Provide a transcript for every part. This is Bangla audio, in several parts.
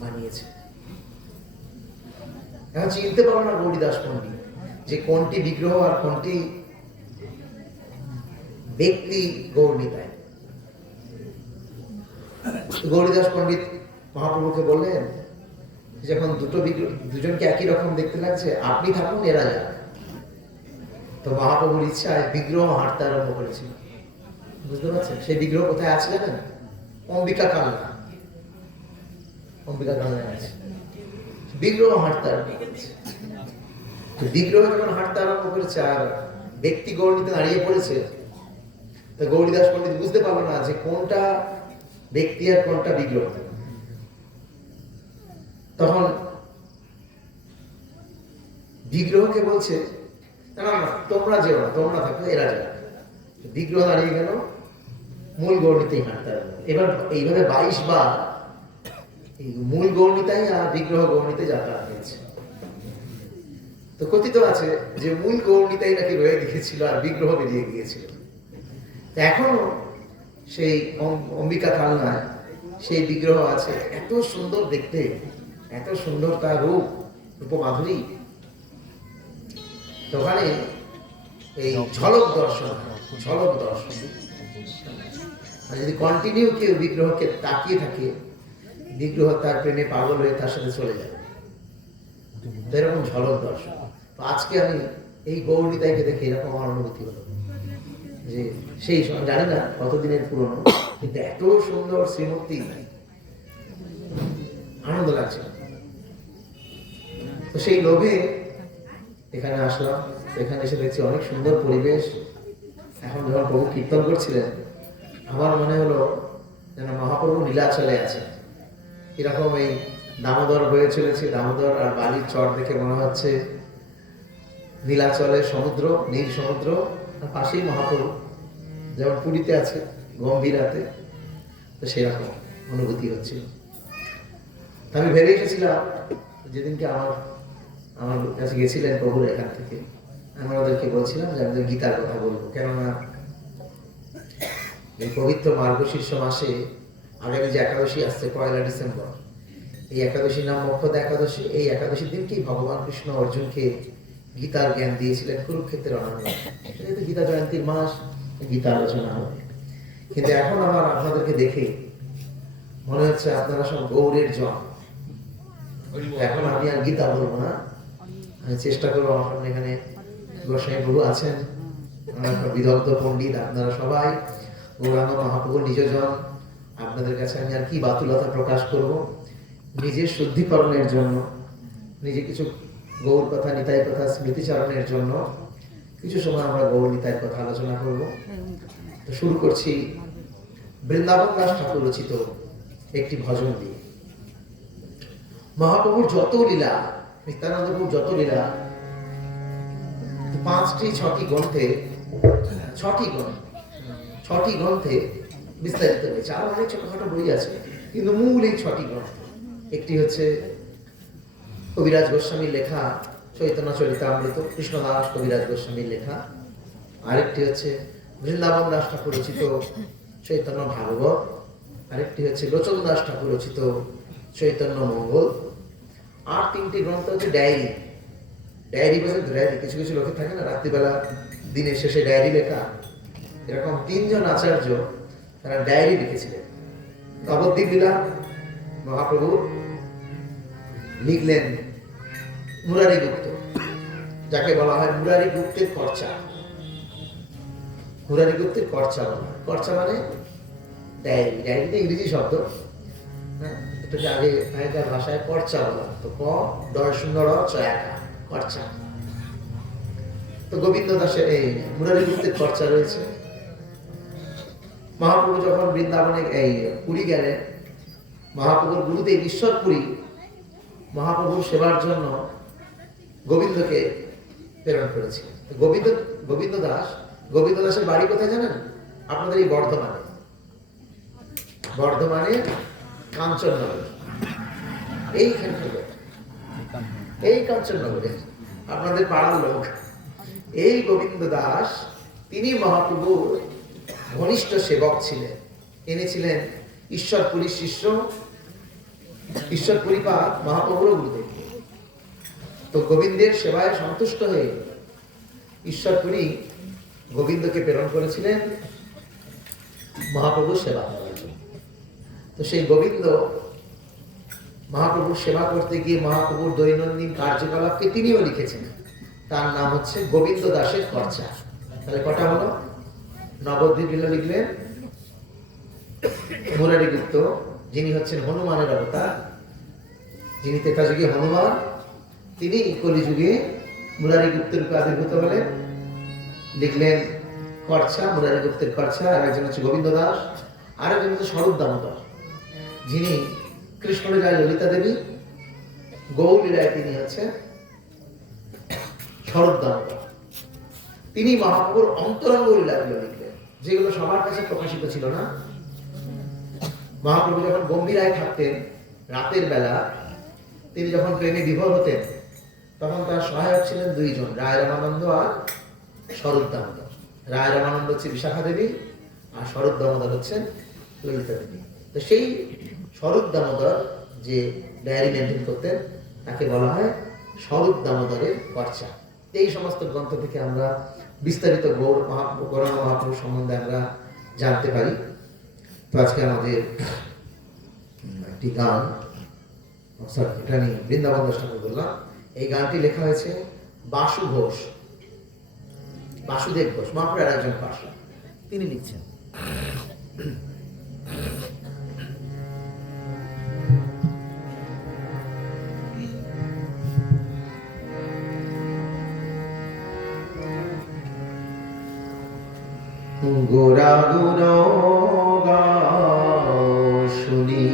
বানিয়েছে। এখন চিনতে পারো না গৌরীদাস পণ্ডিত যে কোনটি বিগ্রহ আর কোনটি ব্যক্তি গৌরনীতায়। গৌরীদাস পণ্ডিত মহাপ্রভুকে বললেন, যখন দুজনকে একই রকম দেখতে লাগছে, আপনি থাকুন, এরা যাক। তো মহাপ্রভুর ইচ্ছায় বিগ্রহ হাঁটতে আরম্ভ করেছিল। বুঝতে পারছেন সেই বিগ্রহ কোথায় আছে জানেন? অম্বিকা কালনা, অম্বিকা কালনায় আছে। বিগ্রহ হাঁটতে আরম্ভ করেছে। বিগ্রহ যখন হাঁটতে আরম্ভ করেছে আর ব্যক্তি গৌরনীতে দাঁড়িয়ে পড়েছে, তো গৌরীদাস পণ্ডিত বুঝতে পারলো না যে কোনটা ব্যক্তি আর কোনটা বিগ্রহ। তখন বিগ্রহকে বলছে, না না তোমরা যেও না, তোমরা থাকো, এরা যাও। বিগ্রহ দাঁড়িয়ে গেল, মূল গৌরনীতেই হাঁটতে হবে। এবার এইভাবে 22 বার এই মূল গৌরনীতাই আর বিগ্রহ গৌরনীতে যাতায়াত হয়েছে। তো কথিত আছে যে মূল গৌরনীতাই নাকি রয়ে গিয়েছিল আর বিগ্রহ বেরিয়ে গিয়েছিল। এখনো সেই অম্বিকা কালনায় সেই বিগ্রহ আছে। এত সুন্দর দেখতে, এত সুন্দর তার রূপমাধুরী। তো ওখানে এই ঝলক দর্শন আর যদি কন্টিনিউ কেউ বিগ্রহকে তাকিয়ে থাকে, বিগ্রহ তার প্রেমে পাগল হয়ে তার সাথে চলে যাবে। এরকম ঝলক দর্শন। তো আজকে আমি এই গৌরনীতাইকে দেখে এরকম আমার অনুভূতি হলো যে সেই সময় জানি না কতদিনের পুরনো, কিন্তু এত সুন্দর শ্রীমূর্তি, আনন্দ লাগছে। তো সেই লোভে এখানে আসলাম। এখানে এসে দেখছি অনেক সুন্দর পরিবেশ। এখন যখন প্রভু কীর্তন করছিলেন, আমার মনে হলো যেন মহাপ্রভু নীলাচলে আছে। এরকম এই দামোদর হয়ে চলেছে, দামোদর আর বালির চর দেখে মনে হচ্ছে নীলাচলের সমুদ্র, নীল সমুদ্র, আর পাশেই মহাপ্রভু, যেমন পুরীতে আছে গম্ভীরাতে, তো সেরকম অনুভূতি হচ্ছিল। আমি ভেবে এসেছিলাম যেদিনকে আমার কাছে গেছিলেন প্রভুর এখান থেকে, আমরা ওদেরকে বলছিলাম যে আমাদের গীতার কথা বলবো, কেননা এই পবিত্র মার্গশীর্ষ মাসে আগামী যে একাদশী আসছে 1 ডিসেম্বর, এই একাদশীর নাম মোক্ষদ একাদশী। এই একাদশীর দিনকেই ভগবান কৃষ্ণ অর্জুনকে গীতার জ্ঞান দিয়েছিলেন কুরুক্ষেত্রের রণাঙ্গনে। যেহেতু গীতা জয়ন্তীর মাস, গীতা আলোচনা হবে। কিন্তু এখন আমার আপনাদেরকে দেখে মনে হচ্ছে আপনারা সব গৌরের জন। এখন আমি আর গীতা বলবো না, আমি চেষ্টা করবো। আমার সামনে এখানে গোসাই প্রভু আছেন, বিদগ্ধ পণ্ডিত, আপনারা সবাই গৌরাঙ্গ মহাপ্রভুর নিজজন। আপনাদের কাছে আমি আর কি বাতুলতা প্রকাশ করব? নিজের শুদ্ধিকরণের জন্য, নিজে কিছু গৌর কথা, নিতাই কথা স্মৃতিচারণের জন্য কিছু সময় আমরা গৌর নিতাইয়ের কথা আলোচনা করব। তো শুরু করছি বৃন্দাবন দাস ঠাকুর রচিত একটি ভজন দিয়ে। মহাপ্রভুর যত লীলা, নিত্যানন্দ প্রভুর যত লীলা 6টি গ্রন্থে বিস্তারিত হয়েছে। আরো অনেক ছোটখাটো বই আছে, কিন্তু মূল এই 6টি গ্রন্থ। একটি হচ্ছে কবিরাজ গোস্বামীর লেখা চৈতন্য চরিতামৃত, কৃষ্ণদাস কবিরাজ গোস্বামীর লেখা। আরেকটি হচ্ছে বৃন্দাবন দাস ঠাকুর রচিত চৈতন্য ভাগবত। আরেকটি হচ্ছে লোচন দাস ঠাকুর রচিত চৈতন্য মঙ্গল। আর 3টি গ্রন্থ হচ্ছে ডায়েরি। বোঝেন তো? ডায়েরি কিছু কিছু লোকের থাকে না, রাত্রিবেলা দিনের শেষে ডায়েরি লেখা। এরকম 3 জন আচার্য তারা ডায়েরি লিখেছিলেন। নবদ্বীপ লীলা মহাপ্রভু লিখলেন মুরারি গুপ্ত, যাকে বলা হয় মুরারি গুপ্তের কর্চা। মুরারি গুপ্তের কর্চা বলা হয়। কর্চা মানে ডায়েরি। ডায়েরিতে ইংরেজি শব্দ, হ্যাঁ, এটাকে আগেকার ভাষায় কর্চা বলা। তো ক ডয় শূন্য র চ একা, কর্চা। তো গোবিন্দ দাসের এই মুরারি গুপ্তের কর্চা রয়েছে। মহাপ্রভু যখন বৃন্দাবনে এই পুরী গেলেন, মহাপ্রভুর গুরুদেব ঈশ্বরপুরী মহাপ্রভুর সেবার জন্য গোবিন্দকে প্রেরণ করেছে। গোবিন্দ দাসের বাড়ি কোথায় জানেন? আপনাদের এই বর্ধমানে কাঞ্চননগর, এইখান থেকে, এই কাঞ্চননগরে আপনাদের পাড়ার লোক। এই গোবিন্দ দাস তিনি মহাপ্রভুর ঘনিষ্ঠ সেবক ছিলেন। এনেছিলেন ঈশ্বরপুরীর শিষ্য ঈশ্বর পরিপাক মহাপ্রভুর গুরুদেব। তো গোবিন্দের সেবায় সন্তুষ্ট হয়ে ঈশ্বরপুরী গোবিন্দকে প্রেরণ করেছিলেন মহাপ্রভুর সেবা করার জন্য। তো সেই গোবিন্দ মহাপ্রভুর সেবা করতে গিয়ে মহাপ্রভুর দৈনন্দিন কার্যকলাপকে তিনিও লিখেছেন। তার নাম হচ্ছে গোবিন্দ দাসের খরচা। তাহলে কটা হলো? নবদ্বীপ লিখলেন মুরারি গুপ্ত, যিনি হচ্ছেন হনুমানের অবতার, যিনি ত্রেতাযুগে হনুমান, তিনি কলিযুগে মুরারি গুপ্তের রূপে আবির্ভূত হলেন। লিখলেন খরচা, মুরারি গুপ্তের খরচা। আর একজন হচ্ছে গোবিন্দ দাস, আর একজন হচ্ছে স্বরূপ দামোদর, যিনি কৃষ্ণলীলায় ললিতা দেবী, গৌলীলায় তিনি হচ্ছে স্বরূপ দামোদর। তিনি মহাপ্রভুর অন্তরঙ্গ লীলাগুলো লিখলেন, যেগুলো সবার কাছে প্রকাশিত ছিল না। মহাপ্রভু যখন গম্ভীরায় থাকতেন রাতের বেলা, তিনি যখন প্রেমে বিভোর হতেন, তখন তার সহায়ক ছিলেন দুইজন, রায় রামানন্দ আর স্বরূপ দামোদর। রায় রামানন্দ হচ্ছে বিশাখা দেবী, আর স্বরূপ দামোদর হচ্ছেন ললিতা দেবী। তো সেই স্বরূপ দামোদর যে ডায়েরি মেনটেন করতেন, তাকে বলা হয় স্বরূপ দামোদরের খরচা। এই সমস্ত গ্রন্থ থেকে আমরা বিস্তারিত গৌরাঙ্গ মহাপ্রভু সম্বন্ধে আমরা জানতে পারি। তো আজকে আমাদের একটি গান, এটা নিয়ে বৃন্দাবন দাস ঠাকুর বললাম, এই গানটি লেখা হয়েছে বাসু ঘোষ, বাসুদেব ঘোষ, মহাপ্রভুর একজন পার্শ্ব, তিনি লিখছেন। গোরা গুণ গাও শুনি,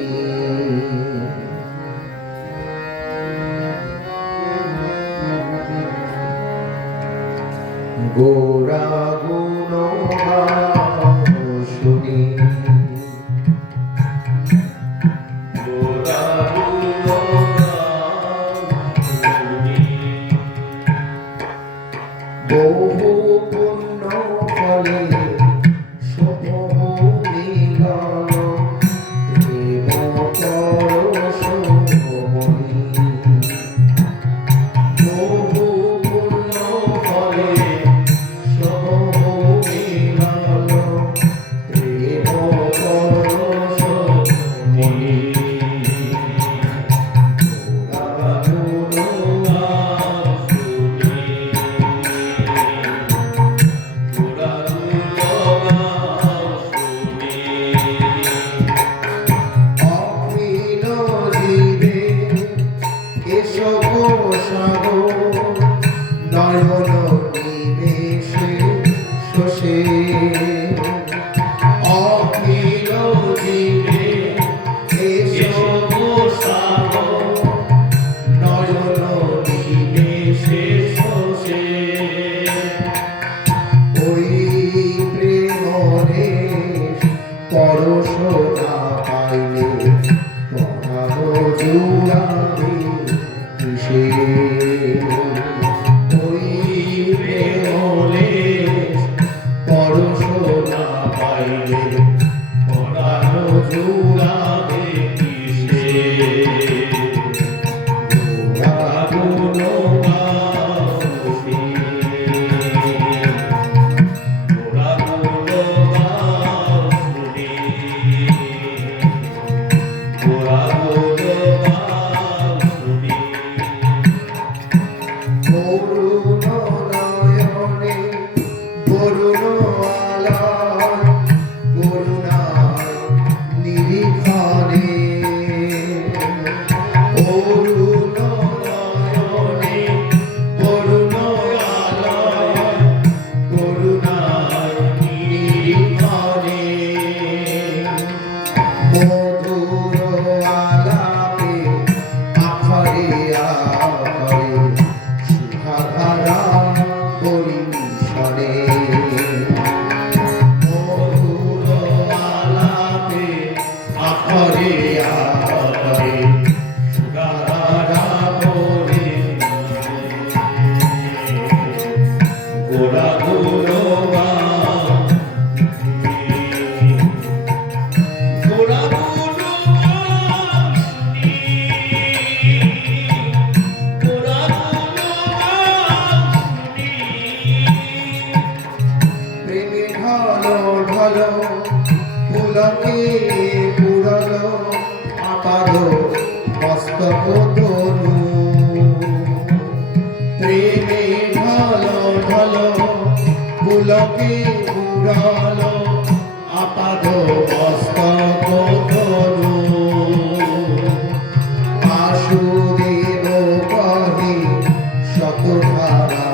গোরা গুণ গাও শুনি, গোরা গুণ গাও শুনি, বহু পুণ্য ফলে মস্তক তনু প্রেমে ঢলো ঢলো পুলকে উড়ালো আপাদ মস্তক তনু বাসুদেব কহে শতধারা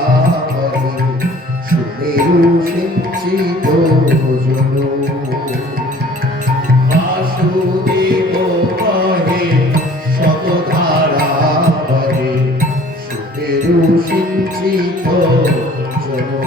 বহে সুমেরু সিঞ্চিত জনু বাসুদেব কহে শতধারা বহে সুমেরু সিঞ্চিত জনু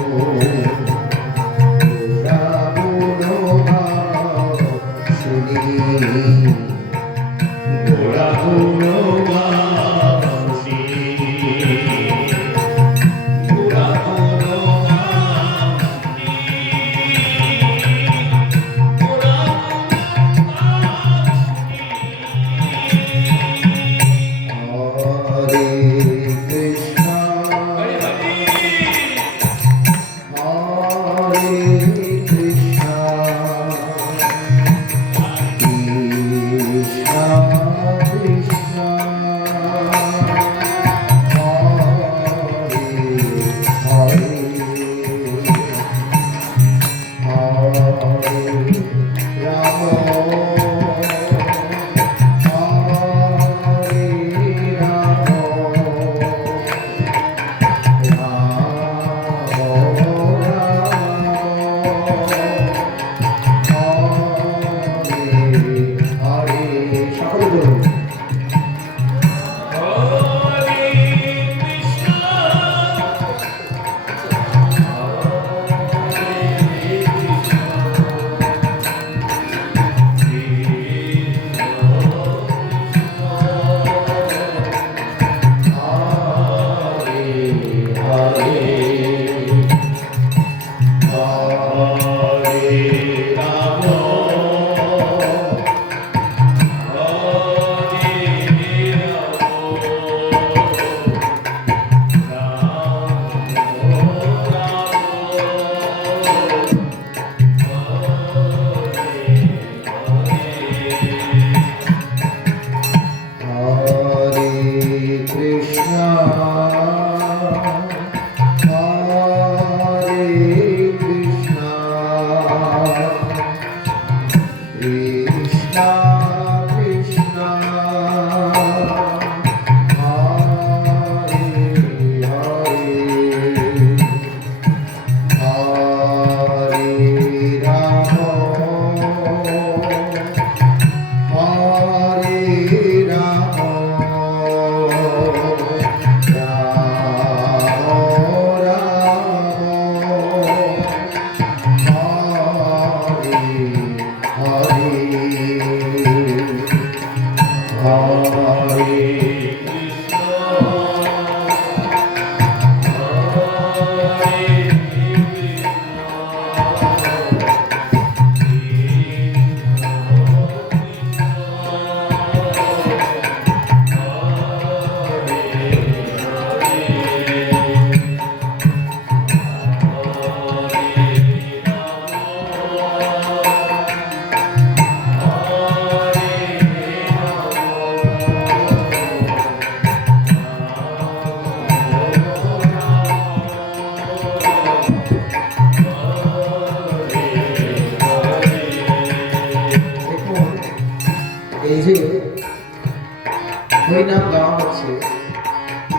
হরিনাম গাওয়া হচ্ছে,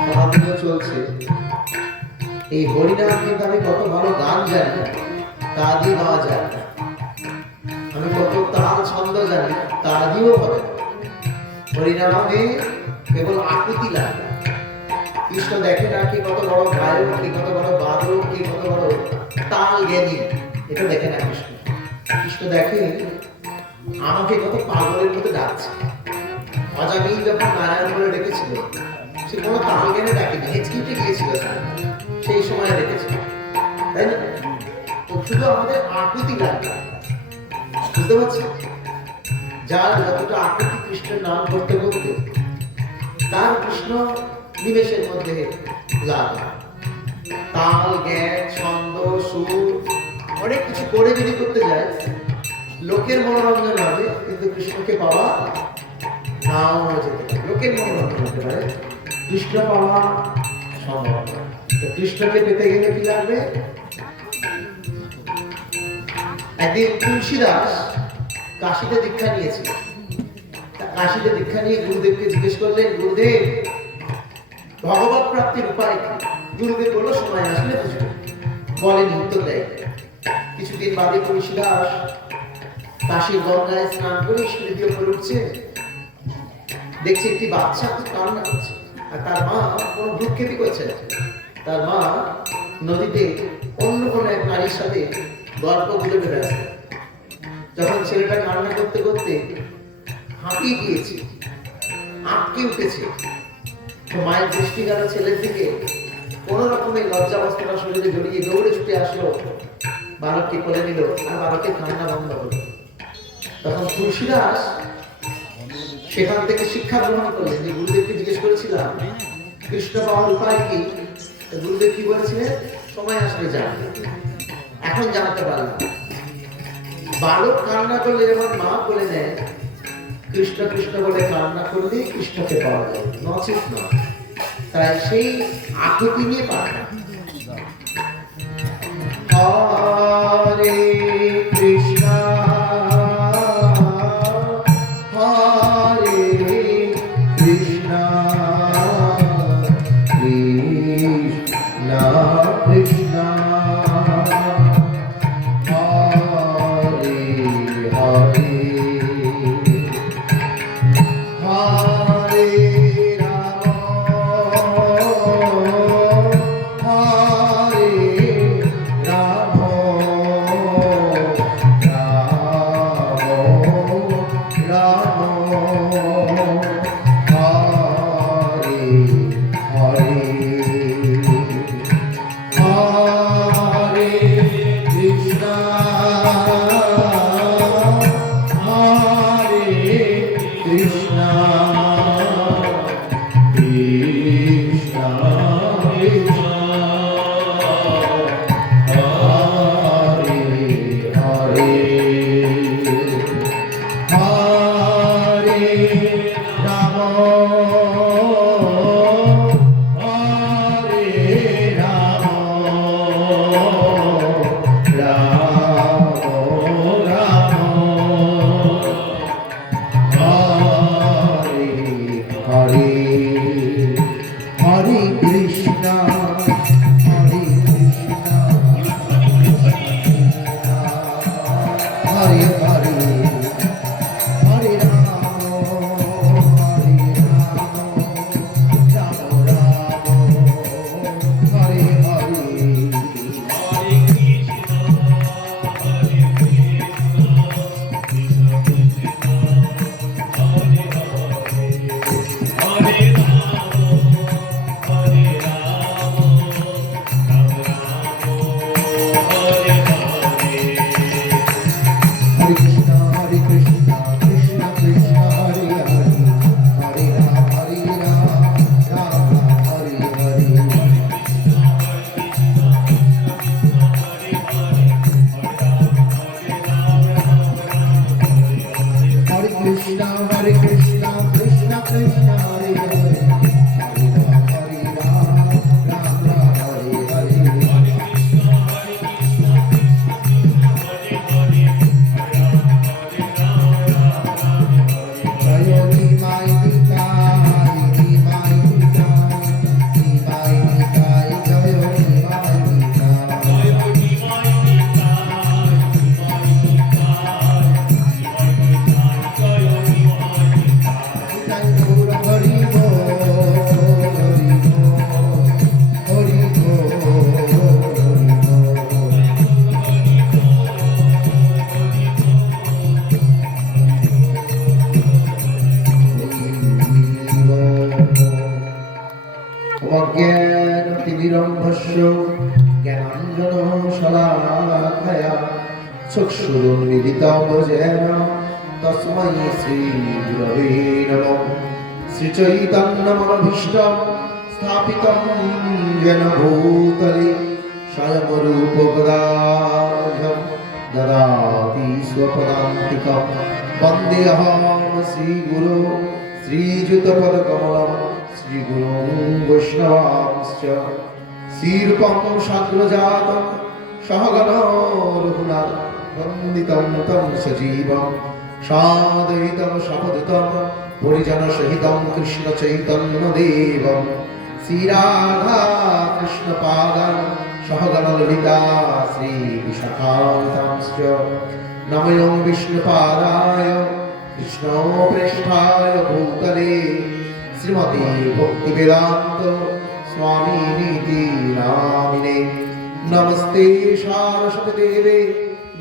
মহাদিনও চলছে। এই হরিনাম কিন্তু আমি কত ভালো গান জানি তা দিয়ে গাওয়া যায় না, আমি কত তাল ছন্দ জানি তা দিয়েও হবে না। হরিনামে কেবল আকুতি লাগে। কৃষ্ণ দেখে না কি কত বড় গায়ক, কি কত বড় বাদক, কি কত বড় তাল জ্ঞানী, এটা দেখে না কৃষ্ণ। কৃষ্ণ দেখে আমাকে কত পাগলের মতো ডাকছে। অজামিল যখন নারায়ণ বলে ডেকেছিল, সে কোনো তাল জ্ঞানে ডাকেনি, হেঁচকিতে গিয়েছিল, সেই সময় ডেকেছিল, তাই না? তো শুধু আমাদের আকুতি লাগে, বুঝতে পারছি? যার যতটা আকুতি কৃষ্ণের নাম করতে করতে, তার কৃষ্ণ নিমেষের মধ্যে লাগে। তাল জ্ঞান ছন্দ সুর অনেক কিছু করে যদি করতে যায়, লোকের মনোরঞ্জন হবে, কিন্তু কৃষ্ণকে পাওয়া নাও যেতে পারে। লোকের মনোরঞ্জন পারে, কৃষ্ণ পাওয়া সম্ভব নয়। তো কৃষ্ণকে পেতে গেলে কি লাগবে? একদিন তুলসীদাস কাশীতে দীক্ষা নিয়েছিল। কাশীতে দীক্ষা নিয়ে গুরুদেবকে জিজ্ঞেস করলেন, গুরুদেব ভগবত প্রাপ্তির উপায় কি? গুরুদেব বলল, সময় আসলে বুঝবে। বলেনি, উত্তর দেয়। কিছুদিন বাদে তুলসীদাস কাশীর গঙ্গায় স্নান করে সিঁড়ি উপরে উঠছে, দেখছে একটি বাচ্চা খুব কান্না করছে, আর তার মা কোনো ভ্রুক্ষেপই করছে না। তার মা নদীতে অন্য কোনো এক নারীর সাথে গল্প গুলো বেড়াচ্ছে। যখন ছেলেটা কান্না করতে করতে হাঁপিয়ে গিয়েছে, আটকে উঠেছে, তো মায়ের দৃষ্টি গেল ছেলের দিকে। কোন রকমের লজ্জাবস্থাটা শরীরে জড়িয়ে দৌড়ে ছুটে আসলো, বালককে কোলে নিল, আর বালকের কান্না বন্ধ হলো। তখন তুলসীদাস সেখান থেকে শিক্ষা গ্রহণ করলেন। যে গুরুদেবকে জিজ্ঞেস করেছিলাম কৃষ্ণ পাওয়ার উপায় কি, গুরুদেব কি বলেছিলেন? সময় আসলে জানবে। এখন জানতে পারলাম, বালক কান্না করলে যেমন মা বলে দেয়, কৃষ্ণ কৃষ্ণ বলে কান্না করলে কৃষ্ণকে পাওয়া যায়, নচিত নয়। তাই সেই আকুতি নিয়ে পায়। হরে কৃষ্ণ হরে কৃষ্ণ কৃষ্ণ কৃষ্ণ হরে হরে হরে রাম হরে রাম রাম হরে হরে হরে কৃষ্ণ হরে কৃষ্ণ কৃষ্ণ কৃষ্ণ হরে হরে হরে রাম হরে রাম রাম রাম হরে হরে হরে কৃষ্ণ হরে Krishna Hare Hare Hare Ram Ram Ram Hare Hare Hare Krishna, Hare Krishna, Krishna Krishna, Hare Hare, Hare Ram, Hare Ram, Ram Ram, Hare Hare. Hare Krishna, Hare Krishna, Krishna Krishna, Hare Hare, Hare Ram, Hare Ram, Ram Ram, Hare Hare. Jaya Nimai Nitai, Nimai Nitai, Nimai Nitai, Jaya Nimai Nitai. Nitai Gaur Hari Bol, Hari Bol, Hari Bol, অজ্ঞান তিমিরম্ভস্য জ্ঞানাঞ্জন শলাকায়া চক্ষুরুন্মিলিতং যেন তস্मै শ্রীগুরবে নমঃ। শ্রীচৈতন্যমনভীষ্টং স্থাপিतं येन भूतले स्वयं रूपपदार्घ्यं ददाति स्वपदान्तिकं। वन्देऽहं श्रीगुरो श्रीयुतपदकमलं श्रीगुरुं वैष्णवांश्च श्रीरूपं साग्रजातं सहगणो रघुनाथवन्दितं तं सजीवं साद्वैतं सपदुतं परिजनसहितं कृष्णचैतन्यदेवं श्रीराधा कृष्णपादां सहगणललिता श्रीविशाखान्तांश्च नमयो विष्णुपादाय कृष्णो प्रेष्ठाय भूतले श्रीमती भक्तिवेदान्त स्वामिनीति नामिने नमस्ते सारस्वतीदेवे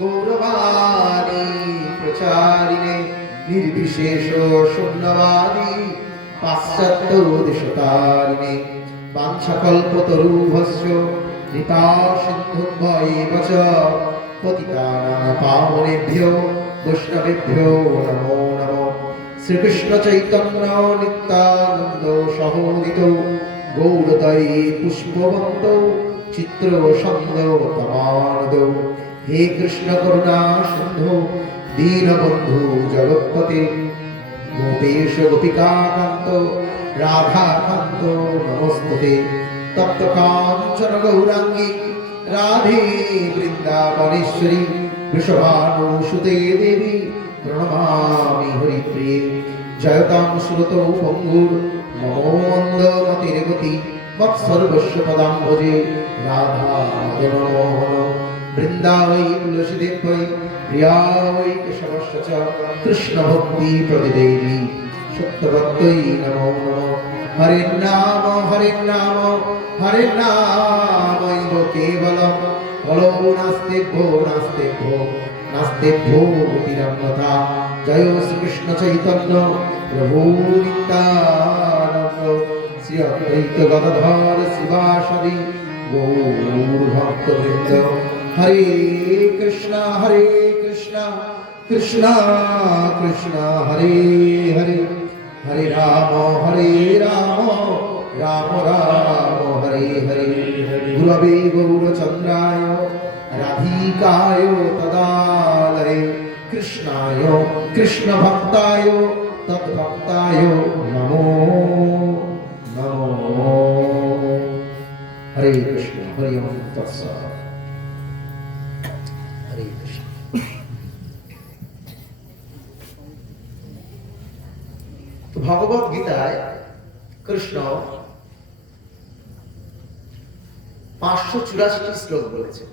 गौरवाणी प्रचारिणे निर्विशेष शून्यवादी पाश्चात्योदिशतारिणे वाञ्छकल्पतरुभ्यश्च कृपा सिन्धुभ्यैव च पतितानां पावनेभ्यो वैष्णवेभ्यो नमो नमः श्रीकृष्ण चैतन्य नित्यानन्द सहोदितो गौरदयी पुष्पवन्तो चित्रवसन्दो तमानदो हे कृष्ण करुणा सिन्धो दीनबन्धु जगत्पते गोपेश गोपिकान्त राधाकान्त नमस्तुते तप्त काञ्चन गौराङ्गी राधे वृन्दावनेश्वरी वृषभानुसुते देवी प्रणमामि हरिप्रिये जयतां श्रुतौ पङ्गुर् ममो मन्दमतिर्गति मत्सर्वस्य पदाम्बुजे राधामदनमोहन वृन्दावै तुलसीदेवै प्रिया वै केशवस्य च कृष्णभक्तिप्रदिदेवी सत्यवत्यै नमो नमः हरे नाम एव केवलं फलो नास्तेभ्यो गतिरन्यथा जय श्रीकृष्ण चैतन्य प्रभु नित्यानन्द श्री अद्वैत गदाधर शिवासदि गौरभक्तवृन्द हरे कृष्ण कृष्ण कृष्ण हरे हरे हरे राम राम राम हरे हरे गुरवे गौरचन्द्राय राधिकाय तदालये कृष्णाय कृष्णभक्ताय तद्भक्ताय नमो नमो हरे कृष्ण हरि ओम तत्सत् हरे कृष्ण। तो भगवत गीताয় কৃষ্ণ 584টি শ্লোক বলেছেন,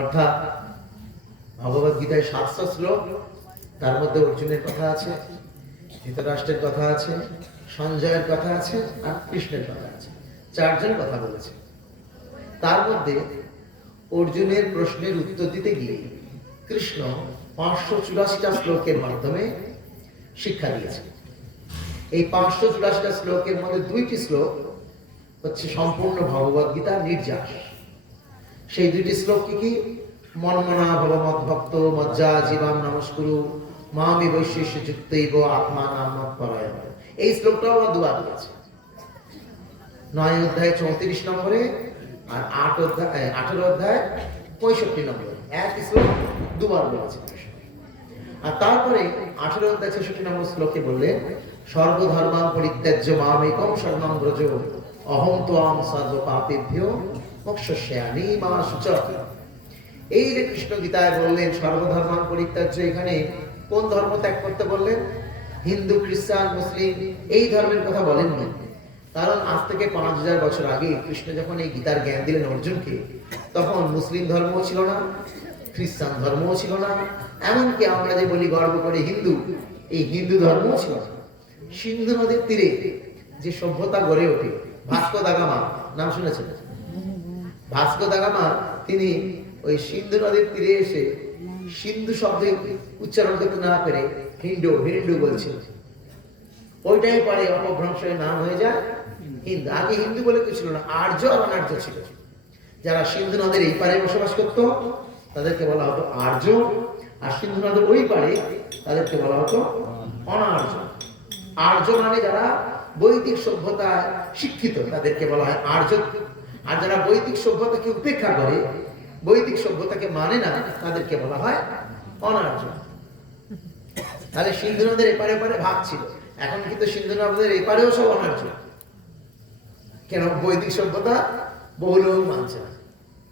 অর্থাৎ ভগবত গীতায় 700 শ্লোক, তার মধ্যে অর্জুনের কথা আছে, ধৃতরাষ্ট্রের কথা আছে, সঞ্জয়ের কথা আছে আর কৃষ্ণের কথা আছে, 4 জন কথা বলেছে। তার মধ্যে অর্জুনের প্রশ্নের উত্তর দিতে গিয়ে কৃষ্ণ 584টা শ্লোকের মাধ্যমে শিক্ষা দিয়েছে। এই 584টা শ্লোকের মধ্যে 2টি শ্লোক হচ্ছে সম্পূর্ণ ভগবত গীতার নির্যাস। সেই 2টি শ্লোক কি? মন্মনা ভব মদ্ভক্ত মজ্জা জীবাম নমস্কুরু মামি বৈশেষ্য যুক্তৈব আত্মা নাম পরায়ণ। এই শ্লোকটাও আমার দুবার আছে, 9 অধ্যায় 34 নম্বরে আর 18 অধ্যায় 65 নম্বরে একই শ্লোক দুবার বলেছে। আর তারপরে 18 অধ্যায় 66 নম্বর শ্লোকে বললেন সর্বধর্মাং পরিত্যাজ্য মামেকং শরণং ব্রজ অহং ত্বাং সর্বপাপেভ্যো মোক্ষয়িষ্যামি মা শুচঃ। এই যে কৃষ্ণ গীতায় বললেন সর্বধর্মাং পরিত্যাজ্য, এখানে কোন ধর্ম ত্যাগ করতে বললেন? হিন্দু, খ্রিস্টান, মুসলিম এই ধর্মের কথা বলেননি। কারণ আজ থেকে 5000 বছর আগে কৃষ্ণ যখন এই গীতার জ্ঞান দিলেন অর্জুনকে, তখন মুসলিম ধর্মও ছিল না, খ্রিস্টান ধর্মও ছিল না, এমনকি আমরা যে বলি গর্ব করে হিন্দু, এই হিন্দু ধর্মও ছিল না। সিন্ধু নদীর তীরে যে সভ্যতা গড়ে ওঠে, ভাস্কো দা গামা নাম শুনেছেন? ভাস্কো দা গামা তিনি ওই সিন্ধু নদীর তীরে এসে সিন্ধু শব্দে উচ্চারণ করতে না পেরে হিন্দু বলছিল। ওইটাই পরে অপভ্রংশের নাম হয়ে যায় হিন্দু। আগে হিন্দু বলে কিছু ছিল না, আর্য আর অনার্য ছিল। যারা সিন্ধু নদের এই পারে বসবাস করত তাদেরকে বলা হতো আর্য, আর সিন্ধু নদের ওই পারে তাদেরকে বলা হতো অনার্য। আর্য মানে যারা বৈদিক সভ্যতায় শিক্ষিত তাদেরকে বলা হয় আর্য, আর যারা বৈদিক সভ্যতাকে উপেক্ষা করে, বৈদিক সভ্যতাকে মানে না, তাদেরকে বলা হয় অনার্য। তাহলে সিন্ধু নদের এপারে ভাগ ছিল। এখন কিন্তু সিন্ধু নদের এপারেও সব অনার্য, কেন বৈদিক সভ্যতা বহু লোক মানছে না।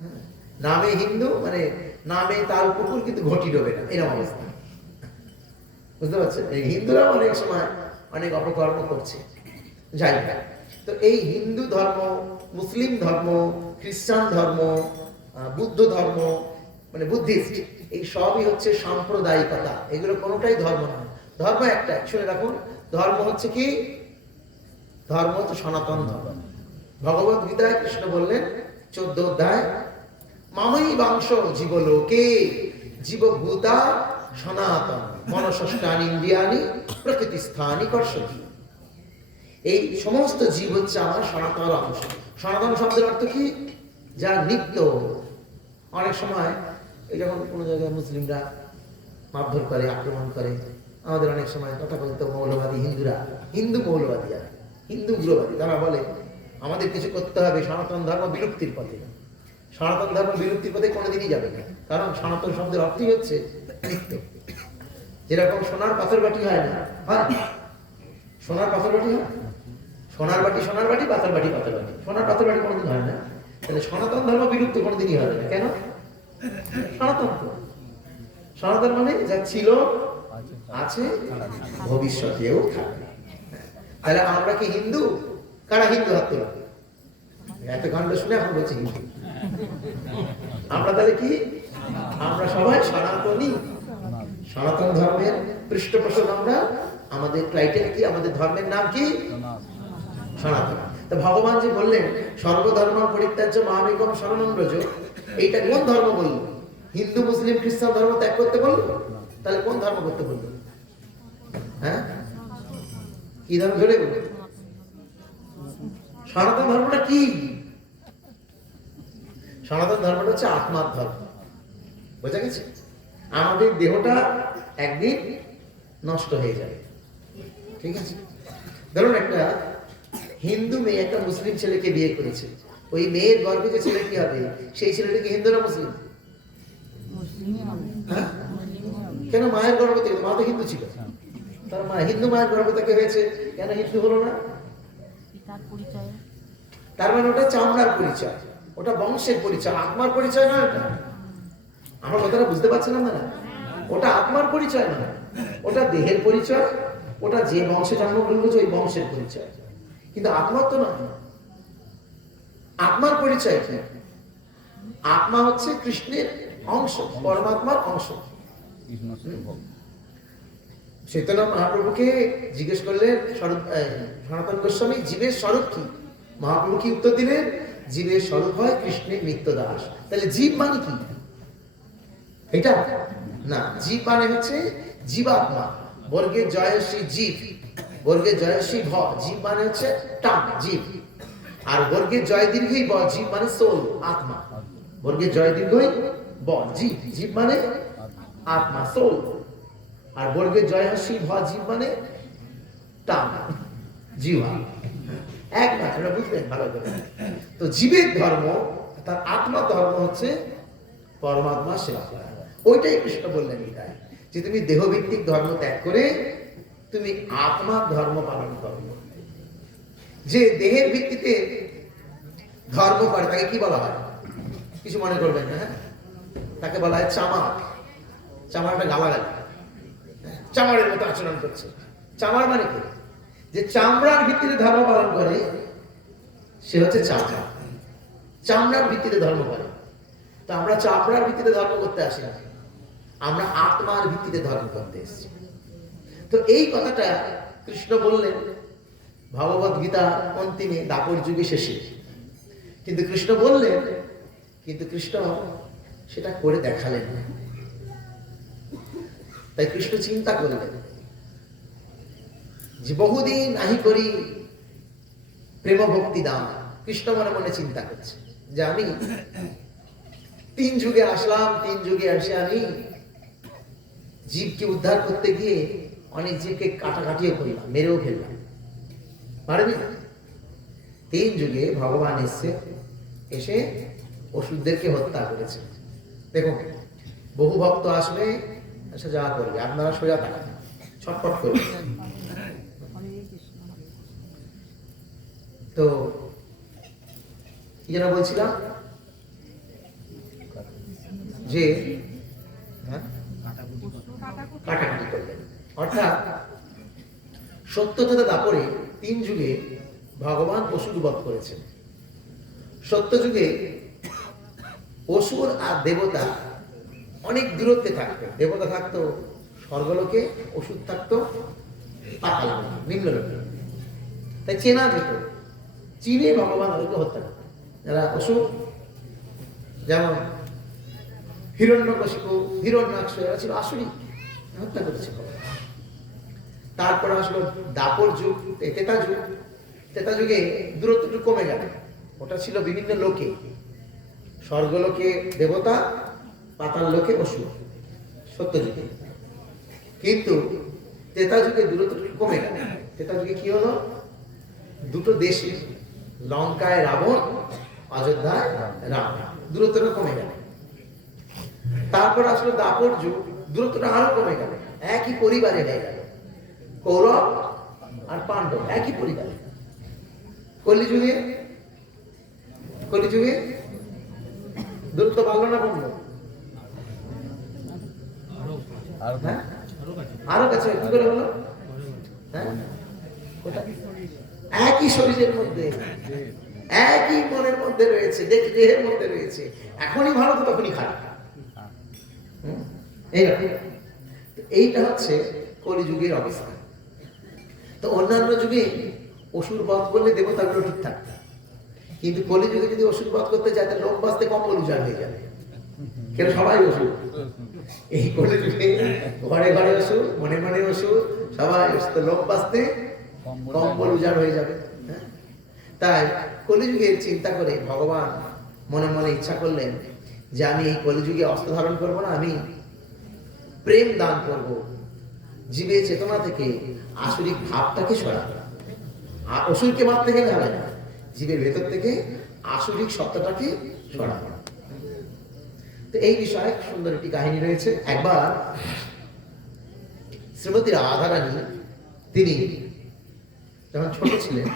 হ্যাঁ? নামে হিন্দু, মানে নামে তাল পুকুর কিন্তু ঘটি ডোবে না, এরকম অবস্থা। বুঝতে পারছেন? এই হিন্দুরা অনেক সময় অনেক অপকর্ম করছে। যাই হোক, তো এই হিন্দু ধর্ম, মুসলিম ধর্ম, খ্রিস্টান ধর্ম, বুদ্ধ ধর্ম, মানে বুদ্ধিস্ট, এই সবই হচ্ছে সাম্প্রদায়িকতা। এগুলো কোনোটাই ধর্ম নয়। ধর্ম একটা, শুনে রাখুন, ধর্ম হচ্ছে কি? ধর্ম হচ্ছে সনাতন ধর্ম। ভগবত গীতায় কৃষ্ণ বললেন 14 অধ্যায়, মামৈ বাংশ জীবলোকে জীবভূতা সনাতন মনষষ্ঠানি ইন্দ্রিয়ানি প্রকৃতিস্থানি কর্ষতি। এই সমস্ত জীব হচ্ছে আমার সনাতন অংশ। সনাতন শব্দের অর্থ কি? যা নিত্য। অনেক সময় এই যখন কোনো জায়গায় মুসলিমরা মারধর করে, আক্রমণ করে, আমাদের অনেক সময় তথাকথিত মৌলবাদী হিন্দুরা, হিন্দু মৌলবাদীরা, হিন্দু উগ্রবাদী, তারা বলে আমাদের কিছু করতে হবে, সনাতন ধর্ম বিলুপ্তির পথে। সনাতন ধর্ম বিলুপ্তির পথে কোনোদিনই যাবে না, কারণ সনাতন শব্দের অর্থই হচ্ছে নিত্য। যেরকম সোনার পাথর বাটি হয় না, হয় সোনার পাথর বাটি হয়, সোনার বাটি সোনার বাটি, পাথর বাটি পাথর বাটি, সোনার পাথর বাটি কোনোদিন হয় না। তাহলে সনাতন ধর্ম বিলুপ্ত কোনোদিনই হবে না। কেন? সনাতন তো, সনাতন মানে যা ছিল, আছে, ভবিষ্যতেও থাকবে। তাহলে আমরা কি হিন্দু? কারা হিন্দু? হাত তোলা। এত কাণ্ড শুনে এখন বলছি হিন্দু। আমরা তাহলে কি? আমরা সবাই সনাতনী। সনাতন ধর্মের পৃষ্ঠপোষক আমরা। আমাদের টাইটেল কি? আমাদের ধর্মের নাম কি? সনাতন। তো ভগবান যে বললেন সর্বধর্ম পরিত্যাজ্য মামেকম শরণং ব্রজ, এইটা কোন ধর্ম বলল? হিন্দু, মুসলিম, খ্রিস্টান ধর্ম ত্যাগ করতে বললো? তাহলে কোন ধর্ম করতে বললো? হ্যাঁ, কি ধর্ম ধরে বলল? সনাতন ধর্মটা কি? সনাতন ধর্মটা হচ্ছে আত্মার ধর্ম। বোঝা গেছে? আমাদের দেহটা একদিন নষ্ট হয়ে যাবে, ঠিক আছে? ধরুন একটা হিন্দু মেয়ে একটা মুসলিম ছেলেকে বিয়ে করেছে, ওই মেয়ের গর্ভে যে ছেলে কি হবে, সেই ছেলেটা কি হিন্দু না মুসলিম? হ্যাঁ? কেন? মায়ের গর্ভ থেকে, মা তো হিন্দু ছিল, তার মা হিন্দু, মায়ের গর্ভ থেকে হয়েছে, কেন হিন্দু হলো না? তার মানে ওটা চামড়ার পরিচয়, ওটা বংশের পরিচয়, আত্মার পরিচয় নয়। ওটা আমার কথাটা বুঝতে পারছেন না? ওটা আত্মার পরিচয় নয়, ওটা দেহের পরিচয়, ওটা যে বংশে জন্মগ্রহণ করেছে ওই বংশের পরিচয়, কিন্তু আত্মার তো নয়। আত্মার পরিচয় কি? আত্মা হচ্ছে কৃষ্ণের অংশ, পরমাত্মার অংশ। চৈতন্য মহাপ্রভুকে জিজ্ঞেস করলেন সনাতন গোস্বামী, জীবের স্বরূপ কি? মহাপ্রভু কি উত্তর দিলেন? জীবের স্বরূপ হয় কৃষ্ণের নিত্য দাস। তাহলে জীব মানে কি? এটা না, জীব মানে হচ্ছে জীবাত্মা। বর্গের জয়শ্রী জীব, বর্গের জয়শ্রী ভ, জীব মানে হচ্ছে টান, জীব। আর বর্গের জয় দীর্ঘই ব, জীব মানে সোল, আত্মা। বর্গের জয় দীর্ঘই ব, জীব, জীব মানে আত্মা, সোল। আর বর্গের জয়শ্রী ভ, জীব মানে টান, জীবা। এক না, এটা বুঝলেন ভালো করে? তো জীবের ধর্ম, তার আত্মার ধর্ম হচ্ছে পরমাত্মা সেবা করা। ওইটাই কৃষ্ণ বললেন গীতায়, যে তুমি দেহভিত্তিক ধর্ম ত্যাগ করে তুমি আত্মার ধর্ম পালন করো। যে দেহের ভিত্তিতে ধর্ম করে তাকে কি বলা হয়? কিছু মনে করবেন না, হ্যাঁ? তাকে বলা হয় চামার। চামারটা গালাগালি, চামারের মতো আচরণ করছে। চামার মানে কি? যে চামড়ার ভিত্তিতে ধর্ম পালন করে সে হচ্ছে চামড়া, চামড়ার ভিত্তিতে ধর্ম করে। তো আমরা চামড়ার ভিত্তিতে ধর্ম করতে আসি না, আমরা আত্মার ভিত্তিতে ধর্ম করতে এসেছি। তো এই কথাটা কৃষ্ণ বললেন ভগবত গীতা অন্তিমে, দাপর যুগে শেষে। কিন্তু কৃষ্ণ বললেন, কিন্তু কৃষ্ণ সেটা করে দেখালেন না। তাই কৃষ্ণ চিন্তা করলেন যে বহুদিন আহি করি প্রেম ভক্তি দান। কৃষ্ণ মনে মনে চিন্তা করছে যে আমি 3 যুগে আসলাম, 3 যুগে এসে আমি জীবকে উদ্ধার করতে গিয়ে অনেক জীবকে কাটাকাটিও করলাম, মেরেও ফেললাম, পারেনি? 3 যুগে ভগবান এসে অসুরদেরকে হত্যা করেছে। দেখুন, বহু ভক্ত আসবে, এসে যা করবে, আপনারা সোজা থাকেন, ছটফট করবে। তো যেন বলছিলাম যে হ্যাঁ, কাটাকাটি করলেন। অর্থাৎ সত্য তথা দাপরে 3 যুগে ভগবান অসুর বধ করেছেন। সত্য যুগে অসুর আর দেবতা অনেক দূরত্বে থাকতো। দেবতা থাকতো স্বর্গলোকে, অসুর থাকতো পাতাল নিম্নলোকে। তাই চেনা যেত, চিনে ভগবান ওদেরকে হত্যা করত। যারা অসুর, যেমন হিরণ্যকশিপু, হিরণ্যাক্ষ, এরা ছিল আসুরি, হত্যা করেছে ভগবান। তারপর আসলো দাপর যুগ, তেতা যুগ। তেতা যুগে দূরত্ব একটু কমে গেল। ওটা ছিল বিভিন্ন লোকে, স্বর্গলোকে দেবতা, পাতাল লোকে অসুর, সত্য যুগে। কিন্তু তেতা যুগে দূরত্ব একটু কমে গেল। তেতা যুগে কি হলো, দুটো দেশে, লঙ্কায় রাবণ, অযোধ্যায় রাম, দূরত্বটা কমে গেল। তারপর আসলো দাপর যুগ, দূরত্বটা আরো কমে গেল। একই পরিবারে হয়ে গেল, কৌরব আর পাণ্ডব একই পরিবারে। কলিযুগে, কলিযুগে দূরত্ব বাড়লো না কমলো? হ্যাঁ? আরো কাছে কি করে হলো? হ্যাঁ? একই শরীরের মধ্যে, একই মনের মধ্যে রয়েছে, দেহের মধ্যে রয়েছে। এখনই ভালো তো তখনই খারাপ। এইরকম। এইটা হচ্ছে কলিযুগের অবস্থা। তো অন্যান্য যুগে অসুর বধ করলে দেবতাগুলো ঠিক থাকত, কিন্তু কলিযুগে যদি অসুর বধ করতে যায় তাহলে লোক বাঁচতে কম্বল উজাড় হয়ে যাবে। কেন সবাই অসুর। এই কলিযুগে ঘরে ঘরে অসুর, মনে মনে অসুর, সবাই অসুর, লোক বাঁচতে কম্বল উজাড় হয়ে যাবে। তাই কলিযুগের চিন্তা করে ভগবান মনে মনে ইচ্ছা করলেন যে আমি এই কলিযুগে অস্ত্র ধারণ করবো না, আমি প্রেম দান করব, জীবের চেতনা থেকে আসরিক ভাবটাকে সরাবো। আর অসুরকে মারতে গেলে হবে না, জীবের ভেতর থেকে আসরিক সত্তাটাকে সরাবো। তো এই বিষয়ে সুন্দর একটি কাহিনী রয়েছে। একবার শ্রীমতী রাধারানী, তিনি যখন ছোট ছিলেন,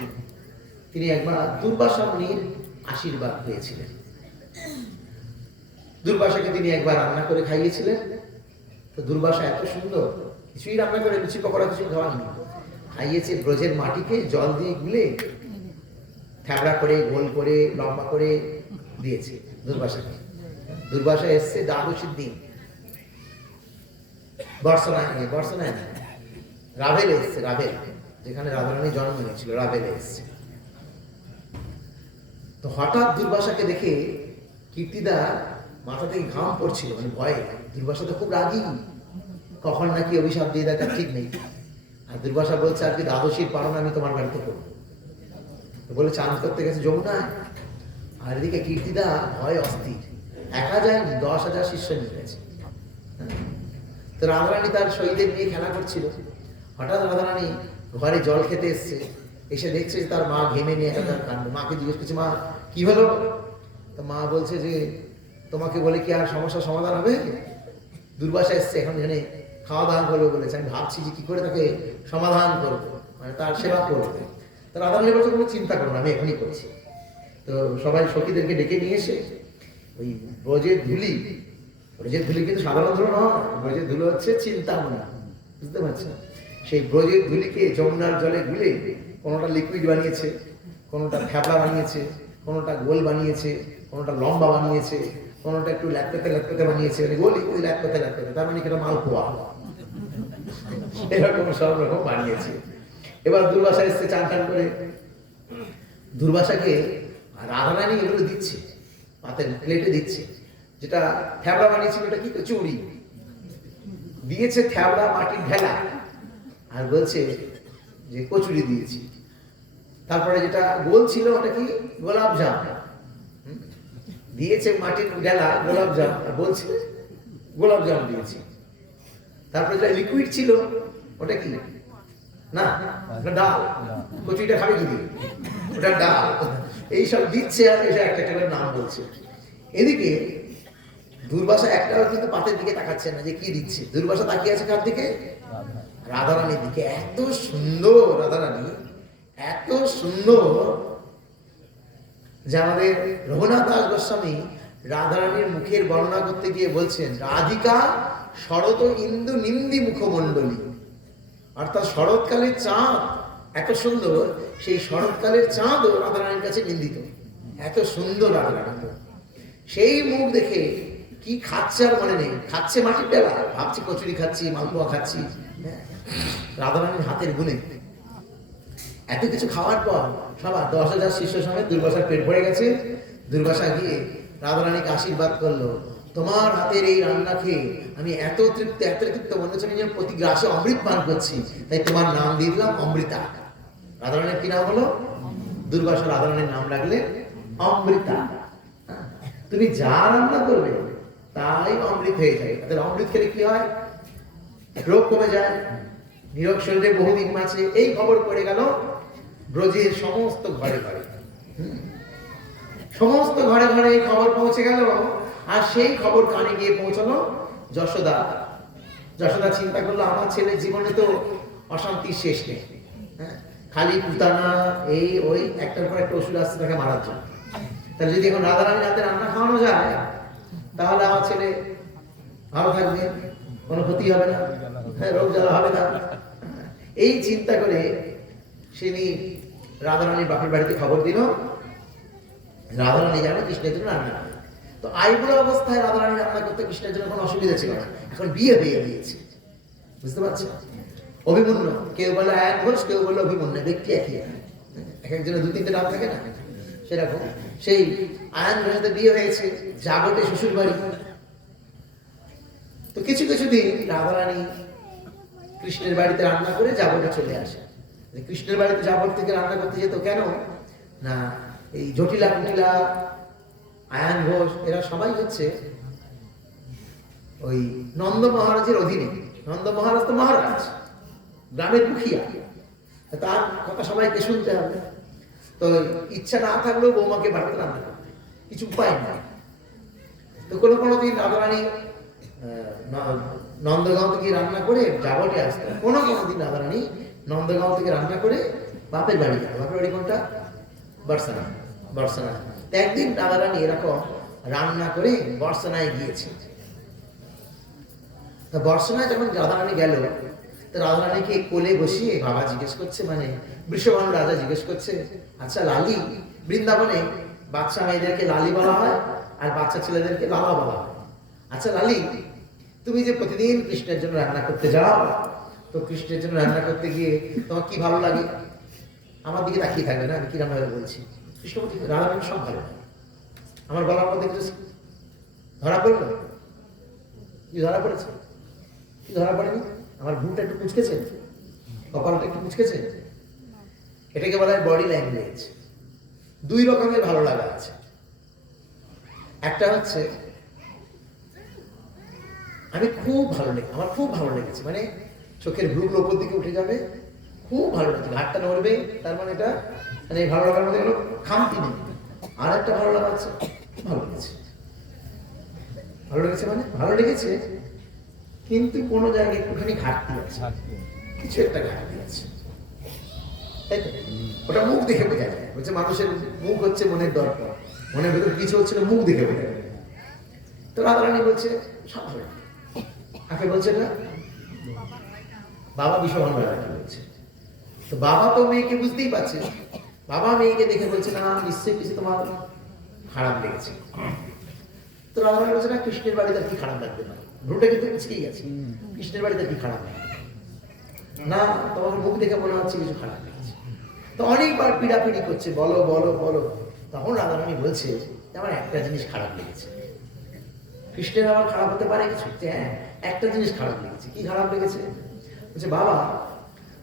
তিনি একবার দুর্বাসা মুনির আশীর্বাদ পেয়েছিলেন। দুর্বাসাকে তিনি একবার রান্না করে খাইয়েছিলেন। তো দুর্বাসা এত সুন্দর, কিছুই রান্না করে, লুচি পকোড়া কিছু খাওয়াননি, খাইয়েছে ব্রজের মাটিকে জল দিয়ে গুলে থ্যাবড়া করে, গোল করে, লম্বা করে দিয়েছে দুর্বাসাকে। দুর্বাসা এসছে দ্বাদশীর দিন, বর্ষনায় না, রাভেলে এসছে, রাভেল, যেখানে রাধারানী জন্ম নিয়েছিল, রাভেলে এসছে। তো হঠাৎ দুর্বাসাকে দেখে কীর্তিদা মাথা থেকে ঘাম পড়ছিল, মানে ভয়ে। দুর্বাসা তো খুব রাগী, কখন নাকি অভিশাপ দিয়ে দেয় তার ঠিক নেই। আর দুর্বাসা বলছে, আর কি দ্বাদশীর পালন আমি তোমার বাড়িতে করবো। বলে চান করতে গেছে যমুনায়। আর এদিকে কীর্তিদা ভয় অস্থির, একা যায়নি, 10,000 শিষ্য নিয়ে গেছে। তো রাধারানী তার শহীদের নিয়ে খেলা করছিল। হঠাৎ রাধারানী ঘরে জল খেতে এসছে, এসে দেখছে যে তার মা ঘেমে নিয়ে একাধার কাণ্ড। মাকে জিজ্ঞেস করছে, মা কি হলো? তো মা বলছে যে তোমাকে বলে কি আর সমস্যার সমাধান হবে? দুর্বাসা এসছে, এখন এখানে খাওয়া দাওয়া করবে বলেছে, আমি ভাবছি যে কি করে তাকে সমাধান করবো, মানে তার সেবা করবো। তো রাধারানী বলছে, কোনো চিন্তা করবো না, আমি এখনই করছি। তো সবাই সখীদেরকে ডেকে নিয়ে এসে ওই ব্রজের ধুলি, ব্রজের ধুলি কিন্তু সাধারণ ধুলো নয়, ব্রজের ধুলো হচ্ছে চিন্তামণি, বুঝতে পারছেন? সেই ব্রজের ধুলিকে যমুনার জলে গুলে কোনোটা লিকুইড বানিয়েছে, কোনোটা থ্যাবলা বানিয়েছে, কোনোটা গোল বানিয়েছে, কোনোটা লম্বা বানিয়েছে, কোনোটা একটু ল্যাপটাতে ল্যাপটাতে বানিয়েছে, মানে গোল লিকুইড ল্যাপটাতে ল্যাপটাতে, তার মানে কেটা মালপোয়া, এরকম সব রকম বানিয়েছে। এবার দুর্বাসা এসছে চান টান করে। দুর্বাসাকে রাধারানী এগুলো দিচ্ছে, পাতের প্লেটে দিচ্ছে। যেটা থ্যাবলা বানিয়েছিল ওটা কি চুড়ি দিয়েছে, থ্যাবলা মাটির ঢেলা, আর বলছে যে কচুরি দিয়েছি। তারপরে যেটা গোল ছিল ওটা কি গোলাপ জাম দিয়েছে, মাটির ঢেলা গোলাপ জাম, আর বলছে গোলাপ জাম দিয়েছি। তারপরে যেটা লিকুইড ছিল ওটা কি না, ওটা ডাল, কচুরিটা খাবে কি দিয়ে, ওটা ডাল। এইসব দিচ্ছে আর এটা একটা একটা নাম বলছে। এদিকে দুর্বাসা একটাও কিন্তু পাতের দিকে তাকাচ্ছে না যে কি দিচ্ছে। দুর্বাসা তাকিয়ে আছে কার দিকে? রাধারানীর দিকে। এত সুন্দর রাধারানী, এত সুন্দর যে আমাদের রঘুনাথ দাস গোস্বামী রাধারানীর মুখের বর্ণনা করতে গিয়ে বলছেন, রাধিকা শরৎ ইন্দু নিন্দি মুখমণ্ডলী, অর্থাৎ শরৎকালের চাঁদ এত সুন্দর, সেই শরৎকালের চাঁদও রাধারানীর কাছে নিন্দিত, এত সুন্দর রাধারানী। সেই মুখ দেখে কি খাচ্ছে আর মনে নেই, খাচ্ছে মাটির বেলা, ভাবছি কচুরি খাচ্ছি, মালপোয়া খাচ্ছি। হ্যাঁ, রাধারানীর হাতের গুণে এত কিছু খাওয়ার পর সবার 10,000 শিষ্য সমেত দুর্বাসার পেট ভরে গেছে। দুর্বাসা গিয়ে রাধারানীকে আশীর্বাদ করলো, তোমার হাতের এই রান্না খেয়ে আমি এত তৃপ্ত মনে হচ্ছে আমি যেন প্রতি গ্রাসে অমৃত পান করছি, তাই তোমার নাম দিয়ে দিলাম অমৃতা। রাধারানীর কি নাম হলো? দুর্বাসা রাধারানীর নাম রাখলে অমৃতা। তুমি যা রান্না করবে তাই অমৃত হয়ে যায়। তাহলে অমৃত খেলে কি হয়? রোগ কমে যায়, নিরোগ শরীরে বহুদিন বাঁচে। এই খবর পড়ে গেল ব্রজের সমস্ত ঘরে ঘরে, সমস্ত ঘরে ঘরে এই খবর পৌঁছে গেল। আর সেই খবর কানে গিয়ে পৌঁছালো যশোদা। যশোদা চিন্তা করলো, আমার ছেলের জীবনে তো অশান্তির শেষ নেই, হ্যাঁ, খালি পুতানা, এই ওই একটার পর একটা ওষুধ আসছে তাকে মারার জন্য। তাহলে যদি এখন রাধারানীর হাতে রান্না খাওয়ানো যায়, তাহলে আমার ছেলে ভালো থাকবে, কোনো ক্ষতি হবে না, হ্যাঁ, রোগ জ্বালা হবে না। এই চিন্তা করে তিনি রাধারানীর বাপের বাড়িতে খবর দিল, রাধারানী যেন কৃষ্ণের জন্য রান্না করে। তো আইবুড়ো অবস্থায় রাধারানী রান্না করতে কৃষ্ণের জন্য কোনো অসুবিধা ছিল না। এখন বিয়ে হয়ে গিয়েছে, বুঝতে পারছেন? অভিমন্যু, কেউ বলে এক ঘোষ, কেউ বলে অভিমন্যু, ব্যক্তি একই, এক একজনের 2-3টে নাম থাকে না, সেরকম সেই আয়ন ঘোষের বিয়ে হয়েছে, জাগটে শ্বশুর বাড়ি। তো কিছু কিছু দিন রাধারানী কৃষ্ণের বাড়িতে রান্না করে জাগটে চলে আসে। কৃষ্ণের বাড়িতে জাগট থেকে রান্না করতে যেত কেন না, এই জটিলা কুটিলা, আয়ান ঘোষ, এরা সবাই হচ্ছে ওই নন্দ মহারাজের অধীনে। নন্দ মহারাজ তো মহারাজ, গ্রামের মুখিয়া, তার কথা সবাইকে শুনতে হবে। তো ইচ্ছা না থাকলেও বৌমাকে বাড়িতে রান্না করবে, কিছু উপায় নেই। তো কোনো দিন রাধারানী নন্দগাঁও থেকে রান্না করে জাগটে আসতো, কোনো দিন রাধারানী নন্দগাঁও থেকে রান্না করে বাপের বাড়ি যেত। বাপের বাড়ি কোনটা? বর্ষানা। বর্ষানা। একদিন রাধারানী এরকম রান্না করে বর্ষানায় গিয়েছে। তা বর্ষানায় যখন রাধারানী গেল, তো রাধারানীকে কোলে বসিয়ে বাবা জিজ্ঞেস করছে, মানে বৃষভানু রাজা জিজ্ঞেস করছে, আচ্ছা লালি, বৃন্দাবনে বাচ্চা মেয়েদেরকে লালি বলা হয় আর বাচ্চা ছেলেদেরকে লালা বলা হয়। আচ্ছা লালি, তুমি যে প্রতিদিন কৃষ্ণের জন্য রান্না করতে যাও, তো কৃষ্ণের জন্য রান্না করতে গিয়ে তোমার কি ভালো লাগে? আমার দিকে তাকিয়ে থাকবে না, আমি কিরম ভাবে বলছি। কৃষ্ণপতি রাধারানী সব ভালো, আমার গলার মধ্যে কিছু ধরা পড়লো? কি ধরা পড়েছে? কি ধরা পড়েনি? আমার ভুলটা একটু কুচকেছে, কপালটা একটু কুচকেছে। এটাকে বলা হয় বডি ল্যাঙ্গুয়েজ। 2 রকমের ভালো লাগা আছে। একটা হচ্ছে আমি খুব ভালো লেগে, আমার খুব ভালো লেগেছে, মানে চোখের ভ্রুগুলো উপর দিকে উঠে যাবে, খুব ভালো লেগেছে, ঘাটটা নড়বে, তার মানে এটা, মানে ভালো লাগার মধ্যে কোনো খামতি নেই। আর একটা ভালো লাগা আছে, ভালো লেগেছে। ভালো লেগেছে মানে ভালো লেগেছে, কিন্তু কোনো জায়গায় একটুখানি ঘাটতি আছে, কিছু একটা ঘাটতি আছে, তাই তো? ওটা মুখ দেখে বোঝা যায়। বলছে মানুষের মুখ হচ্ছে মনের দর্পণ, মনের ভেতর কিছু হচ্ছে না, মুখ দেখে বোঝা যায়। তো রাধারানী বলছে সব ভালো, কাকে বলছে না? বাবা বিশ্বভানু রাজাকে বলছে। তো বাবা তো মেয়েকে বুঝতেই পারছে, বাবা মেয়েকে দেখে বলছে না নিশ্চয়ই কিছু তোমার খারাপ লেগেছে। তো রাধারানী বলছে না, কৃষ্ণের বাড়িতে কি খারাপ লাগবে না, ভ্রুটা কিন্তু মুচকেই আছে, কৃষ্ণের বাড়িতে কি খারাপ লাগবে না, তোমার মুখ দেখে মনে হচ্ছে কিছু খারাপ লেগেছে। তো অনেকবার পিড়াপিড়ি করছে, বলো বলো বলো। তখন রাধারানী বলছে আমার একটা জিনিস খারাপ লেগেছে। কৃষ্ণের আবার খারাপ হতে পারে কিছু? হ্যাঁ, একটা জিনিস খারাপ লেগেছে। কি খারাপ লেগেছে? বলছে বাবা,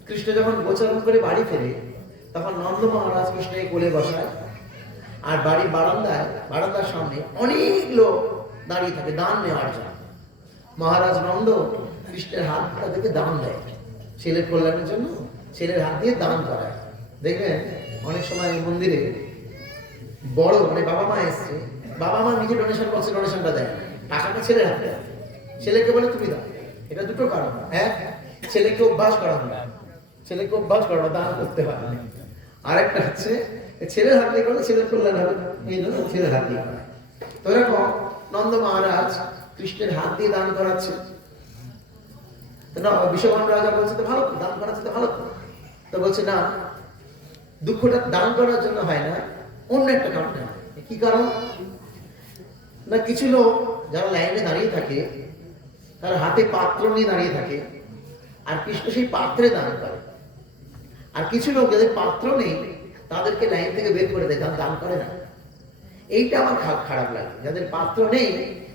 কৃষ্ণ যখন গোচারণ করে বাড়ি ফেরে, তখন নন্দ মহারাজ কৃষ্ণকে কোলে বসায়, আর বাড়ির বারান্দার সামনে অনেক লোক দাঁড়িয়ে থাকে দান নেওয়ার জন্য। মহারাজ নন্দ কৃষ্ণের হাতটা থেকে দান দেয়, ছেলের কল্যাণের জন্য ছেলের হাত দিয়ে দান করায়। দেখবেন অনেক সময় মন্দিরে বড়, মানে বাবা মা এসছে, বাবা মা নিজে ডোনেশন করছে, ডোনেশনটা দেয়, টাকাটা ছেলের হাতে দেয়, ছেলেকে বলে তুমি দাও। এটা দুটো কারণ। ছেলেকে অভ্যাস করানো, ছেলেকে অভ্যাস করানো দান করতে হয়। আর একটা হচ্ছে ছেলের হাত দিয়ে করলে ছেলের কল্যাণ হবে, এই জন্য ছেলের হাত দিয়ে করা। তো এরকম নন্দ মহারাজ কৃষ্ণের হাত দিয়ে দান করাচ্ছে। বিশ্ববান রাজা বলছে তো ভালো, দান করাচ্ছে তো ভালো। তো বলছে না, দুঃখটা দান করার জন্য হয় না, অন্য একটা কারণে হয়। কি কারণ? না কিছু লোক যারা লাইনে দাঁড়িয়ে থাকে তার হাতে পাত্র নিয়ে দাঁড়িয়ে থাকে, আর কৃষ্ণ সেই পাত্রে দান করে। আর কিছু লোক যাদের পাত্র নেই তাদেরকে লাইন থেকে বের করে দেয়, দান করে না। এইটা আমার খারাপ লাগে। যাদের পাত্র নেই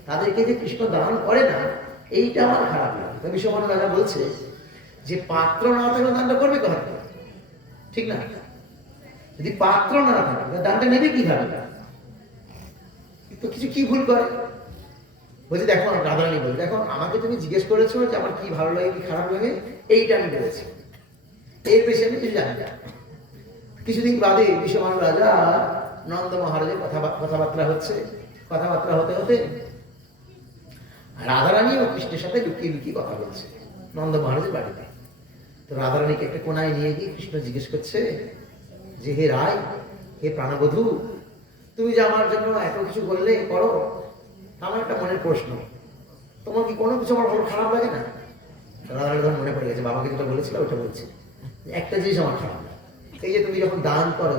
তাদেরকে যে কৃষ্ণ দান করে না, এইটা আমার খারাপ লাগে। তো বিশ্ববান রাজা বলছে যে পাত্র না থাকলে দানটা করবে কোথা থেকে? ঠিক না? যদি পাত্র না থাকে দানটা নেবে কিভাবে? তো কিছু কি ভুল করে? বলছি দেখো, রাধারানী বলছে দেখো, আমাকে তুমি জিজ্ঞেস করেছো যে আমার কি ভালো লাগে কি খারাপ লাগে, এইটা আমি বলেছি, এর বেশি আমি কিছু জানি না। কিছুদিন বাদে বিশ্ববান রাজা নন্দ মহারাজের কথাবার্তা হচ্ছে। কথাবার্তা হতে হতে রাধারানী ও কৃষ্ণের সাথে লুকিয়ে লুকিয়ে কথা বলছে নন্দ মহারাজের বাড়িতে। তো রাধারানীকে একটা কোনায় নিয়ে গিয়ে কৃষ্ণ জিজ্ঞেস করছে যে হে রায়, হে প্রাণবধূ, তুমি যে আমার জন্য এত কিছু বললে করো, আমার একটা মনের প্রশ্ন, তোমার কি কোনো কিছু আমার খারাপ লাগে না? রাধারানী তখন মনে পড়ে গেছে, বাবাকে যেটা বলেছিল ওটা বলছে, একটা জিনিস আমার খারাপ লাগে, এই যে তুমি যখন দান করো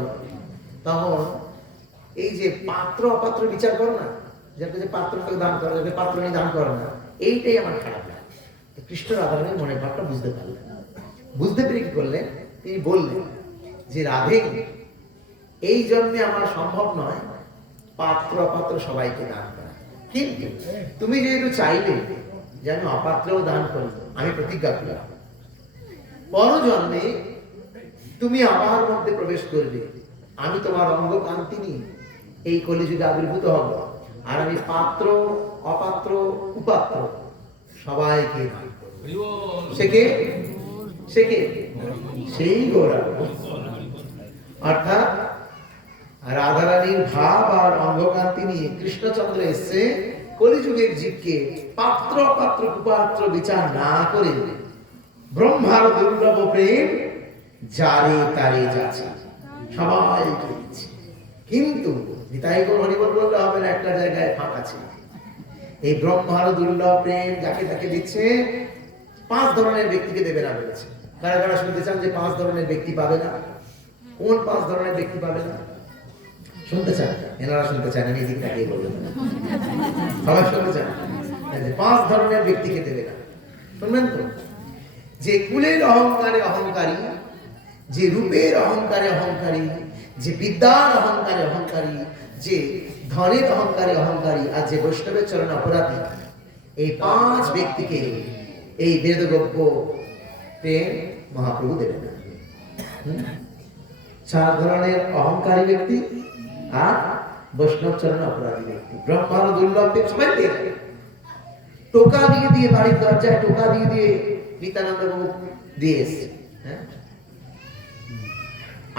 তখন এই যে পাত্র অপাত্র বিচার করো না, যাকে যে পাত্রকে দান করো, যাকে পাত্র নিয়ে দান করো না, এইটাই আমার খারাপ লাগে। কৃষ্ণ রাধারানীর মনের ভাবটা বুঝতে পারলেন। বুঝতে পেরে কি করলেন? তিনি বললেন যে রাধে, এই জন্মে আমার সম্ভব নয় পাত্র অপাত্র সবাইকে দান করা, কিন্তু তুমি যেহেতু চাইলে যে আমি অপাত্রেও দান করি, আমি প্রতিজ্ঞা করলাম পর জন্মে তুমি আমার মধ্যে প্রবেশ করবে, আমি তোমার অঙ্গ কান্তি নিয়ে এই কলিযুগে আবির্ভূত হব, আর আমি পাত্র অপাত্র উপাত্র সবাইকে দান করব। সে কে? সে কে? সেই গৌরাঙ্গ। অর্থাৎ রাধারানীর ভাব আর অঙ্গকান্তি নিয়ে কৃষ্ণচন্দ্র এসছে কলিযুগের জীবকে পাত্র অপাত্র কুপাত্র বিচার না করে ব্রহ্মার দুর্লভ প্রেম যারে তারে যাচ্ছে, সবাইকে দিচ্ছে। কিন্তু নিতাই গৌর হরি বল বললে হবে না, একটা জায়গায় ফাঁক আছে। এই ব্রহ্মার দুর্লভ প্রেম যাকে তাকে দিচ্ছে, 5 ধরনের ব্যক্তিকে দেবে না বলেছে। কারা কারা শুনতে চান যে 5 ধরনের ব্যক্তি পাবে না? কোন 5 ধরনের ব্যক্তি পাবে না শুনতে চান? এনারা শুনতে চান, আমি এদিক তাকিয়ে বলবেন না, সবাই শুনতে চান। 5 ধরনের ব্যক্তিকে দেবে না, শুনবেন তো? যে কুলের অহংকারে অহংকারী, যে রূপের অহংকারে অহংকারী, যে বিদ্যার অহংকারে অহংকারী, যে ধনের অহংকারে অহংকারী, আর যে বৈষ্ণবের চরণে অপরাধী, এই 5 ব্যক্তিকে এই বেদগোপ্য প্রেম মহাপ্রভু দেবেন না। 4 ধরনের অহংকারী ব্যক্তি আর বৈষ্ণব চরণে অপরাধী ব্যক্তি। ব্রহ্মার দুর্লভ প্রেম সবাই পেয়ে যাবে। টোকা দিয়ে দিয়ে বাড়ির দরজায় টোকা দিয়ে দিয়ে নিত্যানন্দ বাবু দিয়ে এসছে।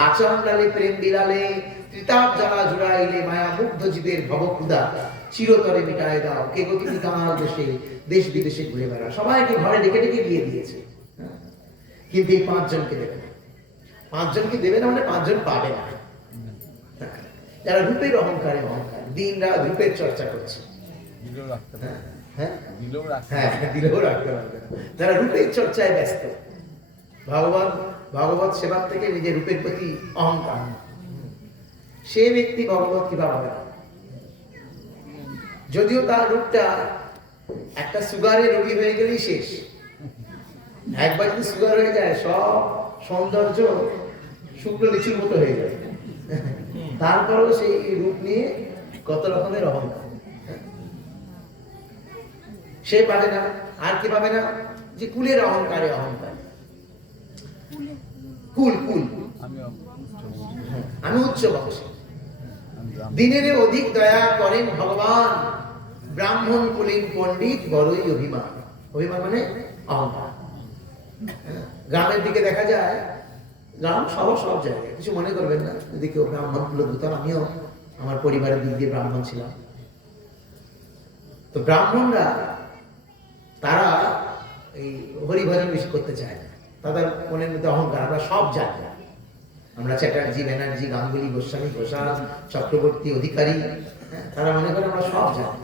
আচরণ লালে প্রেম বিলালে ত্রিতাপ জ্বালা জুড়াইলে মায়া মুগ্ধ জীবের ভবক্ষুধা চিরতরে মিটায় দাও, কে গতি কামাল দেশে দেশ বিদেশে ঘুরে বেড়া। সবাইকে ঘরে ডেকে ডেকে দিয়ে দিয়েছে, কিন্তু এই 5 জনকে দেবে না। 5 জনকে দেবে না মানে 5 জন পাবে না। যারা রূপের অহংকারে অহংকার, দিন রাত রূপের চর্চা করছে, দিলেও রাখতে পারবে না। যারা রূপের চর্চায় ব্যস্ত, ভগবত সেবার থেকে নিজের রূপের প্রতি অহংকার, সে ব্যক্তি ভগবত কৃপা পাবে না। যদিও তার রূপটা একটা সুগারের রোগী হয়ে গেলেই শেষ। একবার যদি সুগার হয়ে যায়, সব সৌন্দর্য শুক্ল লিচুর মতো হয়ে যায়। তারপরেও সেই রূপ নিয়ে কত রকমের অহংকার, সে পাবে না। আর কি পাবে না? যে কুলের অহংকারে অহংকার। কুল কুল আমি উচ্চ বংশে, দিনের অধিক দয়া করেন ভগবান, ব্রাহ্মণ কুলীন পণ্ডিত বড়ই অভিমান। অভিমান মানে অহংকার। গ্রামের দিকে দেখা যায়, গ্রাম শহর সব জায়গায়, কিছু মনে করবেন না যদি কেউ ব্রাহ্মণ কুলভূত, আমিও আমার পরিবারের দিক দিয়ে ব্রাহ্মণ ছিলাম। তো ব্রাহ্মণরা তারা এই হরিভজন বেশি করতে চায় না, তাদের মনের মধ্যে অহংকার, আমরা সব জানি। আমরা চ্যাটার্জি, ব্যানার্জি, গাঙ্গুলি, গোস্বামী, ঘোষাল, চক্রবর্তী, অধিকারী, হ্যাঁ, তারা মনে করে আমরা সব জানি।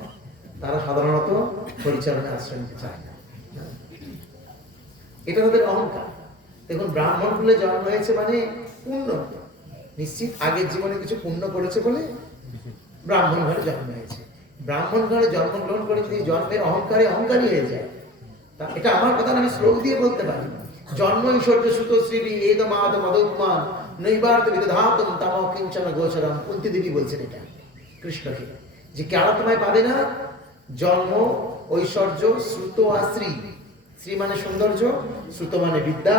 তারা সাধারণত পরিচালনায় আশ্রয় নিতে চায় না। হ্যাঁ। এটা তাদের অহংকার। দেখুন, ব্রাহ্মণ কুলে জন্ম হয়েছে মানে পুণ্য, নিশ্চিত আগের জীবনে কিছু পুণ্য করেছে বলে ব্রাহ্মণ ঘরে জন্ম হয়েছে। ব্রাহ্মণ ঘরে জন্মগ্রহণ করে যদি জন্মের অহংকারে অহংকারী হয়ে যায়, তা এটা আমার কথা না, আমি শ্লোক দিয়ে বলতে পারি। জন্ম ঐশ্বর্য সুত শ্রী এদ মাদ মদোপমান নৈবার্ত বিদধাতম তাম কিঞ্চন গোচরম। কুন্তী দেবী বলছেন এটা কৃষ্ণকে, যে কেন তোমায় পাবে না? জন্ম, ঐশ্বর্য, শ্রুত আর শ্রী। শ্রী মানে সৌন্দর্য, শ্রুত মানে বিদ্যা,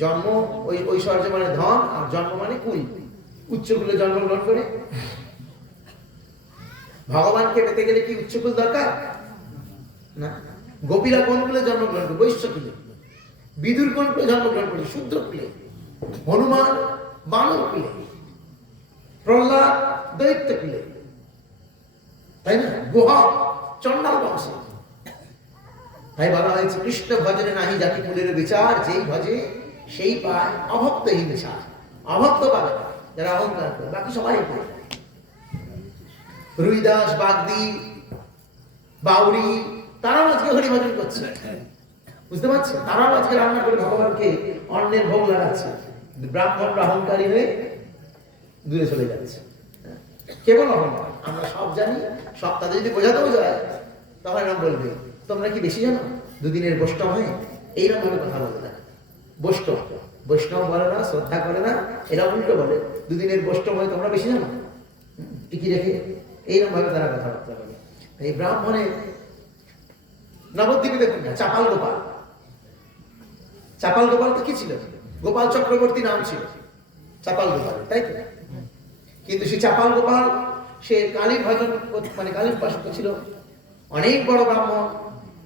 জন্ম ঐশ্বর্য মানে ধন, আর জন্ম মানে কুল। উচ্চ কুলে জন্মগ্রহণ করে ভগবানকে পেতে গেলে কি উচ্চ কুল দরকার? না। গোপীরা কোন কুলে জন্মগ্রহণ করে? বৈশ্য কুলে। বিদুর কোন কুলে জন্মগ্রহণ করে? শূদ্র কুলে। হনুমান বানর কুলে, প্রহ্লাদ দৈত্য কুলে, তাই না? গুহা চন্ডাল বংশে। তাই বলা হয়েছে কৃষ্ণ ভজনে নাহি জাতি কুলের বিচার, যেই ভজে সেই পায় অভক্তহীন বিচার। অভক্ত পাবে না যারা অহংকার করে, বাকি সবাই পায়। রুইদাস, বাগদি, বাউরি, তারাও আজকে হরি ভজন করছে, বুঝতে পারছে? তারাও আজকে রান্না করে ভগবানকে অন্নের ভোগ লাগাচ্ছে। ব্রাহ্মণরা অহংকারী হয়ে দূরে চলে যাচ্ছে। কেবল অহংকার। আমরা সব জানি, সব তাদের যদি বোঝাতেও যায় তখন এরকম বলবে, তোমরা কি বেশি জানো? দুদিনের বৈষ্ণব হয়ে এইরকম ভাবে কথা বলবে না। বৈষ্ণব, বৈষ্ণব বলে না, শ্রদ্ধা করে না, এরকম উল্টো বলে দুদিনের বৈষ্ণব হয়ে তোমরা বেশি জানো, টিকি রেখে এইরকম ভাবে তারা কথাবার্তা বলে। এই ব্রাহ্মণের নবদ্বীপে দেখুন না, চাপাল গোপাল। চাপাল গোপাল তো কি ছিল? গোপাল চক্রবর্তী নাম ছিল চাপাল গোপাল, তাই তো? কিন্তু সে চাপাল গোপাল সে কালীর ভজন, মানে কালীর উপাসক ছিল, অনেক বড় ব্রাহ্মণ।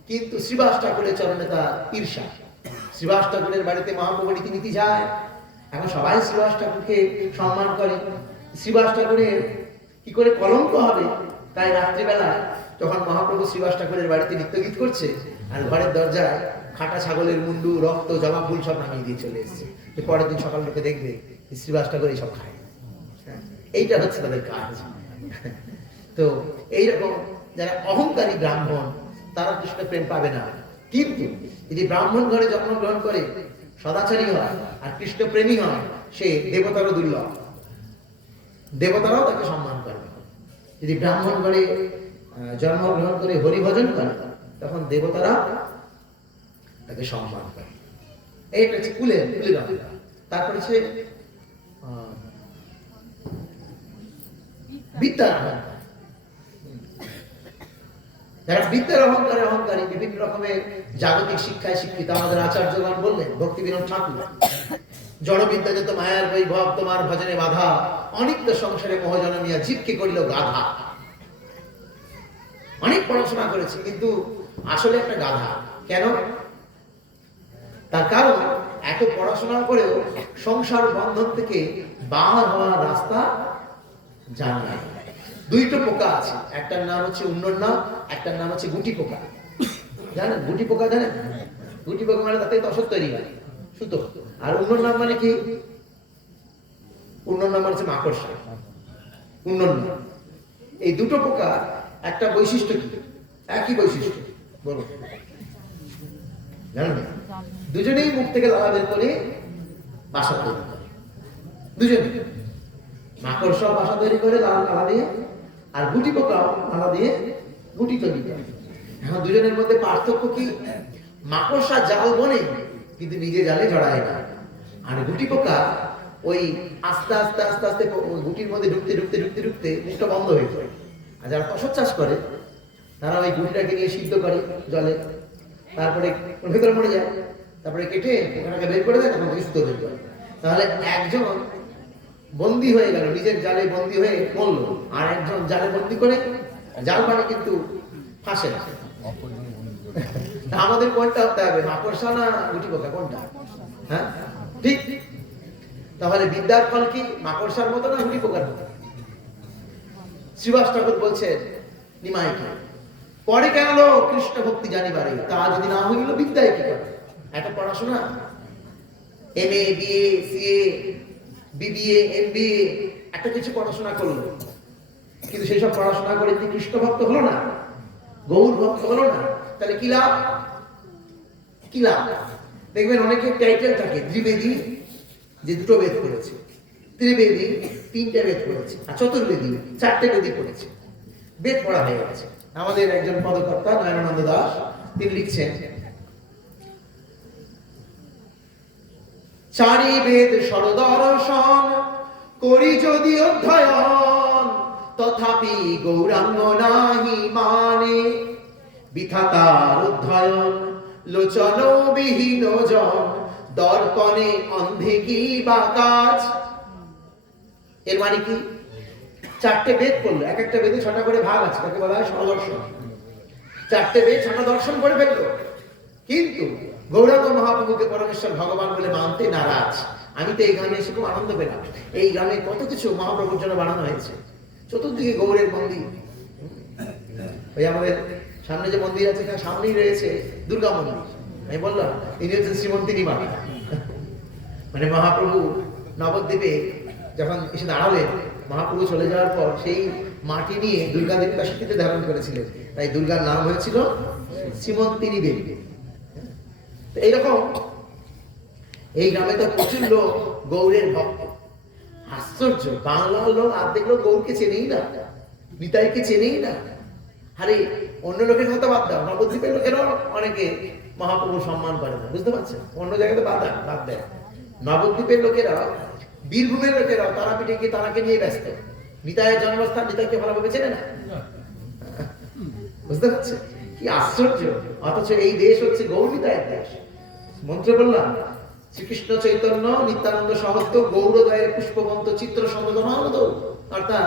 কিন্তু শ্রীবাস ঠাকুরের চরণে তার ঈর্ষা। শ্রীবাস ঠাকুরের বাড়িতে মহাপ্রভু রীতিনীতি যায়, এখন সবাই শ্রীবাস ঠাকুরকে সম্মান করে। শ্রীবাস ঠাকুরের কি করে কলঙ্ক হবে, তাই রাত্রিবেলা যখন মহাপ্রভু শ্রীবাস ঠাকুরের বাড়িতে নিত্যগীত করছে, আর ঘরের দরজায় খাটা ছাগলের মুন্ডু, রক্ত, জবা ফুল সব নামিয়ে দিয়ে চলে এসছে, যে পরের দিন সকাল লোকে দেখবে শ্রীবাস ঠাকুর এইসব খায়। এইটা হচ্ছে তাদের কাজ। তো এইরকম যারা অহংকারী ব্রাহ্মণ, তারা কৃষ্ণ প্রেম পাবে না। কিন্তু যদি ব্রাহ্মণ ঘরে জন্মগ্রহণ করে, সদাচারী হয় আর কৃষ্ণ প্রেমী হয়, সে দেবতারও দুর্লভ, দেবতারাও তাকে সম্মান করবে। যদি ব্রাহ্মণ ঘরে জন্মগ্রহণ করে হরিভজন করে, তখন দেবতারা তাকে সম্মান করে। এইটা হচ্ছে কুলের অহংকার। তারপরে হচ্ছে বিদ্যার অহংকার। যারা বিদ্যার অহংকারে অহংকারী, বিভিন্ন রকমের জাগতিক শিক্ষায় শিক্ষিত, আমাদের আচার্যগণ বললেন, ভক্তি বিনোদ ঠাকুর, জড়বিদ্যা যত মায়ার বৈভব, তোমার ভজনে বাধা, অনিত্য সংসারে মোহজনমিয়া জীবকে করিল গাধা। অনেক পড়াশোনা করেছে কিন্তু আসলে একটা গাধা। কেন? তার কারণ এত পড়াশোনা করেও সংসার বন্ধন থেকে বার হওয়ার রাস্তা জানা নাই। দুইটা পোকা আছে, একটার নাম হচ্ছে উন্নন্না, একটার নাম হচ্ছে গুটি পোকা। জানেন গুটি পোকা? জানেন গুটি পোকা মানে তাতে তসর তৈরি হয়, সুতো। আর উন্নন্না মানে কি? উন্নন্না মানে হচ্ছে মাকড়সা, উন্নন্না। এই দুটো পোকা একটা বৈশিষ্ট্য কি? একই বৈশিষ্ট্য, বলো জানেন? দুজনেই মুখ থেকে লালা বের করে বাসা তৈরি করে। দুজনে মাকড়সা বাসা তৈরি করে লালা দিয়ে, আর গুটি পোকাও লালা দিয়ে গুটি তৈরি করে। এখন দুজনের মধ্যে পার্থক্য কি? মাকড়সা জাল বনে কিন্তু নিজে জালে জড়ায় না, আর গুটি পোকা ওই আস্তে আস্তে আস্তে আস্তে গুটির মধ্যে ঢুকতে ঢুকতে ঢুকতে ঢুকতে মুখটা বন্ধ হয়ে যায়। আর যারা ফসল চাষ করে তারা ওই গুটিটাকে নিয়ে সিদ্ধ করে জলে, তারপরে ভেতরে মরে যায়, তারপরে কেটে ওখানে বের করে দেয়, তখন সুতো বের করে। তাহলে একজন বন্দী হয়ে গেল, নিজের জালে বন্দী হয়ে মরল, আর একজন জালে বন্দী করে জাল মানে কিন্তু ফাঁসে না। আমাদের কোনটা হতে হবে, মাকড়সা না গুটি পোকা, কোনটা? হ্যাঁ ঠিক। তাহলে বিদ্যার ফল কি মাকড়সার মতো না গুটি পোকার মতো? শ্রীবাস ঠাকুর বলছেন নিমাইকে, পরে কেন কৃষ্ণ ভক্তি জানিবারে, তা যদি না হইল বিদ্যায় কি করে? এত পড়াশোনা, MA, BA, CA, BBA, MBA, একটা কিছু পড়াশোনা করলো, কিন্তু সেই সব পড়াশোনা করে কি কৃষ্ণ ভক্ত হলো না, গৌর ভক্ত হলো না, তাহলে কি লাভ? কি লাভ? দেখবেন অনেকে টাইটেল থাকে ত্রিবেদী, যে 2টো বেদ করেছে, ত্রিবেদী 3টে বেদ করেছে, আর চতুর্বেদী 4টে বেদই করেছে, বেদ পড়া হয়ে গেছে। আমাদের একজন পদকর্তা নয়নানন্দ দাস তিনি লিখছেন, 4 বেদ সরদর্শন করি যদি অধ্যয়ন, তথাপি গৌরাঙ্গ নাহি মানে, বিধাতার অধ্যয়ন লোচন বিহীন জন, দর্পণে অন্ধে কি বা কাজ। এর মানে কি? 4টে বেদ পড়লো, এক একটা বেদে 6টা করে ভাগ আছে, তাকে বলা হয় সরদর্শন। 4টে বেদ 6টা দর্শন করে ফেললো, কিন্তু গৌরাঙ্গ মহাপ্রভুকে পরমেশ্বর ভগবান বলে মানতে নারাজ। আমি তো এই গ্রামে এসে খুব আনন্দ পেলাম, এই গ্রামে কত কিছু মহাপ্রভুর জন্য বানানো হয়েছে, চতুর্দিকে গৌরের মন্দির। ওই আমাদের সামনে যে মন্দির আছে, এখানে সামনেই রয়েছে দুর্গা মন্দির। আমি বললাম ইনি হচ্ছেন শ্রীমন্তিনী মা, মানে মহাপ্রভু নবদ্বীপে যখন এসে দাঁড়ালেন, মহাপ্রভু চলে যাওয়ার পর সেই মাটি নিয়ে দুর্গা দেবী কাশীতে ধারণ করেছিলেন, তাই দুর্গার নাম হয়েছিল শ্রীমন্তিনী দেবী। এইরকম এই গ্রামে তো প্রচুর লোক গৌরের ভক্ত। আশ্চর্য, বাংলার লোক অর্ধেক লোক গৌরকে চেনেই না, নিতাইকে চেনেই না। আরে অন্য লোকের কথা বাদ দাও, নবদ্বীপের লোকেরাও অনেকে মহাপ্রভু সম্মান করে না, বুঝতে পারছেন? অন্য জায়গাতে বাদ দেয়। নবদ্বীপের লোকেরা, বীরভূমের লোকেরাও তারাপীঠে গিয়ে তারাকে নিয়ে ব্যস্ত। নিতাইয়ের জন্মস্থান নিতাইকে ভালোভাবে চেনে না, বুঝতে পারছেন? কি আশ্চর্য! অথচ এই দেশ হচ্ছে গৌর নিতাইয়ের দেশ। মন্ত্র বললাম, শ্রীকৃষ্ণ চৈতন্য নিত্যানন্দ সহস্ত গৌরদয়ের পুষ্পবন্ত চিত্র সন্দনানন্দ। অর্থাৎ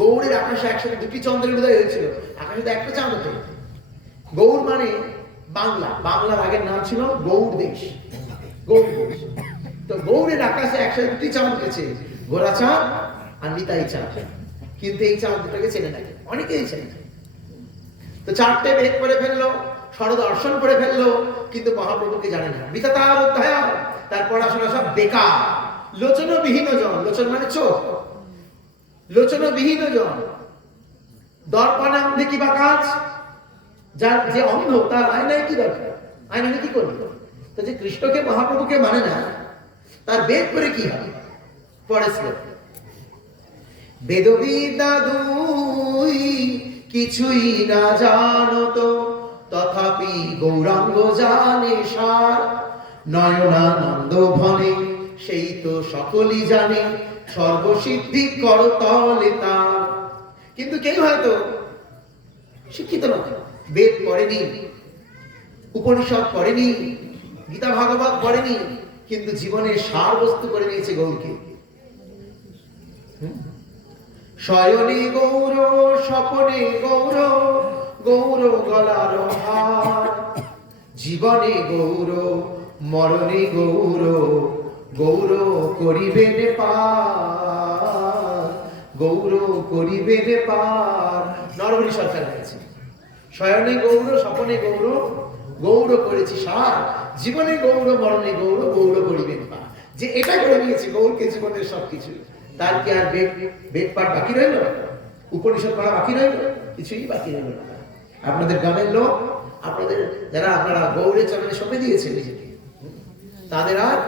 গৌড়ের আকাশে একসাথে 2টি চন্দ্রের উদয় হয়েছিল, আকাশে তো একটা চাঁদ হতো। গৌড় মানে বাংলা, বাংলার আগের নাম ছিল গৌড় দেশ, গৌড় দেশ। তো গৌড়ের আকাশে একসাথে 2টি চাঁদ উঠেছে, গোরা চাঁদ আর নিতাই চাঁদ। কিন্তু এই চাঁদ দুটাকে চেনে না, অনেকেই চেনে না। তো 4টে বেদ করে ফেললো, সরদর্শন করে ফেললো, কিন্তু মহাপ্রভুকে জানে না। বিধাতার অধ্যয়ন, তার পড়াশোনা সব বেকার। লোচন বিহীন জন, লোচন মানে চোখ, লোচন বিহীন জন, দর্পণে অন্ধে কি বা কাজ। যার যে অন্ধ, তার আয়নায় কি দরকার? আয়নায় কি করবে? তো যে কৃষ্ণকে মহাপ্রভুকে মানে না, তার বেদ করে কি হবে? পরে শ্লোক, বেদবিদ্যা দুই কিছুই না জানত, তথাপি গৌরাঙ্গ জানে সার, নয়নানন্দ ভনে সেই তো সকলই জানে, সর্বসিদ্ধি করতলে তার। কিন্তু কেউ হয়তো শিক্ষিত নয়, বেদ পড়েনি, উপনিষদ পড়েনি, গীতা ভাগবত পড়েনি, কিন্তু জীবনের সার বস্তু করে নিয়েছে গৌরকে। শয়নে গৌর, স্বপনে গৌর, গৌর গলার হার, জীবনে গৌর, মরণে গৌর, গৌর করিবেন পার, গৌর করিবেন পার। নরহরি সরকার হয়েছে, শয়নে গৌর, স্বপনে গৌর, গৌর করেছি সার, জীবনে গৌর, মরণে গৌর, গৌর করিবেন পার। যে এটা করে নিয়েছে গৌরকে জীবনের সবকিছু, তার কি আর বেদ পাঠ বাকি রইল? উপনিষদ পড়া বাকি রইল? কিছুই বাকি রইল না। আপনাদের গ্রামের লোক, আপনাদের যারা আপনারা গৌরের চরণে সঁপে দিয়েছেন নিজেকে, তাদের আর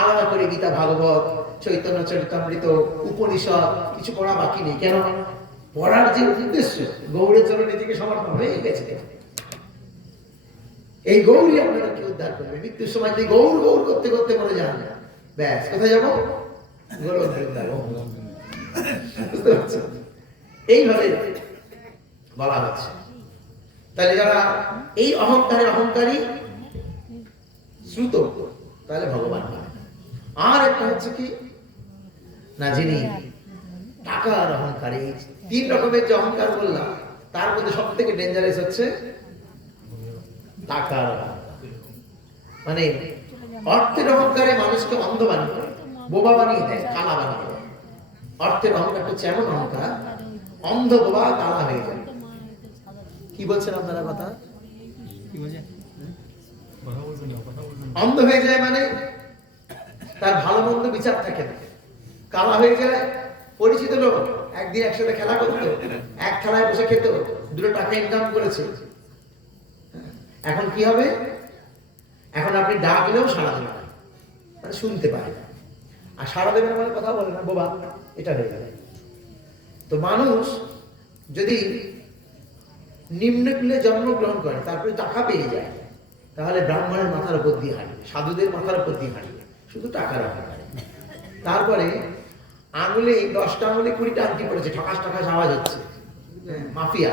আলাদা করে গীতা ভাগবত, চৈতন্য চরিতামৃত, উপনিষদ কিছু পড়া বাকি নেই। কেন? পড়ার যে উদ্দেশ্য, গৌরের চরণে নিজেকে সমর্পণ হয়ে গেছে। এই গৌরী আপনাদেরকে উদ্ধার করবে। মৃত্যুর সময় যদি গৌর গৌর করতে করতে মরে যান, ব্যাস কোথায় যাবো? বুঝতে পারছেন? এইভাবে বলা হচ্ছে। তাহলে যারা এই অহংকারী শ্রুত, তাহলে ভগবান হয়। আর একটা হচ্ছে কি না, যিনি টাকার অহংকারী। 3 রকমের যে অহংকার বললাম, তার মধ্যে সব থেকে ডেঞ্জারাস হচ্ছে টাকার অহংকার। মানে অর্থের অহংকারে মানুষকে অন্ধ বানিয়ে দেয়, বোবা বানিয়ে দেয়, কালা বানিয়ে দেয়। অর্থের অহংকার হচ্ছে এমন অহংকার, অন্ধ বোবা কালা হয়ে যায়। কি বলছেন আপনারা? কথা অন্ধ হয়ে যায় মানে তার ভালো মন্দ বিচার থাকে না, কালা হয়ে যায়। পরিচিত লোক একদিন একসাথে খেলা করতো, এক খেলায় বসে খেত, দুটো টাকা ইনকাম করেছে। এখন কি হবে? এখন আপনি ডাকলেও সাড়া দেবে না, মানে শুনতে পারে না। আর সাড়া দেবে না মানে কথা বলে না, বোবা, এটা হয়ে গেল। তো মানুষ যদি নিম্নকুলে জন্মগ্রহণ করে তারপরে টাকা পেয়ে যায়, তাহলে ব্রাহ্মণের মাথার উপর দিয়ে হাঁটবে, সাধুদের মাথার উপর দিয়ে হাঁটবে, শুধু টাকার অহংকারে। তারপরে আঙুলে 10টা আঙুলে 20টা আংটি পড়েছে, ঠকাস ঠকাস আওয়াজ হচ্ছে, মাফিয়া।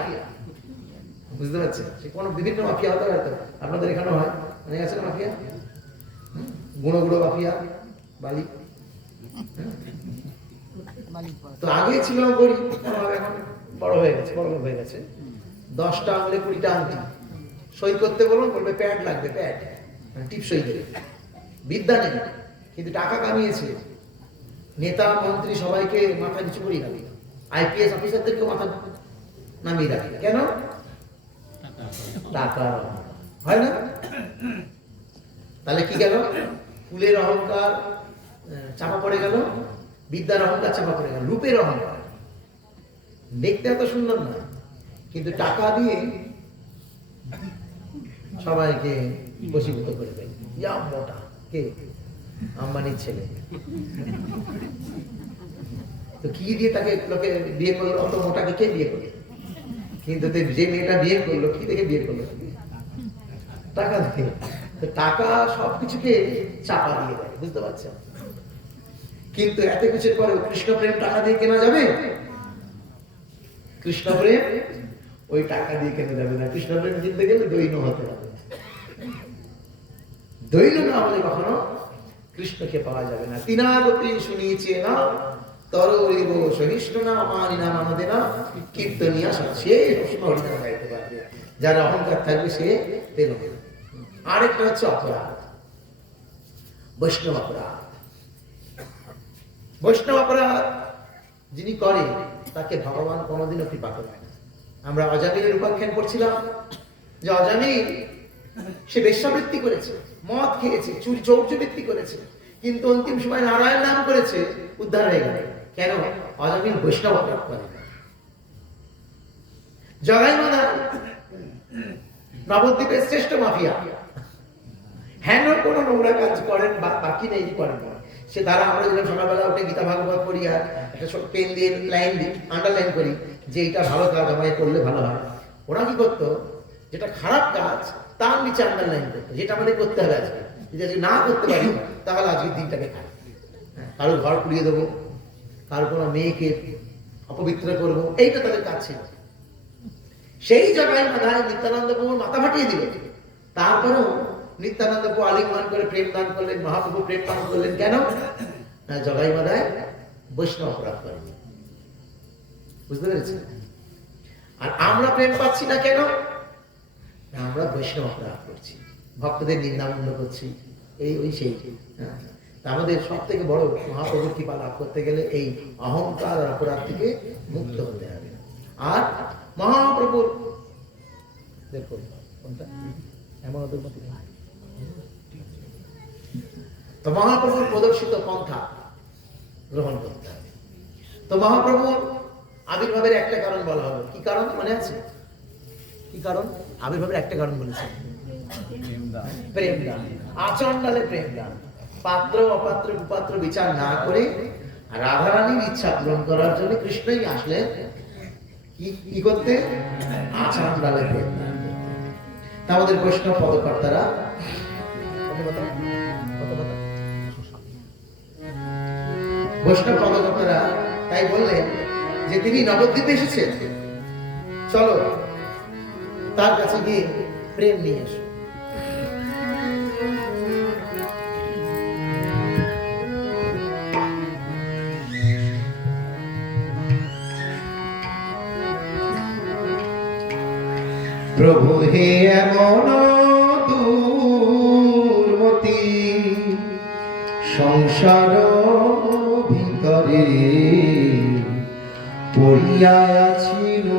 বুঝতে পারছেন? সে কোনো বিভিন্ন মাফিয়া হতে হয়তো আপনাদের এখানে হয়, অনেক আছে না মাফিয়া, গুঁড়ো গুঁড়ো মাফিয়া, বালি। তো আগে ছিল গরিব, এখন বড় হয়ে গেছে, বড় লোক হয়ে গেছে। 10টা আঙুলে 20টা আংটি, সই করতে বলুন বলবে প্যাড লাগবে, প্যাড, টিপ সই দেবে। বিদ্যা নেই কিন্তু টাকা কামিয়েছে। নেতা মন্ত্রী সবাইকে মাথা নিচু করিয়ে রাখে, আইপিএস অফিসারদেরকে মাথা নামিয়ে রাখে, কেন? টাকা হয় না? তাহলে কি গেল? ফুলের অহংকার চাপা পড়ে গেল, বিদ্যার অহংকার চাপা পড়ে গেল, রূপের অহংকার। দেখতে এত সুন্দর না, কিন্তু টাকা দিয়ে সবাইকে বশীভূত করে দেয়। ইয়া মোটা, কে? আম্বানির ছেলে। তো কি দিয়ে তাকে লোকে বিয়ে করলো? অত মোটাকে কে বিয়ে করলো? কিন্তু যে মেয়েটা বিয়ে করলো, কি দেখে বিয়ে করলো? টাকা দিয়ে। তো টাকা সবকিছুকে চাপা দিয়ে দেয়, বুঝতে পারছেন? কিন্তু এত কিছুর পরে কৃষ্ণ প্রেম টাকা দিয়ে কেনা যাবে? কৃষ্ণ প্রেম ওই টাকা দিয়ে কেনা যাবে না। কৃষ্ণ প্রেম কিনতে গেলে দৈন্য হতে হবে। দৈন্য না হলে কখনো কৃষ্ণকে পাওয়া যাবে না। তিনাগতি শুনিয়েছে না, তরৈব সহিষ্ণু না, মানি না মানদে না, কীর্তনিয়া সে হরিনাম গাইতে পারবে। যার অহংকার থাকবে সে পেল না। আরেকটা হচ্ছে অপরাধ, বৈষ্ণব অপরাধ। বৈষ্ণব অপরাধ যিনি করে তাকে ভগবান কোনোদিনও কৃপা করবে না। আমরা অজামিলের উপাখ্যান করছিলাম যে অজামিল সে বেশ্যাবৃত্তি করেছে, মদ খেয়েছে, চুরি চৌর্যবৃত্তি করেছে, কিন্তু অন্তিম সময় নারায়ণ নাম করেছে, উদ্ধার হয়ে গেল। কেন? অজামিল বৈষ্ণব অপরাধ করে। জগাই মানা নবদ্বীপের শ্রেষ্ঠ মাফিয়া, হেন কোনো নোংরা কাজ করেন বাকি নেই, করেন না। সে দ্বারা আমরা যখন সকালবেলা উঠে গীতা ভাগবত পড়ি আর একটা পেন দিয়ে লাইন দিই, আন্ডারলাইন করি যে এটা ভালো কাজ, আমায় করলে ভালো হয়। ওরা কি করতো? যেটা খারাপ কাজ তার নিচে আন্ডারলাইন করতো, যেটা আমাদের করতে হবে আজকে। যদি আজকে না করতে পারি তাহলে আজকের দিনটাকে খাই। কারো ঘর পুড়িয়ে দেবো, কারো কোনো মেয়েকে অপবিত্র করবো, এইটা তাদের কাজ ছিল। সেই জায়গায় মাথায় নিত্যানন্দ প্রভুর মাথা ফাটিয়ে দিল। তারপরেও নিত্যানন্দ প্রভু আলিঙ্গন করে প্রেম দান করলেন, মহাপ্রভু প্রেম দান করলেন। কেন? না, জগাই মাদায় বৈষ্ণব অপরাধ করেনি। বুঝতে পেরেছেন? আর আমরা প্রেম পাচ্ছি না কেন? আমরা বৈষ্ণব অপরাধ করছি, ভক্তদের নিন্দামন্দ করছি, এই ওই সেই। আমাদের সব থেকে বড় মহাপ্রভুর কৃপা লাভ করতে গেলে এই অহংকার আর অপরাধ থেকে মুক্ত হতে হবে। আর মহাপ্রভুর দেখুন কোনটা এমন ওদের মতো, তো মহাপ্রভুর প্রদর্শিত পন্থা গ্রহণ করতে হবে। তো মহাপ্রভুর আবির্ভাবের একটা কারণ বলা হবে। কি কারণ মনে আছে? কি কারণ? আবির্ভাবের একটা কারণ বলেছে, প্রেম দান। আচরণ ডালে প্রেম দান, পাত্র অপাত্র কুপাত্র বিচার না করে রাধারানীর ইচ্ছা পূরণ করার জন্য কৃষ্ণই আসলেন। কি করতে? আচরণ ডালে প্রেম দান করতে। তা আমাদের বৈষ্ণব পদকর্তারা বৈষ্ণব পদকর্তারা তাই বললেন যে তিনি নবদ্বীপে এসেছেন, চলো তার কাছে গিয়ে প্রেম নিয়ে এসো। প্রভু হে এমন দুর্মতি সংসার ভিতরে পড়িয়া ছিল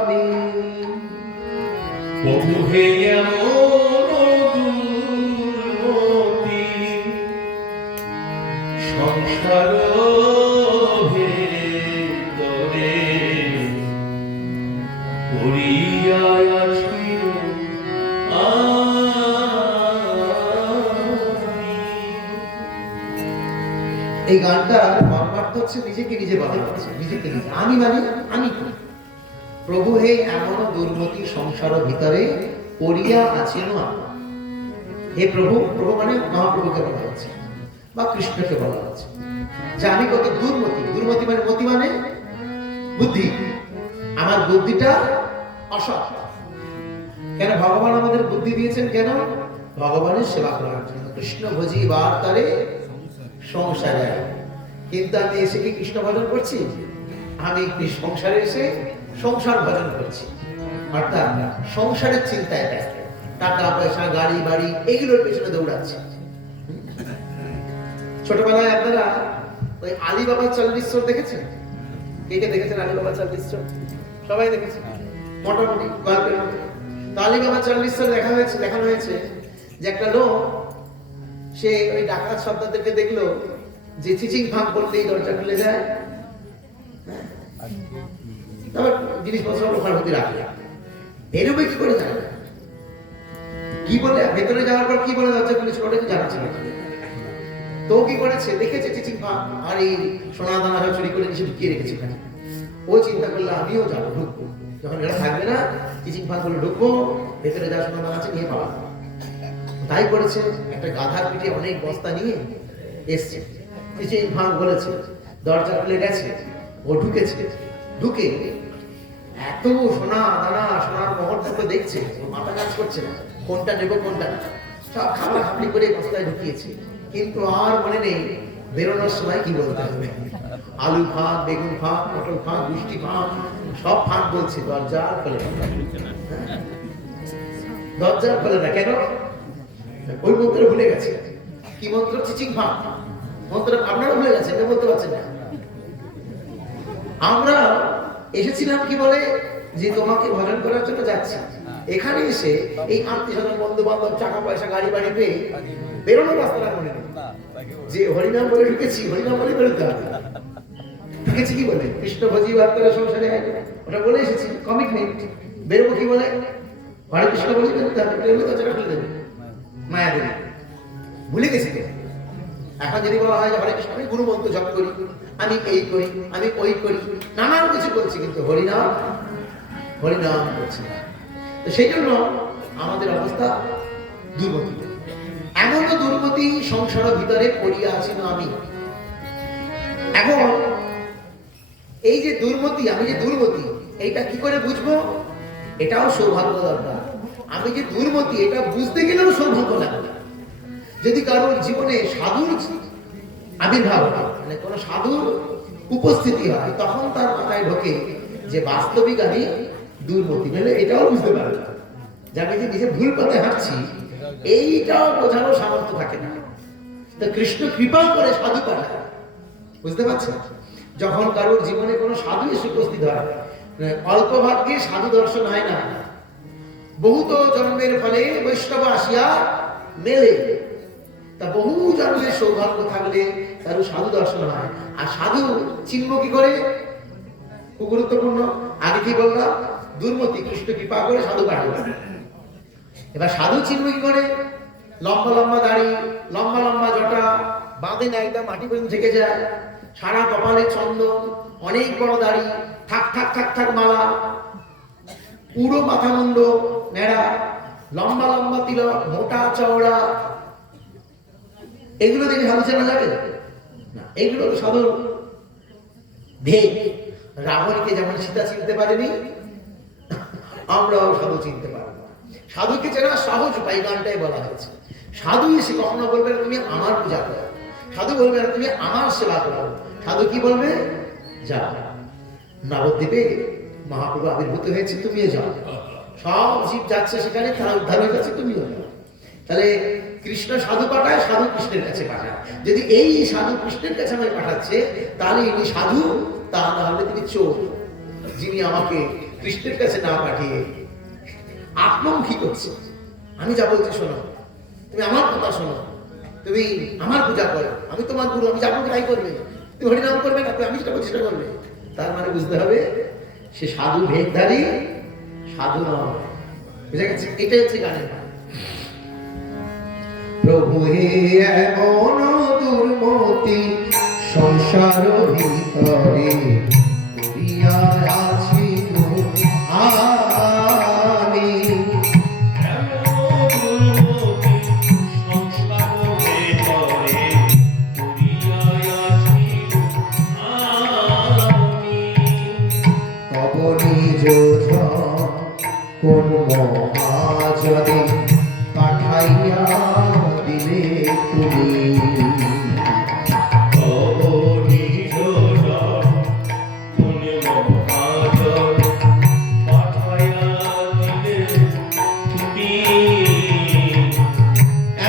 আমি। প্রভু হে এমন দুর্মতি সংসার ভেতরে পড়িয়া আছি এই গানটার মর্মার্থ হচ্ছে নিজেকে নিজে বলা হচ্ছে, নিজেকে নিজে। আমি মানে আমি কি? প্রভু হে এমন দুর্মতি সংসার ভিতরে পড়িয়া আছেন আপনি। হে প্রভু, প্রভু মানে মহাপ্রভুকে বলা হচ্ছে বা কৃষ্ণকে বলা হচ্ছে যে আমি কত দুর্মতি। দুর্মতি মানে মতি মানে বুদ্ধি। আমার বুদ্ধিটা অসৎ। কেন ভগবান আমাদের বুদ্ধি দিয়েছেন? কেন? ভগবানের সেবা করার জন্য। কৃষ্ণ ভজি বার্তারে সংসারে। কিন্তু আমি এসে কি কৃষ্ণ ভজন করছি? আমি সংসারে এসে সংসার ভজন করছি, অর্থাৎ সংসারের চিন্তায় ব্যস্ত। টাকা পয়সা, গাড়ি বাড়ি, এইগুলোর পেছনে দৌড়াচ্ছে। ছোটবেলায় আপনারা ওই আলিবাবা 40 চোর দেখেছেন? কে কে দেখেছেন আলিবাবা 40 চোর? সবাই দেখেছেন মোটামুটি গল্পের মধ্যে। তো আলিবাবা 40 চোর দেখানো হয়েছে যে একটা লোক, সে ওই ডাকাত সর্দারদেরকে দেখলো যে চিচিং ফাঁক করলেই দরজা খুলে যায়, তারপর জিনিসপত্র ওখানে হতে রাখলে বেরোবে কি করে জানে না। কি বলে ভেতরে যাওয়ার পর কি বলে দরজা খুলেছিল ওটা কি জানাচ্ছে না। তো কি করেছে, দেখেছে চিচিং ফাঁক আর এই সোনা দানা চুরি করে নিচে ঢুকিয়ে রেখেছে ওখানে। ও চিন্তা করলো আমিও যাবো, ঢুকবো, যখন এরা থাকবে না চিচিং ফাঁক গুলো ঢুকবো, ভেতরে যা সোনা দানা আছে নিয়ে পালাবো। তাই করেছে, একটা গাধার পিঠে অনেক বস্তা নিয়ে এসছে। চিচিং ফাঁক বলেছে, দরজা খুলে গেছে, ও ঢুকেছে। ঢুকে এত সোনা দানা, সোনার মহরটা তো দেখছে, ওর মাথা কাজ করছে না কোনটা নেবো কোনটা না, সব খাবলা খাবলি করে বস্তায় ঢুকিয়েছে। কিন্তু আর মনে নেই বেরোনোর সময় কি বলতে হবে। আলু ফাঁক, বেগুন ফাঁক, পটল ফাঁক, মিষ্টি ফাঁক, সব ফাঁক বলছে। দরজা খোলে না, দরজা খোলে না। কেন? ওই মন্ত্র ভুলে গেছে। কি মন্ত্র? চিচিং ফাঁক মন্ত্র। আপনারা ভুলে গেছেন, বলতে পারছেন না। আমরা এসেছিলাম কি বলে, যে তোমাকে ভজন করার জন্য যাচ্ছি। এখানে এসে এই আত্মীয়-স্বজন, বন্ধু বান্ধব, টাকা পয়সা, গাড়ি বাড়ি পেয়ে বেরোনোর রাস্তাটা মনে নেই, যে হরিনাম বলে ঢুকেছি, হরিনাম বলে বেরোতে হবে। ঢুকেছি কি বলে? কৃষ্ণ ভজি বার্তারে সংসারে আইবে, ওটা বলে এসেছি, কমিটমেন্ট। বেরোবো কি বলে? হরে কৃষ্ণ বলে বেরোতে হবে। বেরোলে দরজাটা খুলে দেবে মায়া দেবী। ভুলে গেছি তো। এখন যদি বলা হয় যে হরে কৃষ্ণ, আমি গুরু মন্ত্র জপ করি, আমি এই করি, আমি ওই করি, নানান কিছু করছি, কিন্তু হরিনাম হরিনাম করছি না। তো সেই জন্য আমাদের অবস্থা দুর্গতি। এমন তো দুর্গতি সংসার ভিতরে পড়িয়া আছি না আমি। এখন এই যে দুর্মতি, আমি যে দুর্মতি, এইটা কি করে বুঝবো? এটাও সৌভাগ্য দরকার। আমি যে দুর্মতি, এটা বুঝতে গেলেও সৌভাগ্য লাগবে। যদি কারোর জীবনে সাধুর আবির্ভাব হয়, মানে কোনো সাধুর উপস্থিতি হয়, তখন তার মাথায় ঢোকে যে বাস্তবিক আমি দুর্মতি। মানে এটাও বুঝতে পারে না যে আমি যে নিজে ভুল পথে হাঁটছি, এইটাও বোঝানোর সামর্থ্য থাকে না। তো কৃষ্ণ কৃপা করে সাধু পাঠায়। বুঝতে পারছেন? যখন কারোর জীবনে কোনো সাধু এসে উপস্থিত হয়, অল্প ভাগ্যে সাধু দর্শন হয় না, বহুত জন্মের ফলে বৈষ্ণব আসিয়া মেলে। তা বহু জন্মের সৌভাগ্য থাকলে তার সাধু দর্শন হয়। আর সাধু চিনব কি করে? খুব গুরুত্বপূর্ণ। আগে কি বললাম? দুর্মতি, কৃষ্ণ কৃপা করে সাধু পাঠাবে। এবার সাধু চিনব কি করে? লম্বা লম্বা দাড়ি, লম্বা লম্বা জটা, বাঁধে না একদম মাটি পর্যন্ত থেকে যায়, সারা কপালে চন্দন, অনেক বড় দাড়ি, থাক থাক থাক থাক মালা, পুরো মাথা মুন্ড নেড়া, লম্বা লম্বা তিলক, মোটা চওড়া, এগুলো দেখে সাধু চেনা যাবে না। এগুলো তো সাধুর ভেদ। রাবণকে যেমন সীতা চিনতে পারেনি, আমরাও সাধু চিনতে পারবো না। সাধুকে চেনা সহজ উপায়, গানটাই বলা হয়েছে। সাধু এসে কখনো বলবে না তুমি আমার পূজা করো, সাধু বলবে না তুমি আমার সেবা করো। সাধু কি বলবে? যা, নবদ্বীপে মহাপ্রভু আবির্ভূত হয়েছে, তুমিও যাও। সব জীব যাচ্ছে সেখানে, তারা উদ্ধার হয়ে যাচ্ছে, তুমিও যাও। তাহলে কৃষ্ণ সাধু পাঠায়, সাধু কৃষ্ণের কাছে পাঠায়। যদি এই সাধু কৃষ্ণের কাছে আমায় পাঠাচ্ছে, তাহলে ইনি সাধু, তা না হলে তিনি চোর, যিনি আমাকে কৃষ্ণের কাছে না পাঠিয়ে আত্মমুখী করছে। আমি যা বলছি শোনো, তুমি আমার কথা শোনো, তুমি আমার পূজা করো, আমি তোমার গুরু, আমি যাবো তাই করবে, তুমি হরিনাম করবে না, আমি সেটা প্রতিষ্ঠা করবে। তার মানে বুঝতে হবে সে সাধু ভেদধারী, সাধু নয়। বুঝা গেছে? এটাই হচ্ছে গানের মানে। প্রভু হে এমন দুর্মতি সংসার ভিতরে করিয়া আছি আমি। তব নিজ কোন মহাজনে পাঠাইয়া দিলে তুমি।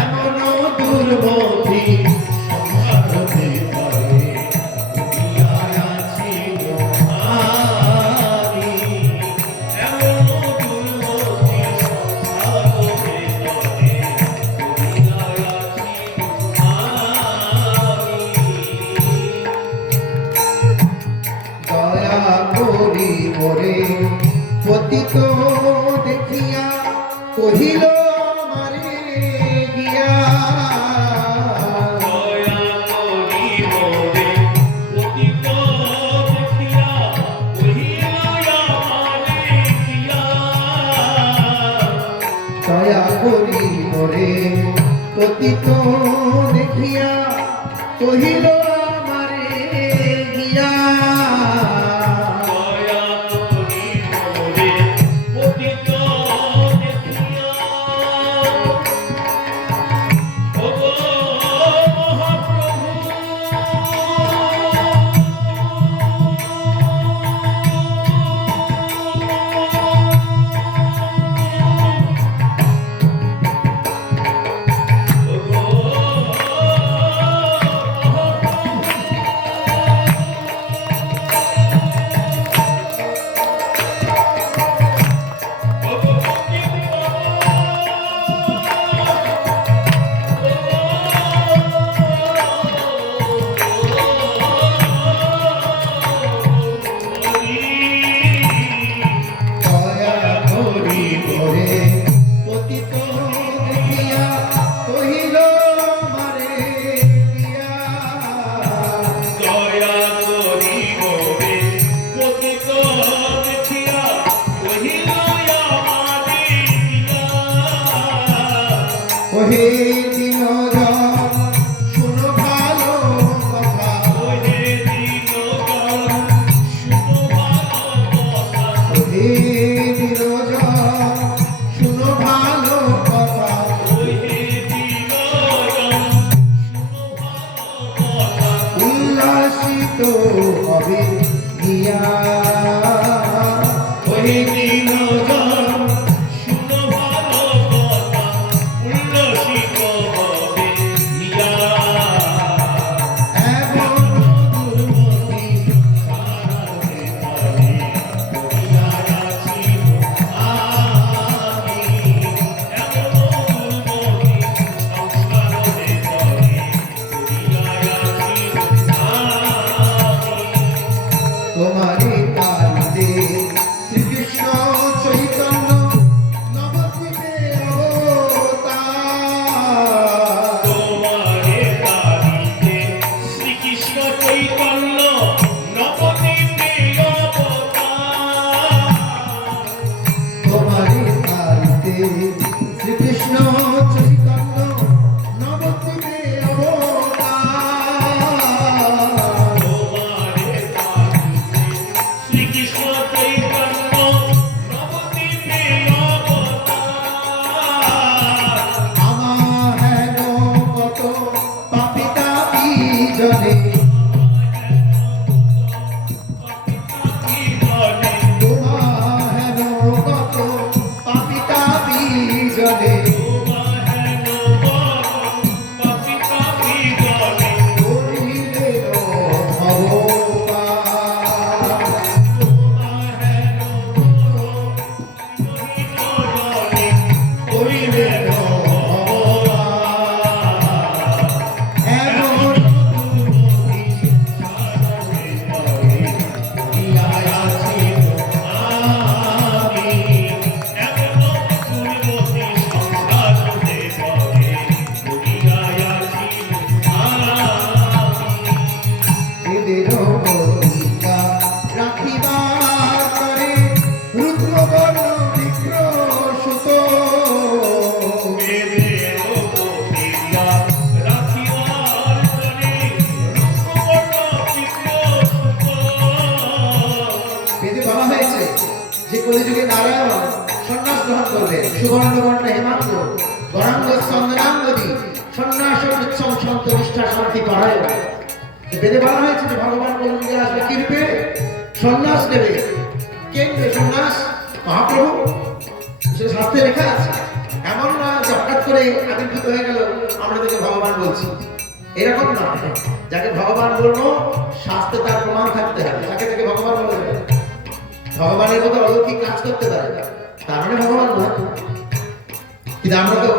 এমন দুর্মতি সংসার ভিতরে করিয়া আছি আমি। এমন দুর্মতি সংসার ভিতরে করিয়া আছি আমি। দয়া করি মোরে পতিত দেখিয়া কহিল মারে গিয়া। দয়া করি মোরে পতিত দেখিয়া কহিল মারে গিয়া। ওহে দিনজন শুনো ভালো কথা, ওহে দিনজন শুনো ভালো কথা, ওহে দিনজন শুনো ভালো কথা, ওহে দিনজন শুনো ভালো কথা। উল্লাসিত হবে গিয়া, ওহে দিনজন তোমারে তালিতে শ্রীকৃষ্ণ চৈতন্য নবদ্বীপে অবতার। তোমারে তালিতে শ্রীকৃষ্ণ চৈতন্য নবদ্বীপে অবতার। তোমারে তালিতে শ্রীকৃষ্ণ চৈতন্য নবদ্বীপে জনে বেদের প্রতিজ্ঞা রাখিবার করে রুদ্রবর্ণ বিপ্র সুত বেদের প্রতিজ্ঞা রাখিবার তরে রূপবর্ণ বিপ্র সুত। বেদে বলা হয়েছে যে কলিযুগে নারায়ণ সন্ন্যাস গ্রহণ করবেন, সুবর্ণ বর্ণ হেমাঙ্গ গরাঙ্গ চন্দনাঙ্গদি সন্ন্যাস উৎসব সন্ত নিষ্ঠা শান্তি পরায়ণ। বেদে বলা হয়েছে যে ভগবান কলিযুগে আসবে কি রূপে? সন্ন্যাস নেবে। কে নেবে সন্ন্যাস? মহাপ্রভু। সে শাস্ত্রে লেখা আছে। এমন নয় যে হঠাৎ করে আবির্ভূত হয়ে গেল আমরা তাকে ভগবান বলছি, এরকম না। যাকে ভগবান বলবো শাস্ত্রে তার প্রমাণ থাকতে হবে, তাকে তাকে ভগবান বলা যাবে না। ভগবানের মতো অলৌকিক কাজ করতে পারে তার মানে ভগবান নয়। কিন্তু আমরা তো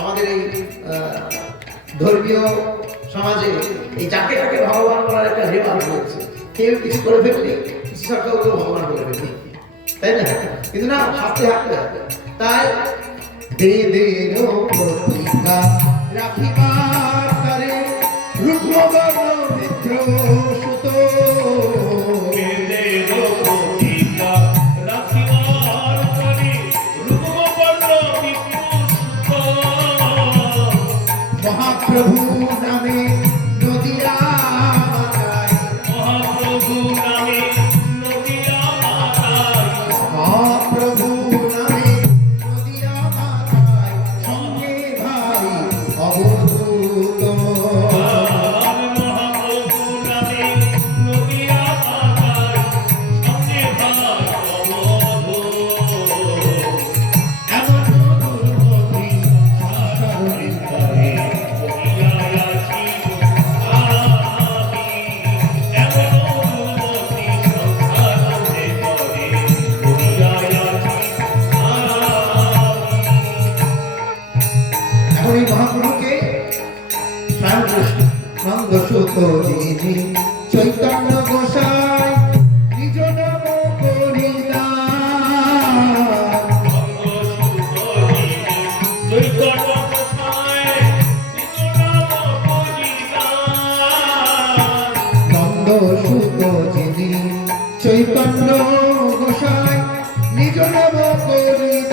আমাদের এই ধর্মীয় সমাজে এই যাকে তাকে ভগবান বলার একটা রেওয়াজ রয়েছে। কেউ কিছু করে ফেললে কিছু সরকার ভগবান বলে ফেলবে, তাই না? কিন্তু না, শাস্ত্রে হাঁটতে হবে। তাই বেদের প্রতিজ্ঞা রাখিবার করে রুদ্রবর্ণ বিপ্র সুত বেদের প্রতিজ্ঞা রাখিবার তরে রূপবর্ণ বিপ্র সুত। মহাপ্রভু নামে নদিয়া মাতায় মহাপ্রভু নামে নদিয়া মাতায় মহাপ্রভু নামে নদিয়া মাতায় সঙ্গে ভাই অবধূত মহাপ্রভু নামে নদিয়া মাতায় সঙ্গে ভাই অবধূত। এমন দুর্গতি সংসারে করে এখন এই মহাপ্রভুকে নন্দসুত যিনি চৈতন্য গোসাই নিজ নাম করিলেন নন্দসুত যিনি চৈতন্য গোসাই নিজ নাম করিলেন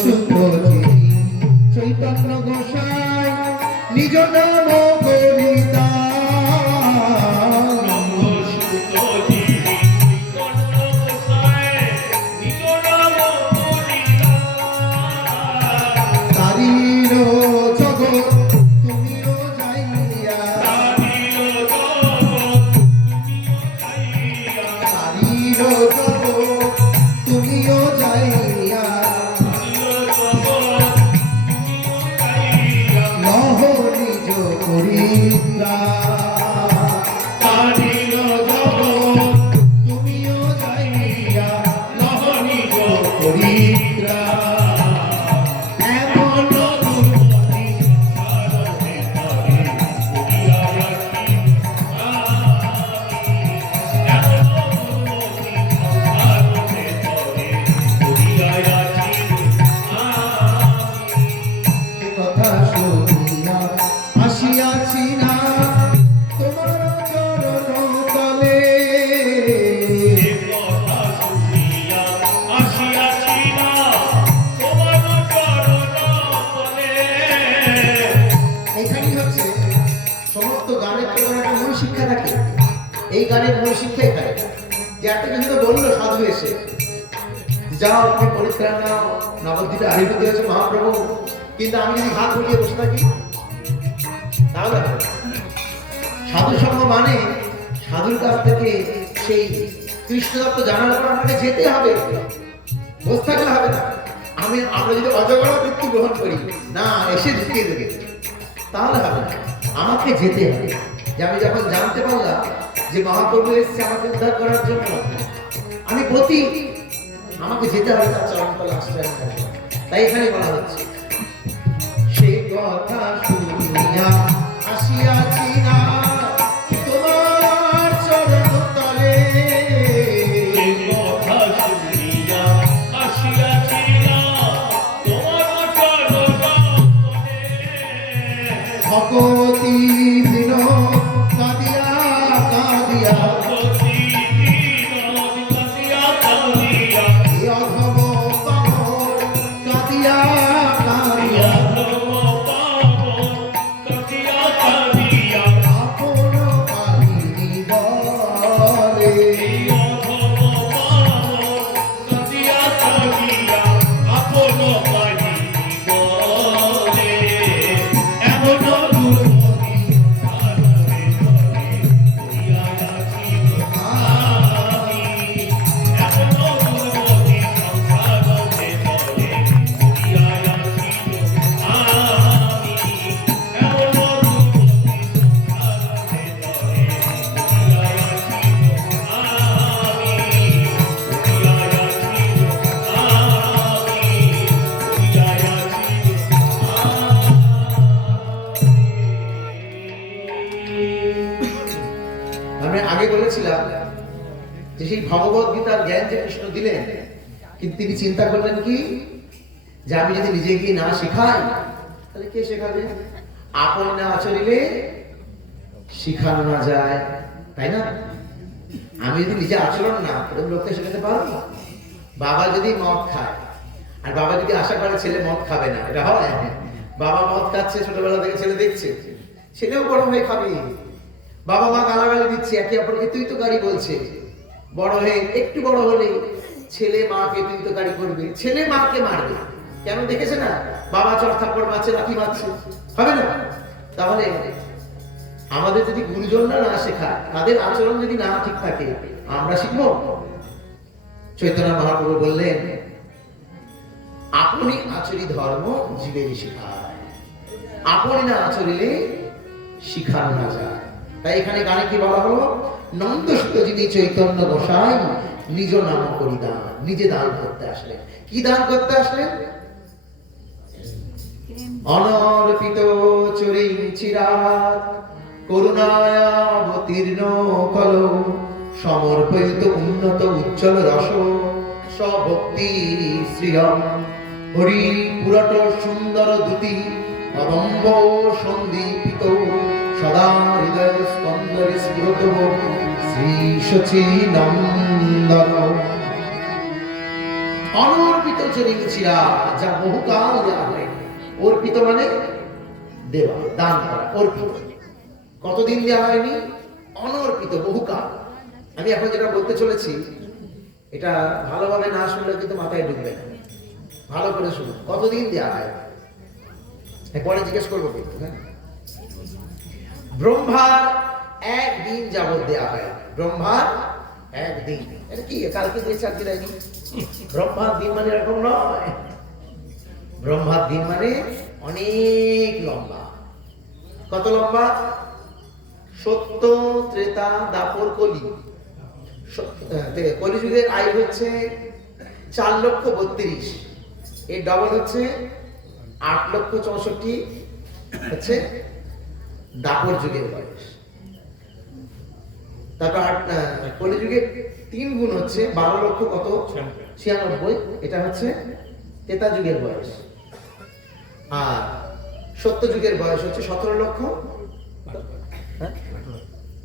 সুত যিনি চৈতন্য গোসাই নিজ নাম করিলেন তারির জগৎ তুমিও যাইয়া তারির জগৎ তুমিও যাইয়া নহ নিজ করিলা তারির জগৎ তুমিও যাইয়া নহ নিজ করিলা এমন দুর্গতি কথা শুনিয়া আসিয়াছি না তোমার চরণ তলে এখানেই হচ্ছে সমস্ত গানের কেবল একটা মূল শিক্ষা থাকে। এই গানের মূল শিক্ষা এখানে যে একটা কিছু তো বললো সাধু এসে যাও তুমি পরিত্রাণ নাও, নবদ্বীপে আবির্ভূত হয়েছে মহাপ্রভু, কিন্তু আমি যদি হাত গুটিয়ে বসে থাকি তাহলে হবে না। সাধু সঙ্গ মানে সাধুর কাছ থেকে সেই কৃষ্ণ তত্ত্ব জানার পর আমাকে যেতে হবে, বসে থাকলে হবে না। আমরা যদি অজগর বৃত্তি গ্রহণ করি, না এসে ঢুকিয়ে দেবে, তাহলে হবে না। আমাকে যেতে হবে। যে আমি যখন জানতে পারলাম যে মহাপ্রভু এসেছে আমাকে উদ্ধার করার জন্য, আমি প্রতি আমাকে যেতে হবে তার চরণতলে আশ্রয় নেওয়ার জন্য। তাই এখানে বলা হচ্ছে সেই কথা শুনিয়া আসিয়াছি না তোমার চরণতলে। এই কথা শুনিয়া আসিয়াছি না তোমার চরণতলে। ভগবতী বিনোদ কাঁদিয়া কাঁদিয়া ভগবতী বিনোদ কাঁদিয়া কাঁদিয়া, এই অধম পাগল কাঁদিয়া কাঁদিয়া অধম পাগল কাঁদিয়া কাঁদিয়া, আপন কাহিনী বলে। এই অধম পাগল কাঁদিয়া কাঁদিয়া আপন কাহিনী বলে। এমন দুর্মতি সাধনে তলে পড়িয়া আছি আমি, এমন দুর্মতি সংসারনে তলে পড়িয়া আছি আমি, এমন দুর্মতি সংসারনে তলে পড়িয়া আছি আমি আগে বলেছিলাম যে সেই ভগবত গীতার জ্ঞান যে কৃষ্ণ দিলেন, কিন্তু তিনি চিন্তা করলেন কি যে আমি যদি নিজে গিয়ে না শেখাই তাহলে কে শেখাবে? আপন না আচরিলে শিখানো না যায়, তাই না? আমি যদি নিজে আচরণ না করে লোককে শেখাতে পারবো না। বাবা যদি মদ খায় আর বাবা যদি আশা করে ছেলে মদ খাবে না, এটা হয়? বাবা মদ খাচ্ছে ছোটবেলা থেকে, ছেলে দেখছে, ছেলেও বড় হয়ে খাবে। বাবা মা গালাগালি দিচ্ছে একে অপরকে, তুই তো গাড়ি বলছে, বড় হয়ে একটু বড় হলে ছেলে মাকে তুই তো গাড়ি করবে, ছেলে মাকে মারবে। কেন দেখেছে না? বাবা চর থাপ্পড় মারছে, লাথি মারছে, হবে না? তাহলে আমাদের যদি গুরুজনরা না শেখায়, তাদের আচরণ যদি না ঠিক থাকে, আমরা শিখবো? চৈতন্য মহাপ্রভু বললেন আপনি আচরি ধর্ম জীবেরই শিখায়, আপনি না আচরিলে শিখানো না যায়। তাই এখানে গানে কি বলা হলো? নন্দসুত যিনি চৈতন্য গোসাই নিজ নাম করি দান, নিজে দান করতে আসলেন। কি দান করতে আসলেন? অনর্পিত চরি চিরাত করুণায় অবতীর্ণ কল সমর্পিত উন্নত উজ্জ্বল রস স্বভক্তি শ্রিয়ম হরি পুরট সুন্দর দ্যুতি অবম্ব সন্দীপিত সদা হৃদয় স্পন্দরে স্ফুরত শ্রী শচী নন্দন। অনর্পিত চরি চিরাত, যা বহুকাল দেওয়া হয়। অর্পিত মানে দেওয়া, দান করা, অর্পিত। কতদিন দেওয়া হয়নি? অনর্পিত, বহুকাল। আমি এখন যেটা বলতে চলেছি এটা ভালোভাবে না শুনলে কিন্তু মাথায় ঢুকবে না, ভালো করে শুনুন। কতদিন দেওয়া হয় পরে জিজ্ঞেস করবো কিন্তু। হ্যাঁ, ব্রহ্মার একদিন যাবৎ দেওয়া হয়। ব্রহ্মার একদিন, এটা কি কালকে দিয়েছে আজকে দেয়নি? ব্রহ্মার দিন মানে এরকম নয়। ব্রহ্মার দিন মানে অনেক লম্বা। কত লম্বা? সত্য, ত্রেতা, দাপর, কলি। কলিযুগের আয়ু হচ্ছে 4,32,000, এর ডবল হচ্ছে 8,64,000 হচ্ছে দাপর যুগের বয়স। তারপর কলিযুগের 3 গুণ হচ্ছে 12,00,000 কত? 96, এটা হচ্ছে ত্রেতা যুগের বয়স। আর সত্য যুগের বয়স হচ্ছে 17,00,000,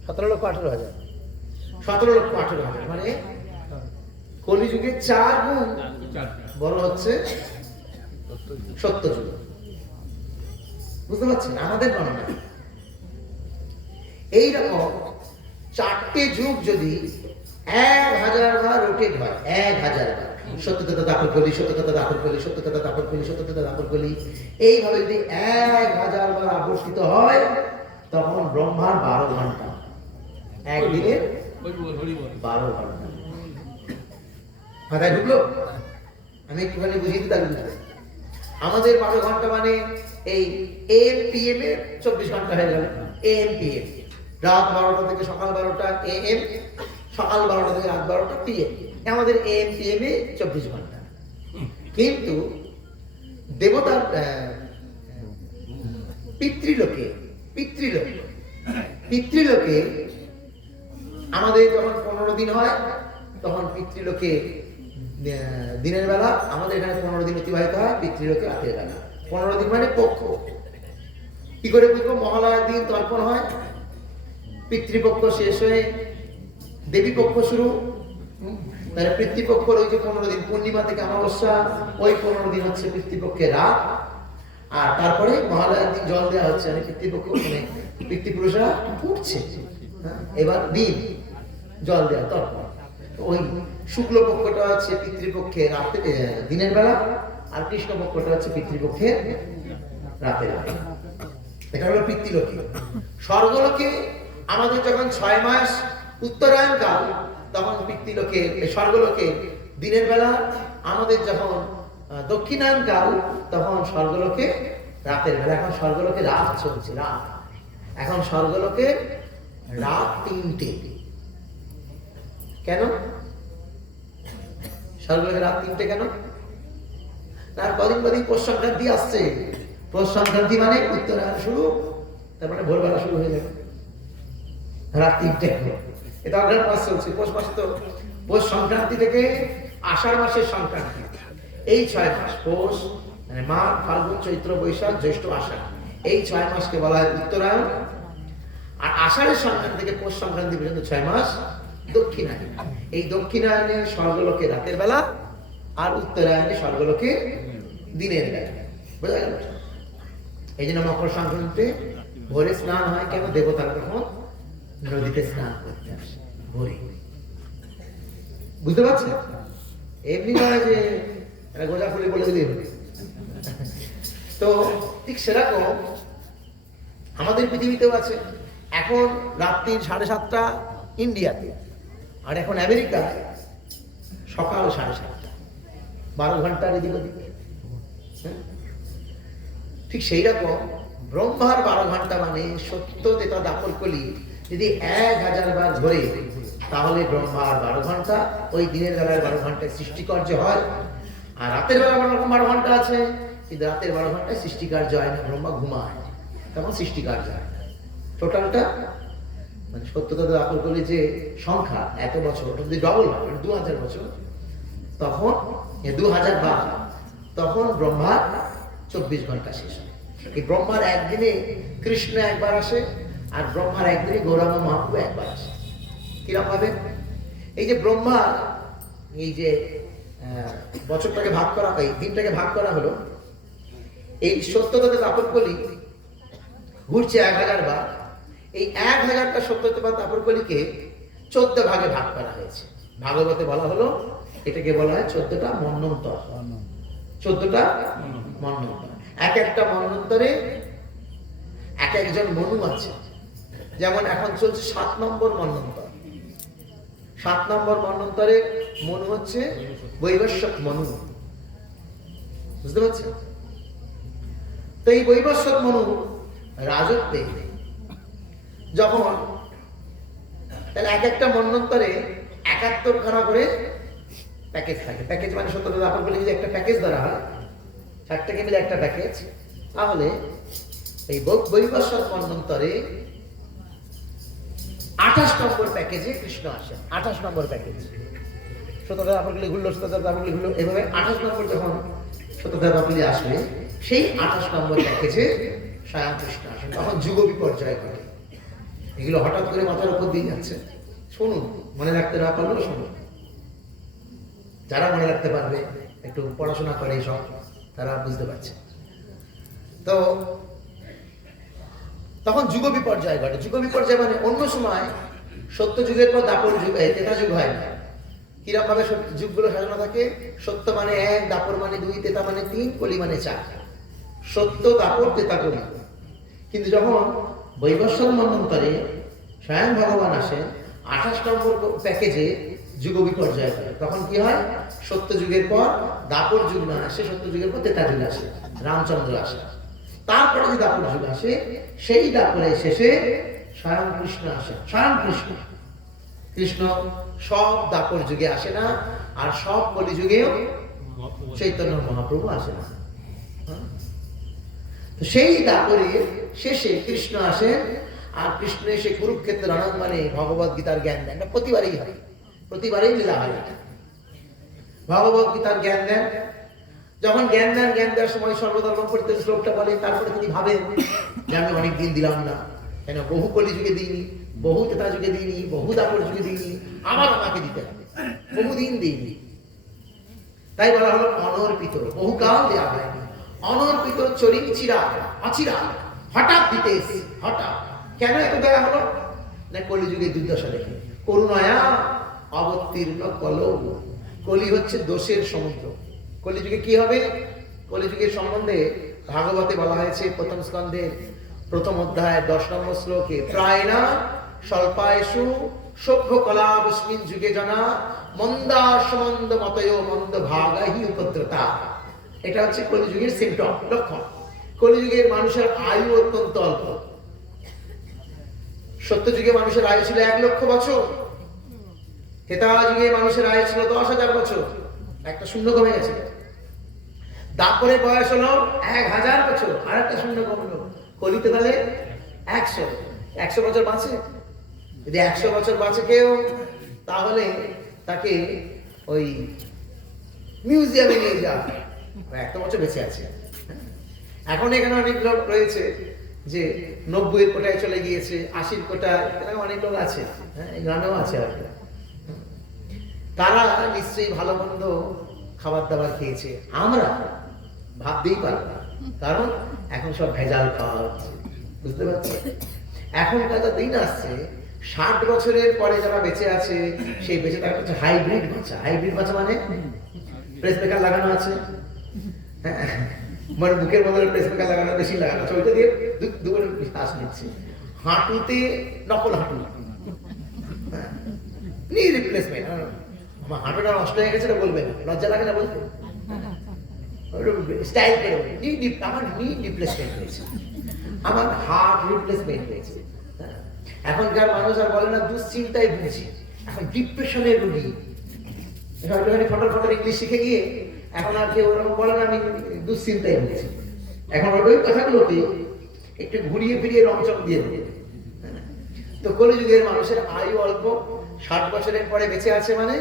17,18,000, 17,18,000। মানে কলিযুগের 4 গুণ বড় হচ্ছে সত্য যুগ। বুঝতে পারছেন আমাদের গণনা? এইরকম 4টে যুগ যদি 1000 বার রোটেট হয়, 1000 বার, সত্যতা দাপর কলি, সত্যতা দাপর কলি, সত্যতা দাপর কলি, সত্যতা দাপর কলি। এইভাবে যদি 1000 বার আবর্তিত হয় তখন ব্রহ্মার 12 ঘন্টা, একদিনে 12 ঘন্টা। মাথায় ঢুকলো? আমি একটুখানি বুঝিয়ে দিই, তাহলে বুঝবে। আমাদের 12 ঘন্টা মানে এই AM PM এর 24 ঘন্টা হয়ে গেল। AM PM, রাত 12টা থেকে সকাল 12টা AM, সকাল 12টা থেকে রাত 12টা PM, আমাদের AM PM এ 24 ঘন্টা। কিন্তু দেবতার পিতৃলোকে আমাদের যখন 15 দিন হয় তখন পিতৃলোকে দিনের বেলা, আমাদের এখানে 15 দিন অতিবাহিত হয়, পিতৃলোকে রাতের বেলা। 15 দিন মানে পক্ষ। কি করে বুঝবো? মহালয়ার দিন তর্পণ হয়, পিতৃপক্ষ শেষ হয়ে দেবী পক্ষ শুরু, তাহলে পিতৃপক্ষর ওই যে 15 দিন, পূর্ণিমা থেকে অমাবস্যা, ওই 15 দিন হচ্ছে পিতৃপক্ষের রাত। আর তারপরে মহালয়ার দিন জল দেওয়া হচ্ছে, মানে পিতৃপক্ষ মানে পিতৃপুরুষরা উঠছে, এবার দিন জল দেওয়া তর্পণ। ওই শুক্লপক্ষটা হচ্ছে পিতৃপক্ষের রাতে দিনের বেলা, আর কৃষ্ণপক্ষটা হচ্ছে পিতৃপক্ষের রাতের বেলা। এটা হলো পিতৃলোকে। স্বর্গলোকে আমাদের যখন 6 মাস উত্তরায়ণ কাল, তখন পিতৃলোকে স্বর্গলোকে দিনের বেলা, আমাদের যখন দক্ষিণায়ন কাল তখন স্বর্গলোকে রাতের বেলা। এখন স্বর্গলোকে রাত চলছে, রাত। এখন স্বর্গলোকে রাত 3টে। কেন স্বর্গলোকে রাত 3টে কেন? না, কদিন পৌষ সংক্রান্তি আসছে। পৌষ সংক্রান্তি মানে উত্তরায়ণ শুরু, তার মানে ভোরবেলা শুরু হয়ে যাবে, রাত 3টে। এটা অগ্রহায়ণ মাস চলছে, পৌষ মাসে তো পৌষ সংক্রান্তি থেকে আষাঢ় মাসের সংক্রান্তি, এই 6 মাস, পৌষ মানে মাঘ ফাল্গুন চৈত্র বৈশাখ জ্যৈষ্ঠ আষাঢ়, এই 6 মাসকে বলা হয় উত্তরায়ণ। আর আষাঢ়ের সংক্রান্তি থেকে পৌষ সংক্রান্তি পর্যন্ত 6 মাস দক্ষিণায়ন। এই দক্ষিণায়নে স্বর্গলোকে রাতের বেলা, আর উত্তরায়ণে স্বর্গলোকে দিনের বেলা। বোঝা গেল? এই জন্য মকর সংক্রান্তিতে ভোরে স্নান হয়। কেন? দেবতারা তখন নদীতে স্নান করতে আসে ভোরে। বুঝতে পারছেন? এমনি নয় যে গোজা ফুলে বলে দিলে হবে। তো ঠিক সেরকম আমাদের পৃথিবীতেও আছে। এখন রাত্রি 7:30 ইন্ডিয়াতে, আর এখন আমেরিকায় সকাল 7:30, 12 ঘন্টার এদিক ওদিক। ঠিক সেই রকম ব্রহ্মার 12 ঘন্টা মানে সত্য তেতা দাপর কলি যদি 1000 বার ধরে, তাহলে ব্রহ্মার 12 ঘন্টা, ওই দিনের বেলায় 12 ঘন্টায় সৃষ্টিকার্য হয়। আর রাতের বেলা 12 ঘন্টা আছে, কিন্তু রাতের 12 ঘন্টায় সৃষ্টিকার্য হয় না, ব্রহ্মা ঘুমায়, তখন সৃষ্টিকার্য হয়। টোটালটা মানে সত্যতা দাপর কলি যে সংখ্যা এত বছর, যদি ডবল হয় 2000 বছর, তখন 2000 বার, তখন ব্রহ্মার 24 ঘন্টা শেষ হয়। এই ব্রহ্মার একদিনে কৃষ্ণ একবার আসে, আর ব্রহ্মার একদিনে গৌরাঙ্গ মহাপ্রভু একবার আসে। কিরকম ভাবে? এই যে ব্রহ্মা, এই যে বছরটাকে ভাগ করা, এই দিনটাকে ভাগ করা হলো, এই সত্যতাতে দাপর কলি ঘুরছে 1000 বার। এই 1000টা সত্যতা দাপর কলিকে 14 ভাগে ভাগ করা হয়েছে। ভাগবতে বলা হলো, এটাকে বলা হয় 14টা মন্বন্তর। 14টা মন্বন্তর। এক একটা মন্বন্তরে এক একজন মনু আছে। যেমন এখন চলছে 7 নম্বর মন্বন্তর। 7 নম্বর মন্বন্তরে মনু হচ্ছে বৈবস্বত মনু। বুঝতে পারছেন? তো এই বৈবস্বত মনু রাজত্বে যখন, তাহলে এক একটা মন্বন্তরে 71 খানা করে প্যাকেজ থাকে। প্যাকেজ মানে সত্যতা দাপর কলি যদি একটা প্যাকেজ ধরা হয়, 4টাকে মিলে একটা প্যাকেজ, তাহলে এই বৈবস্বত মন্বন্তরে 28 নম্বর প্যাকেজে কৃষ্ণ আসে। 28 নম্বর প্যাকেজ সত্যতা দাপর কলি ঘুরলো, সত্যতা দাপর কলি ঘুরলো, এভাবে 28 নম্বর যখন সত্যতা দাপর কলি আসবে, সেই 28 নম্বর প্যাকেজে স্বয়ং কৃষ্ণ আসেন। তখন যুগ বিপর্যয় ঘটে। এগুলো হঠাৎ করে মাথার উপর দিয়ে যাচ্ছে, শুনুন, মনে রাখতে না পারলেও শুনুন। যারা মনে রাখতে পারবে, একটু পড়াশোনা করে সব, তারা বুঝতে পারছে। তো তখন যুগ বিপর্যয় ঘটে। যুগ বিপর্যয় মানে অন্য সময় সত্য যুগের পর দাপর যুগ, ত্রেতা যুগ হয় না, কিরম ভাবে যুগগুলো সাজানো থাকে? সত্য মানে 1, দাপর মানে 2, তেতা মানে 3, কলি মানে 4। সত্য, দাপর, তেতা, কলি। কিন্তু যখন বৈবস্বত মন্বন্তরে স্বয়ং ভগবান আসেন 28 নম্বর প্যাকেজে যুগ বিপর্যয় করে, তখন কি হয়? সত্য যুগের পর দাপর যুগ না আসে, সত্য যুগের পর তেতা যুগ আসে, রামচন্দ্র আসে। তারপরে যে দাপর যুগ আসে, সেই দাপরের শেষে স্বয়ং কৃষ্ণ আসে। স্বয়ং কৃষ্ণ, কৃষ্ণ সব দাপর যুগে আসে না, আর সব কলি যুগেও চৈতন্য মহাপ্রভু আসে না। তো সেই দাপরের শেষে কৃষ্ণ আসেন, আর কৃষ্ণ এসে কুরুক্ষেত্র রণাঙ্গনে ভগবত গীতার জ্ঞান দেন। এটা প্রতিবারেই হয়, প্রতিবারেই লীলা হয়। ভগবত গীতার জ্ঞান দেন। যখন জ্ঞান দেন, জ্ঞান দেওয়ার সময় সর্বধর্ম পরিত্যাগ শ্লোকটা বলে, তারপরে তিনি ভাবেন যে আমি অনেক দিন দিলাম না, কেন বহু কলি যুগে দিইনি, বহু তেতা যুগে দিইনি, বহু দাপর যুগে দিইনি, আবার আমাকে দিতে হবে, বহুদিন দিইনি। তাই বলা হলো অনর্পিত, বহুকাল দেওয়া হয়নি। অনর্পিত চরিং চিরা অচিরা, হঠাৎ দিতে এসে, হঠাৎ। কেন এত দেওয়া হলো? না কলিযুগে দুর্দশা দেখে। করুণায়া অবতীর্ণ কলৌ। কলি হচ্ছে দোষের সমুদ্র। কলিযুগে কি হবে? কলিযুগের সম্বন্ধে ভাগবতে বলা হয়েছে প্রথম স্কন্ধের প্রথম অধ্যায় 10 নম্বর শ্লোকে, প্রায় না স্বল্পায়সু সভ্য কলাবস্মিন যুগে জনা মন্দা সমন্দ মতয় মন্দ ভাগাহি উপদ্রতা। এটা হচ্ছে কলিযুগের সিম্পটম, লক্ষণ। কলিযুগের মানুষের আয়ু অত্যন্ত অল্প। সত্য যুগে মানুষের আয়ু ছিল 1 লক্ষ বছর, ত্রেতা যুগে মানুষের আয়ু ছিল 10,000 বছর, একটা শূন্য কমে গেছে। দাপরে বয়স হলো 1000 বছর, আর একটা শূন্য কমলো। কলিতে তাহলে 100 বছর বাঁচে। যদি 100 বছর বাঁচে কেউ, তাহলে তাকে ওই মিউজিয়ামে নিয়ে যাওয়া, 100 বছর বেঁচে আছে। এখন এখানে অনেক লোক রয়েছে যে 90-এর কোটায় চলে গিয়েছে, 80-র কোটায়, এরকম অনেক লোক আছে, হ্যাঁ, এই গ্রামেও আছে আর কি। তারা নিশ্চয়ই ভালো মন্দ খাবার দাবার খেয়েছে, আমরা ভাবতেই পারবো না, কারণ এখন সব ভেজাল খাওয়া হচ্ছে, বুঝতে পারছি। এখনকার যা দিন আসছে, 60 বছরের পরে যারা বেঁচে আছে, সেই বেঁচে থাকা হচ্ছে হাইব্রিড বাচ্চা। হাইব্রিড বাচ্চা মানে প্রেস মেকার লাগানো আছে, হ্যাঁ, মানে বুকের বদলে প্রেস মেকার লাগানো, বেশি লাগানো আছে, ওইটা দিয়ে দুপুরে শ্বাস নিচ্ছে। হাঁটুতে নকল হাঁটু, নি রিপ্লেসমেন্ট। আমার হাঁটুটা নষ্ট হয়ে গেছে, বলবে না, লজ্জা লাগে না বলতে? স্টাইল করে আমার নি রিপ্লেসমেন্ট হয়েছে, আমার হার্ট রিপ্লেসমেন্ট হয়েছে। এখনকার মানুষ আর বলে না দুশ্চিন্তায় ভুগছি, এখন ডিপ্রেশনের রোগী। ফটো ফটো ইংলিশ শিখে গিয়ে এখন আর কেউ ওরকম বলে না আমি দুশ্চিন্তায় ভুগছি। এখন ওই কথাগুলোকে একটু ঘুরিয়ে ফিরিয়ে রংচং দিয়ে দেবে। তো কলিযুগের মানুষের আয়ু অল্প, 60 বছরের পরে বেঁচে আছে, মানে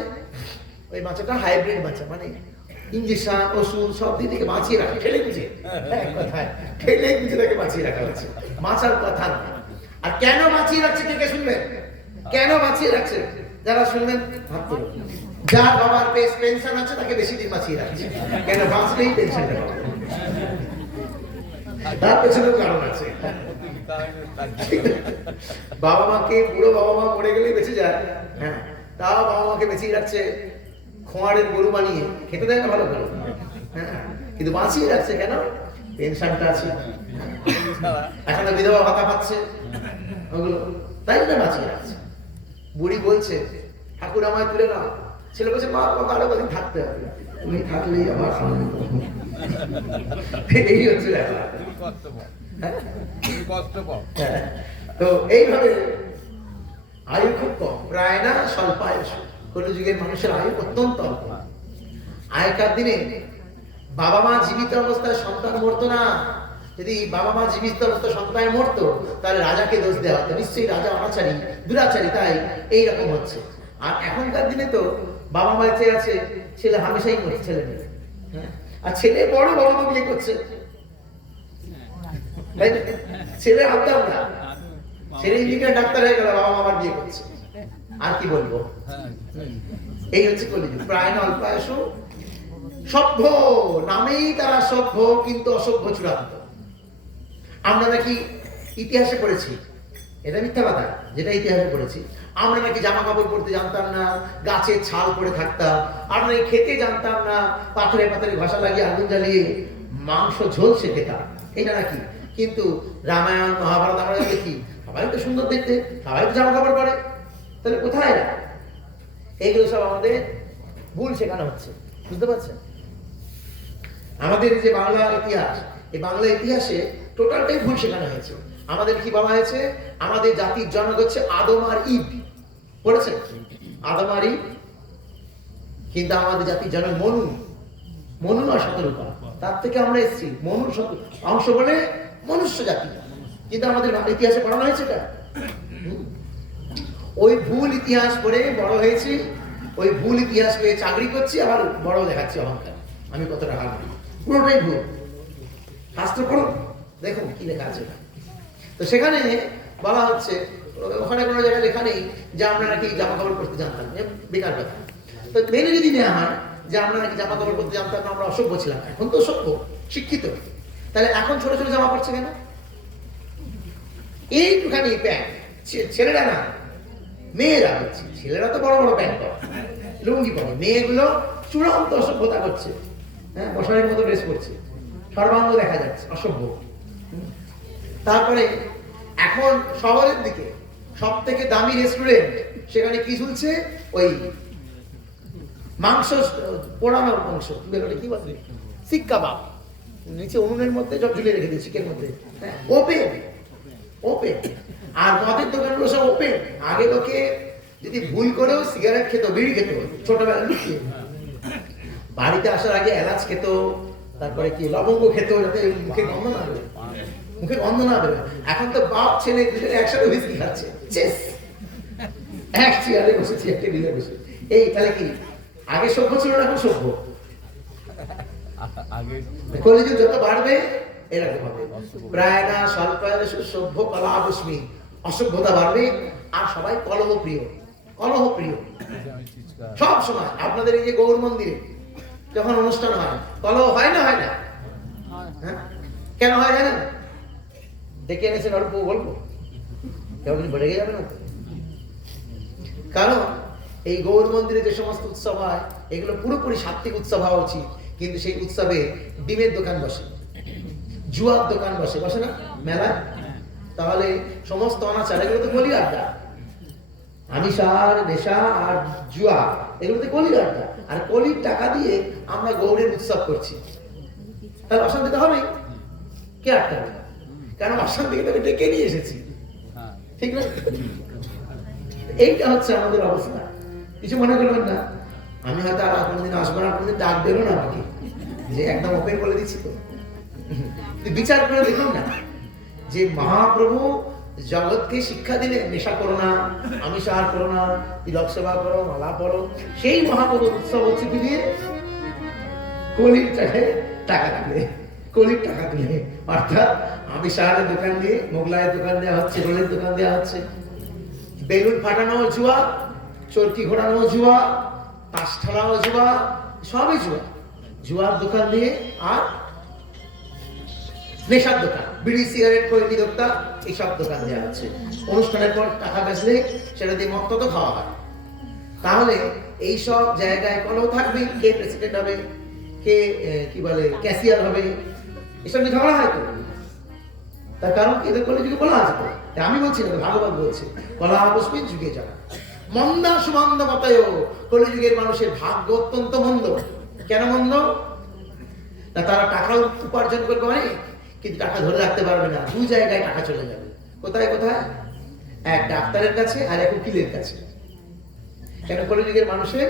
ওই বাচ্চাটা হাইব্রিড বাচ্চা, মানে ইঞ্জেকশন ওষুধ সব দিক থেকে বাঁচিয়ে রাখে, ঠেলে বুঝে, এক কথায় ঠেলে বুঝে তাকে বাঁচিয়ে রাখা হচ্ছে, বাঁচার কথা না। আর কেন বাঁচিয়ে রাখছে কে শুনবেন? কেন বাঁচিয়ে রাখছে? যারা শুনবেন ভাবতে, যার বাবার পেনশন আছে তাকে বেশি দিন বাঁচিয়ে রাখছে, কেন? বাঁচলেই পেনশনটা পাবে, তার পেছনেও কারণ আছে। বাবা মাকে, বুড়ো বাবা মা মরে গেলেই বেঁচে যায়, হ্যাঁ, তাও বাবা মাকে বেঁচিয়ে রাখছে, খোঁয়াড়ের গরু বানিয়ে খেতে দেয় না ভালো করে, হ্যাঁ, কিন্তু বাঁচিয়ে রাখছে কেন? পেনশনটা আছে, এখন বিধবা ভাতা পাচ্ছে, ওগুলো তাই না বাঁচিয়ে রাখছে। বুড়ি বলছে ঠাকুর আমায় তুলে নাও, ছেলে বলছে মা তোমাকে আরো কদিন থাকতে হবে, তুমি থাকলেই আমার আনন্দ। এই হচ্ছে ব্যাপার। তো এইভাবে আয়ু খুব কম, প্রায় না স্বল্পায়ুষু। কলিযুগের মানুষের আয়ু অত্যন্ত অল্প। আগেকার দিনে বাবা মা জীবিত অবস্থায় সন্তান মরতো না। যদি বাবা মা জীবিত অবস্থায় সন্তান মরতো, তাহলে রাজাকে দোষ দেওয়া হতো, নিশ্চয়ই রাজা অনাচারী, দুরাচারী, তাই এইরকম হচ্ছে। আর এখনকার দিনে তো বাবা মা বেঁচে আছে, ছেলে হামেশাই মরছে, ছেলে মেয়ে, আর ছেলে বড় বাবা মা বিয়ে করছে, ছেলে ভাবতাম না, ছেলে ইঞ্জিনিয়ার ডাক্তার হয়ে গেল, বাবা মা আবার বিয়ে করছে, আর কি বলবো। এই হচ্ছে কলিযুগ। প্রায় না অল্পায়ুষু সভ্য, নামেই তারা সভ্য, কিন্তু অসভ্য চূড়ান্ত। আমরা নাকি ইতিহাসে পড়েছি এটা মিথ্যা কথা, যেটা ইতিহাসে পড়েছি। আমরা নাকি জামা কাপড় পরতে জানতাম না, গাছের ছাল পরে থাকতাম, আর নাকি খেতে জানতাম না, পাথরে পাথরে ঘষা লাগিয়ে আগুন জ্বালিয়ে মাংস ঝোলসে খেতাম, এটা নাকি। কিন্তু রামায়ণ মহাভারত আমরা দেখি সবাই তো সুন্দর দেখতে, সবাই তো জামা কাপড় পরে, তাহলে কোথায় এরা? এইগুলো সব আমাদের ভুল শেখানো হচ্ছে, বুঝতে পারছেন? আমাদের এই যে বাংলা ইতিহাস, এই বাংলা ইতিহাসে টোটালটাই ভুল শেখানো হয়েছে। আমাদের কি বলা হয়েছে? আমাদের জাতির জনক হচ্ছে আদম আর ঈভ, পড়েছেন? আদম আর ঈভ। কিন্তু আমাদের জাতির জনক মনু, মনু নয় শতরূপা, তার থেকে আমরা এসেছি। মনুর অংশ বলে মনুষ্য জাতি, কিন্তু আমাদের ইতিহাসে পড়ানো হয়েছে এটা। ওই ভুল ইতিহাস পড়ে বড় হয়েছি, ওই ভুল ইতিহাস পেয়ে চাকরি করছি, আবার বড় দেখাচ্ছি অহংকার, আমি কতটা হার। পুরোটাই ভুল। শাস্ত্র পড়ুন, দেখুন কি লেখা আছে। তো সেখানে বলা হচ্ছে, ওখানে কোনো জায়গায় লেখা নেই যে আমরা নাকি জামা কাপড় পরতে জানতাম, বেকার কথা। তো মেনে যদি নেওয়া হয় যে আমরা নাকি জামা কাপড় পরতে জানতাম না, আমরা অসভ্য ছিলাম, এখন তো সভ্য শিক্ষিত, তাহলে এখন ছোট ছোট জামা পড়ছে কেন? এইটুখানি প্যান্ট, ছেলেরা না মেয়েরা হচ্ছে, ছেলেরা তো বড় বড় প্যান্ট পরে, লুঙ্গি পরে, মেয়েগুলো চূড়ান্ত অসভ্যতা করছে, হ্যাঁ, মশারির মতো ড্রেস করছে, সর্বাঙ্গ দেখা যাচ্ছে, অসভ্য। তারপরে এখন শহরের দিকে সব থেকে দামি রেস্টুরেন্ট, সেখানে কি ঝুলছে? ওই মাংস, পোড়ানো মাংস, কি বলে, শিক কাবাব, নিচে উনুনের মধ্যে সব ঝুলিয়ে রেখে দিয়েছে, চিকেন মধ্যে, ওপেন ওপেন। আর মদের দোকানগুলো সব ওপেন। আগে লোকে যদি ভুল করেও সিগারেট খেত, বিড়ি খেত, ছোটবেলা লুকিয়ে, বাড়িতে আসার আগে এলাচ খেত, তারপরে কি লবঙ্গ খেত, যাতে মুখে গন্ধ না বেরোয়, মুখে গন্ধ না বেরোয়। এখন তো বাপ ছেলে দুজনে একসাথে হুইস্কি খাচ্ছে, চেস, এক চেয়ারে বসেছি, এক টেবিলে বসে। এই তাহলে কি আগে সভ্য ছিল না, এখন সভ্য? কলিযুগ যত বাড়বে এরকম হবে, প্রায় না স্বল্পায়ু সভ্য কলাবস্মি, অসভ্যতা বাড়বে, আর সবাই কলহ প্রিয়, কলহ প্রিয়। সব সময় আপনাদের এই যে গৌর মন্দিরে যখন অনুষ্ঠান হয়, কলহ হয় না? হয় না? হ্যাঁ, কেন হয় জানেন? ডেকে এনেছেন অল্প, বলবো, কেউ কিছু বেড়ে যাবে না। কারণ এই গৌর মন্দিরে যে সমস্ত উৎসব হয়, এগুলো পুরোপুরি সাত্বিক উৎসব হওয়া উচিত, কিন্তু সেই উৎসবে ডিমের দোকান বসে, জুয়ার দোকান বসে, বসে না মেলা? তাহলে সমস্ত অনাচার, এগুলো তো কলির আড্ডা, আমিষার নেশা আর জুয়া, এগুলোতে কলির আড্ডা। আর কলির টাকা দিয়ে আমরা গৌরের উৎসব করছি, তাহলে অশান্তি তো হবেই। কে আটকাবে? কারণ অশান্তিকে তো ডেকে নিয়ে এসেছি, ঠিক না? এইটা হচ্ছে আমাদের অবস্থা। কিছু মনে করবেন না, আমি হয়তো আর কোনোদিন আসবো না, কোনোদিন ডাক দেবো না আমাকে, যে একদম ওপেন বলে দিচ্ছি। তো বিচার করে দেখুন না, যে মহাপ্রভু জগৎকে শিক্ষা দিলে নেশা করো না, আমিষাহার করো না, তিলক সেবা করো, মালা পড়ো, সেই মহাপ্রভুর উৎসব হচ্ছে কি দিয়ে? কলির টাকা তুলে, কলির টাকা তুলে, অর্থাৎ আমিষাহারের দোকান দিয়ে, মোগলাইয়ের দোকান দেওয়া হচ্ছে, রোলের দোকান দেওয়া হচ্ছে, বেলুন ফাটানো জুয়া, চরকি ঘোরানো জুয়া, তাস খেলাও জুয়া, সবই জুয়া। জুয়ার দোকান দিয়ে আর নেশার দোকান, বিড়ি সিগারেট খৈনি দোক্তা, এইসব দোকান দেওয়া হচ্ছে। অনুষ্ঠানের পর টাকা বেচলে সেটা দিয়ে মদ তো খাওয়া হয়। তাহলে এইসব জায়গায় কলহ থাকবে, কে প্রেসিডেন্ট হবে, কে কি বলে ক্যাশিয়ার হবে, এসব নিয়ে ঝগড়া হয় তো। তার কারণ এদের কলিযুগে বলা আছে, তো আমি বলছি না, ভাগবত বলছে, কলাবস্মিন যুগে যারা মন্দা সুমন্দ মতয়, কলিযুগের মানুষের ভাগ্য অত্যন্ত মন্দ। কেন মন্দ? না, তারা টাকা উপার্জন করবে অনেক, কিন্তু টাকা ধরে রাখতে পারবে না, দুই জায়গায় টাকা চলে যাবে। কোথায় কোথায়? এক ডাক্তারের কাছে আর এক উকিলের কাছে। কেন? কলিযুগের মানুষের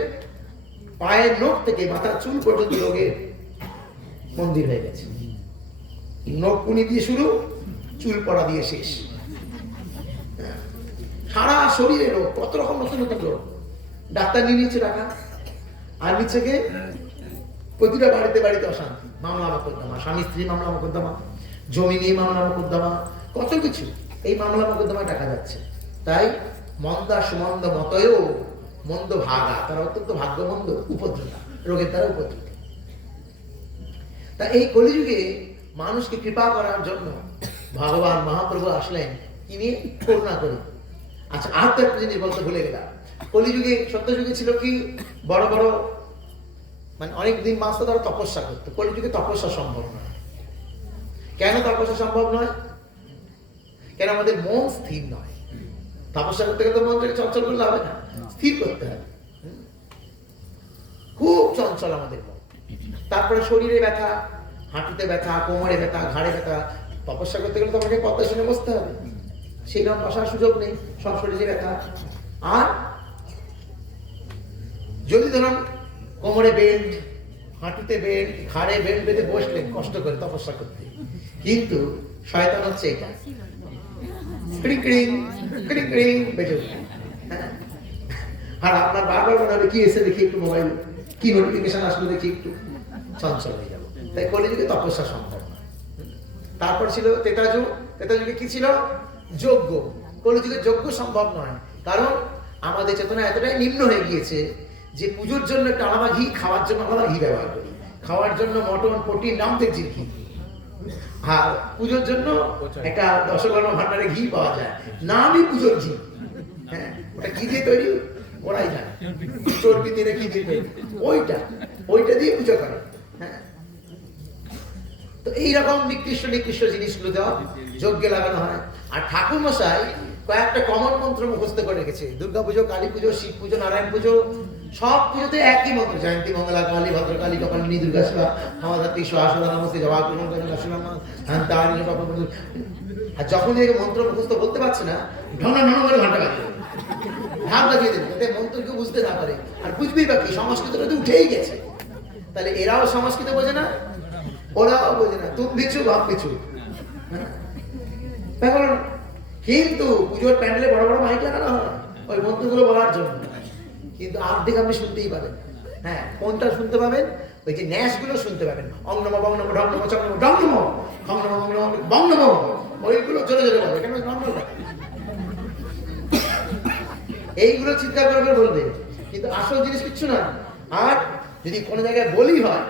পায়ের নখ থেকে মাথার চুল পর্যন্ত রোগের মন্দির হয়ে গেছে। নখ কুনি দিয়ে শুরু, চুল পড়া দিয়ে শেষ, সারা শরীরে রোগ, কত রকম নতুন নতুন রোগ। ডাক্তার নিয়ে নিচ্ছে টাকা, আর নিচ্ছে কে? প্রতিটা বাড়িতে বাড়িতে অশান্তি, মামলা মোকদ্দমা, স্বামী স্ত্রী মামলা মোকদ্দমা, জমি নিয়ে মামলা মোকদ্দমা, কত কিছু। এই মামলা মোকদ্দমায় টাকা যাচ্ছে। তাই মন্দা সুমন্দ মতয়, মন্দ ভাগা, তারা অত্যন্ত ভাগ্যমন্দ, উপদ্রতা, রোগের দ্বারা উপদ্রুত। তা এই কলিযুগে মানুষকে কৃপা করার জন্য ভগবান মহাপ্রভু আসলেন কি নিয়ে? করুণা করি। আচ্ছা, আর তো একটা জিনিস বলতে ভুলে গেলাম। কলিযুগে, সত্যযুগে ছিল কি, বড় বড় মানে অনেক দিন মাস তো তারা তপস্যা করতো। কলিযুগে তপস্যা সম্ভব নয়। কেন তপস্যা সম্ভব নয়? কেন? আমাদের মন স্থির নয়। তপস্যা করতে গেলে তো মনটাকে চঞ্চল করলে হবে না, স্থির করতে হবে। খুব চঞ্চল আমাদের মন। তারপরে শরীরে ব্যথা, হাঁটুতে ব্যথা, কোমরে ব্যথা, ঘাড়ে ব্যথা। তপস্যা করতে গেলে তো আমাকে পদ্মাসনে বসতে হবে, সেই রকম বসার সুযোগ নেই, সব শরীরে ব্যথা। আর যদি ধরুন কোমরে বেল্ট, হাঁটুতে বেল্ট, ঘাড়ে বেল্ট বেঁধে বসলেন কষ্ট করে তপস্যা করতে, কিন্তু শয়তান হচ্ছে এটা, ক্রিং ক্রিং ক্রিং ক্রিং বেজে উঠবে। হ্যাঁ? আর আপনার বারবার মনে হবে কি এসে দেখি একটু মোবাইল, কি নোটিফিকেশন আসলো দেখি, একটু চঞ্চল হয়ে যাবো। তাই কলিযুগে তপস্যা সম্ভব নয়। তারপর ছিল ত্রেতাযুগ। ত্রেতাযুগে কি ছিল? যজ্ঞ। কলিযুগে যজ্ঞ সম্ভব নয়, কারণ আমাদের চেতনা এতটাই নিম্ন হয়ে গিয়েছে যে পুজোর জন্য একটা আলাদা ঘি, খাওয়ার জন্য আলাদা ঘি ব্যবহার করি। খাওয়ার জন্য মটন, প্রোটিন, নামতেজির ঘি, আর পুজোর জন্য একটা দশকর্মা ভান্ডারে ঘি পাওয়া যায়, নামই পুজোর ঘি। হ্যাঁ, ওটা কি দিয়ে তৈরি ওরাই জানে, চর্বি দিয়ে কি দিয়ে তৈরি, ওইটা দিয়ে পুজো করে। হ্যাঁ, তো এইরকম নিকৃষ্ট নিকৃষ্ট জিনিসগুলো দেওয়া যজ্ঞে লাগানো হয়। আর ঠাকুর মশাই কয়েকটা কমন মন্ত্র মুখস্থ করে রেখেছে। দুর্গা পুজো, কালী পুজো, শিব পুজো, নারায়ণ পুজো, সব পুজোতে একই মন্ত্র। জয়ন্তী মঙ্গলা কালী ভদ্রকালী কপালিনী দুর্গা শিবা ক্ষমাধাত্রী সহসদা নমস্তে জবাকুলম শান্তানি। আর যখন এই মন্ত্র মুখস্থ বলতে পারছে না, ঢং ঢং করে ঘন্টা বাজিয়ে দেবে, ঢাক বাজিয়ে দেবে, যাতে মন্ত্র কেউ বুঝতে না পারে। আর বুঝবেই বা কি, সংস্কৃতটা তো উঠেই গেছে। তাহলে এরাও সংস্কৃত বোঝে না, ওরাও বোঝে না, তুম পিছু ভাব পিছু। কিন্তু পুজোর প্যান্ডেলে বড় বড় মাইক লাগানো হয় ওই মন্ত্রগুলো বলার জন্য, কিন্তু অর্ধেক আপনি শুনতেই পাবেন। হ্যাঁ, কোনটা শুনতে পাবেন? ওই যে ন্যাসগুলো শুনতে পাবেন, অং নম বং নম ঢং নম চং নম ডং নম খং নম বং নম বং নম, ওইগুলো জোরে জোরে বলবে। কেন? এইগুলো চিন্তা করে বলবে, কিন্তু আসল জিনিস কিচ্ছু না। আর যদি কোনো জায়গায় বলি হয়,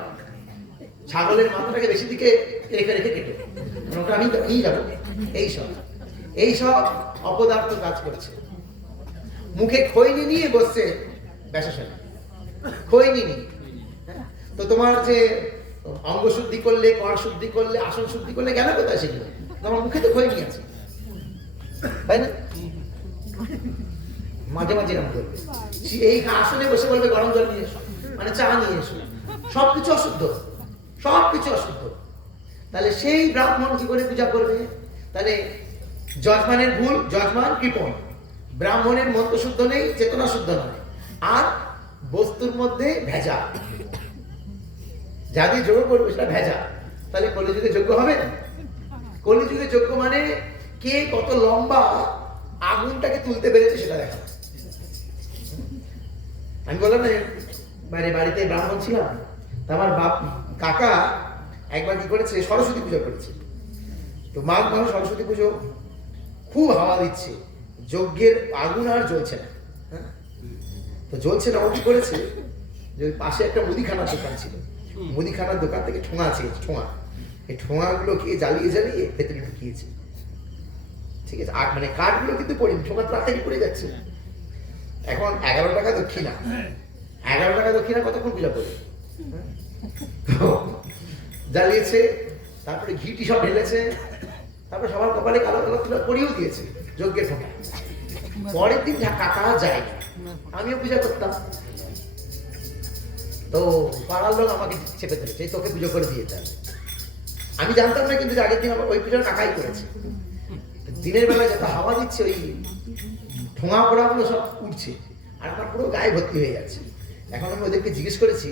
ছাগলের মাথাটাকে বেশি দিকে রেখে রেখে কেটে, ওটা আমি নিয়ে যাবো। এইসব অপদার্থ কাজ করছে। মুখে খৈনি নিয়ে বসছে ব্যাসাসনে, খৈনি নিয়ে। তো তোমার যে অঙ্গ শুদ্ধি করলে, কর শুদ্ধি করলে, আসন শুদ্ধি করলে গেল কোথায় সেগুলো? তোমার মুখে তো খৈনি আছে, তাই না? মাঝে মাঝে এরকম করবে, এই আসনে বসে বলবে গরম জল নিয়ে এসো, মানে চা নিয়ে এসো। সবকিছু অশুদ্ধ, সবকিছু অশুদ্ধ। তাহলে সেই ব্রাহ্মণ কি করে পূজা করবে? তাহলে যজমানের ভুল, যজমান কৃপণ, ব্রাহ্মণের মন্ত্র শুদ্ধ নেই, চেতনা শুদ্ধ নয়, আর বস্তুর মধ্যে ভেজা, যা দিয়ে যোগ্য করবে সেটা ভেজা। তাহলে কলিযুগে যোগ্য হবে? কলিযুগে যোগ্য মানে কে কত লম্বা আগুনটাকে তুলতে পেরেছে সেটা দেখা। আমি বললাম না বাড়িতে ব্রাহ্মণ ছিলাম, আমার কাকা একবার কি করেছে, সরস্বতী পুজো করেছে। তো মাঘ মাসে সরস্বতী পুজো, খুব হাওয়া দিচ্ছে, যজ্ঞের আগুন আর জ্বলছে না। তো জ্বলছে না, ও কি করেছে, যে পাশে একটা মুদিখানার দোকান ছিল, মুদিখানার দোকান থেকে ঠোঙা আছে, ঠোঙা, এই ঠোঙাগুলোকে জ্বালিয়ে জ্বালিয়ে ভেতরে ঢুকিয়েছে। ঠিক আছে, আর মানে কাঠগুলো কিন্তু পড়েনি, ঠোঙা তাড়াতাড়ি পড়ে যাচ্ছে। এখন 11 টাকা দক্ষিণা, 11 টাকা দক্ষিণা কতক্ষণ পূজা করবে? জ্বালিয়েছে, তারপরে ঘিটি সব ঢেলেছে, তারপরে সবার কপালে কালো কালো তুলা পরিয়েও দিয়েছে যজ্ঞের ফোঁটা। পরের দিন কাকা যায়, আমিও পূজা করতাম, তো পাড়ার লোক আমাকে চেপে ধরেছে, তোকে পুজো করে দিয়েছে। আমি জানতাম না, কিন্তু আগের দিন আমার ওই পুজোর কাকাই করেছে। দিনের বেলায় যত হাওয়া দিচ্ছে, ওই ঠোঙা পোড়াগুলো সব উঠছে, আর আমার পুরো গায়ে ভর্তি হয়ে যাচ্ছে। এখন আমি ওদেরকে জিজ্ঞেস করেছি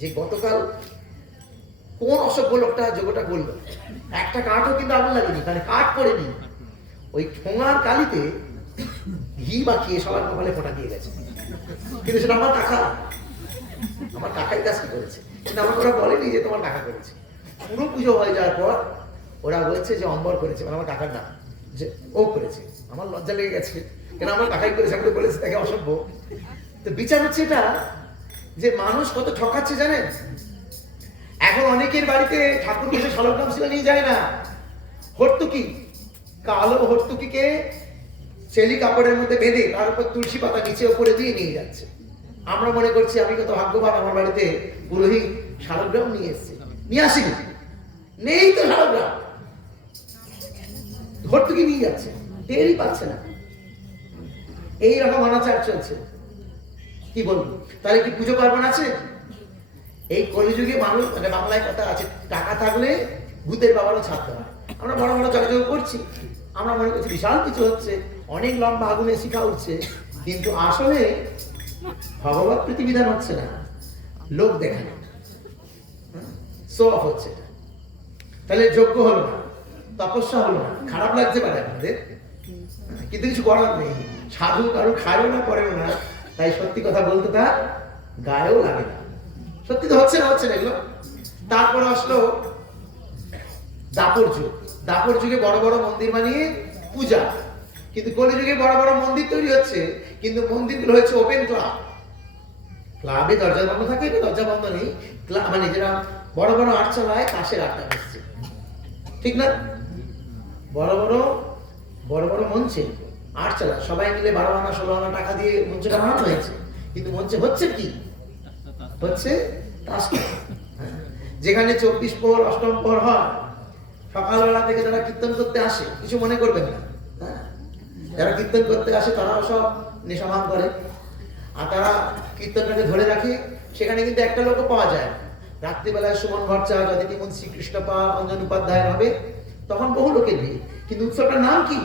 যে গতকাল কোন অসভ্য লোকটা যোগটা করলো, একটা কাঠও কিন্তু আগুন লাগেনি, মানে কাঠ পড়েনি, ওই ঠোঙার কালিতে ঘি মাখিয়ে সবার কপালে ফোঁটা দিয়ে গেছে। কিন্তু সেটা আমার কাকাই কাজটা করেছে, কিন্তু আমাকে ওরা বলেনি যে তোমার কাকা করেছে। পুরো পুজো হয়ে যাওয়ার পর ওরা বলছে যে অম্বর করেছে, মানে আমার কাকার নাম, যে ও করেছে। আমার লজ্জা লেগে গেছে, কেন আমার কাকাই করেছে, আমি তো বলেছি তাকে অসভ্য। তো বিচার হচ্ছে এটা যে মানুষ কত ঠকাচ্ছে জানেন। এখন অনেকের বাড়িতে ঠাকুর বসে শালগ্রাম শিলা নিয়ে যায় না, হরতো কি কালো হর্তুকিকে চেলি কাপড়ের মধ্যে বেঁধে তার উপর তুলসী পাতা নিচে উপরে দিয়ে নিয়ে যাচ্ছে। আমরা মনে করছি আমি কত ভাগ্যবান, আমার বাড়িতে পুরোহিত শালগ্রাম নিয়ে এসছে। নিয়ে আসিনি, নেই তো শালগ্রাম, ভর্তুকি নিয়ে যাচ্ছে, টেরই পাচ্ছে না। এইরকম অনাচার চলছে। কি বলবো, তাহলে কি পুজো পার্বণ আছে? এই কলিযুগে মানুষ, মানে বাংলায় কথা আছে, টাকা থাকলে ভূতের বাবারও ছাড়তে হয়। আমরা বড় বড় যোগাযোগ করছি, আমরা মনে করছি বিশাল কিছু হচ্ছে, অনেক লম্বা আগুনে শিখা উঠছে, কিন্তু আসলে ভগবত প্রীতিবিধান হচ্ছে না, লোক দেখানো, শো অফ হচ্ছে। তাহলে যোগ্য হলো না, তপস্যা হলো না, খারাপ লাগতে পারে আপনাদের, কিন্তু কিছু করার নেই। সাধু কারো খায়ও না, পরেও না, তাই সত্যি কথা বলতে তার গায়েও লাগে না। সত্যি তো হচ্ছে না, হচ্ছে না এগুলো। তারপর আসলো দাপর যুগ। দাপর যুগে বড় বড় মন্দির বানিয়ে পূজা, কিন্তু কলিযুগে বড় বড় মন্দির তৈরি হচ্ছে, কিন্তু মন্দিরগুলো হচ্ছে ওপেন ক্লাব। ক্লাবে দরজা বন্ধ থাকে, দরজা বন্ধ নেই, মানে যেটা বড় বড় আট চালায় তাসের আড্ডা হচ্ছে, ঠিক না? বড় বড় বড় বড় মঞ্চে আট চালা, সবাই মিলে 12 আনা 16 আনা টাকা দিয়ে মঞ্চটা বানানো হয়েছে, কিন্তু মঞ্চে হচ্ছে কি? হচ্ছে তাস খেলা। যেখানে 24 প্রহর, অষ্টম প্রহর হয়, সকালবেলা থেকে যারা কীর্তন করতে আসে, কিছু মনে করবেন না, যারা কীর্তন করতে আসে তারাও সব নেশা ভাঙ করে, আর তারা কীর্তনটাকে ধরে রাখে। সেখানে কিন্তু একটা লোকও পাওয়া যায়। রাত্রিবেলায় সুমন ভট্টাচার্য, যদিমন শ্রীকৃষ্ণ পাল, অঞ্জন উপাধ্যায় হবে, তখন বহু লোকের ভিড়। কিন্তু উৎসবটার নাম কি?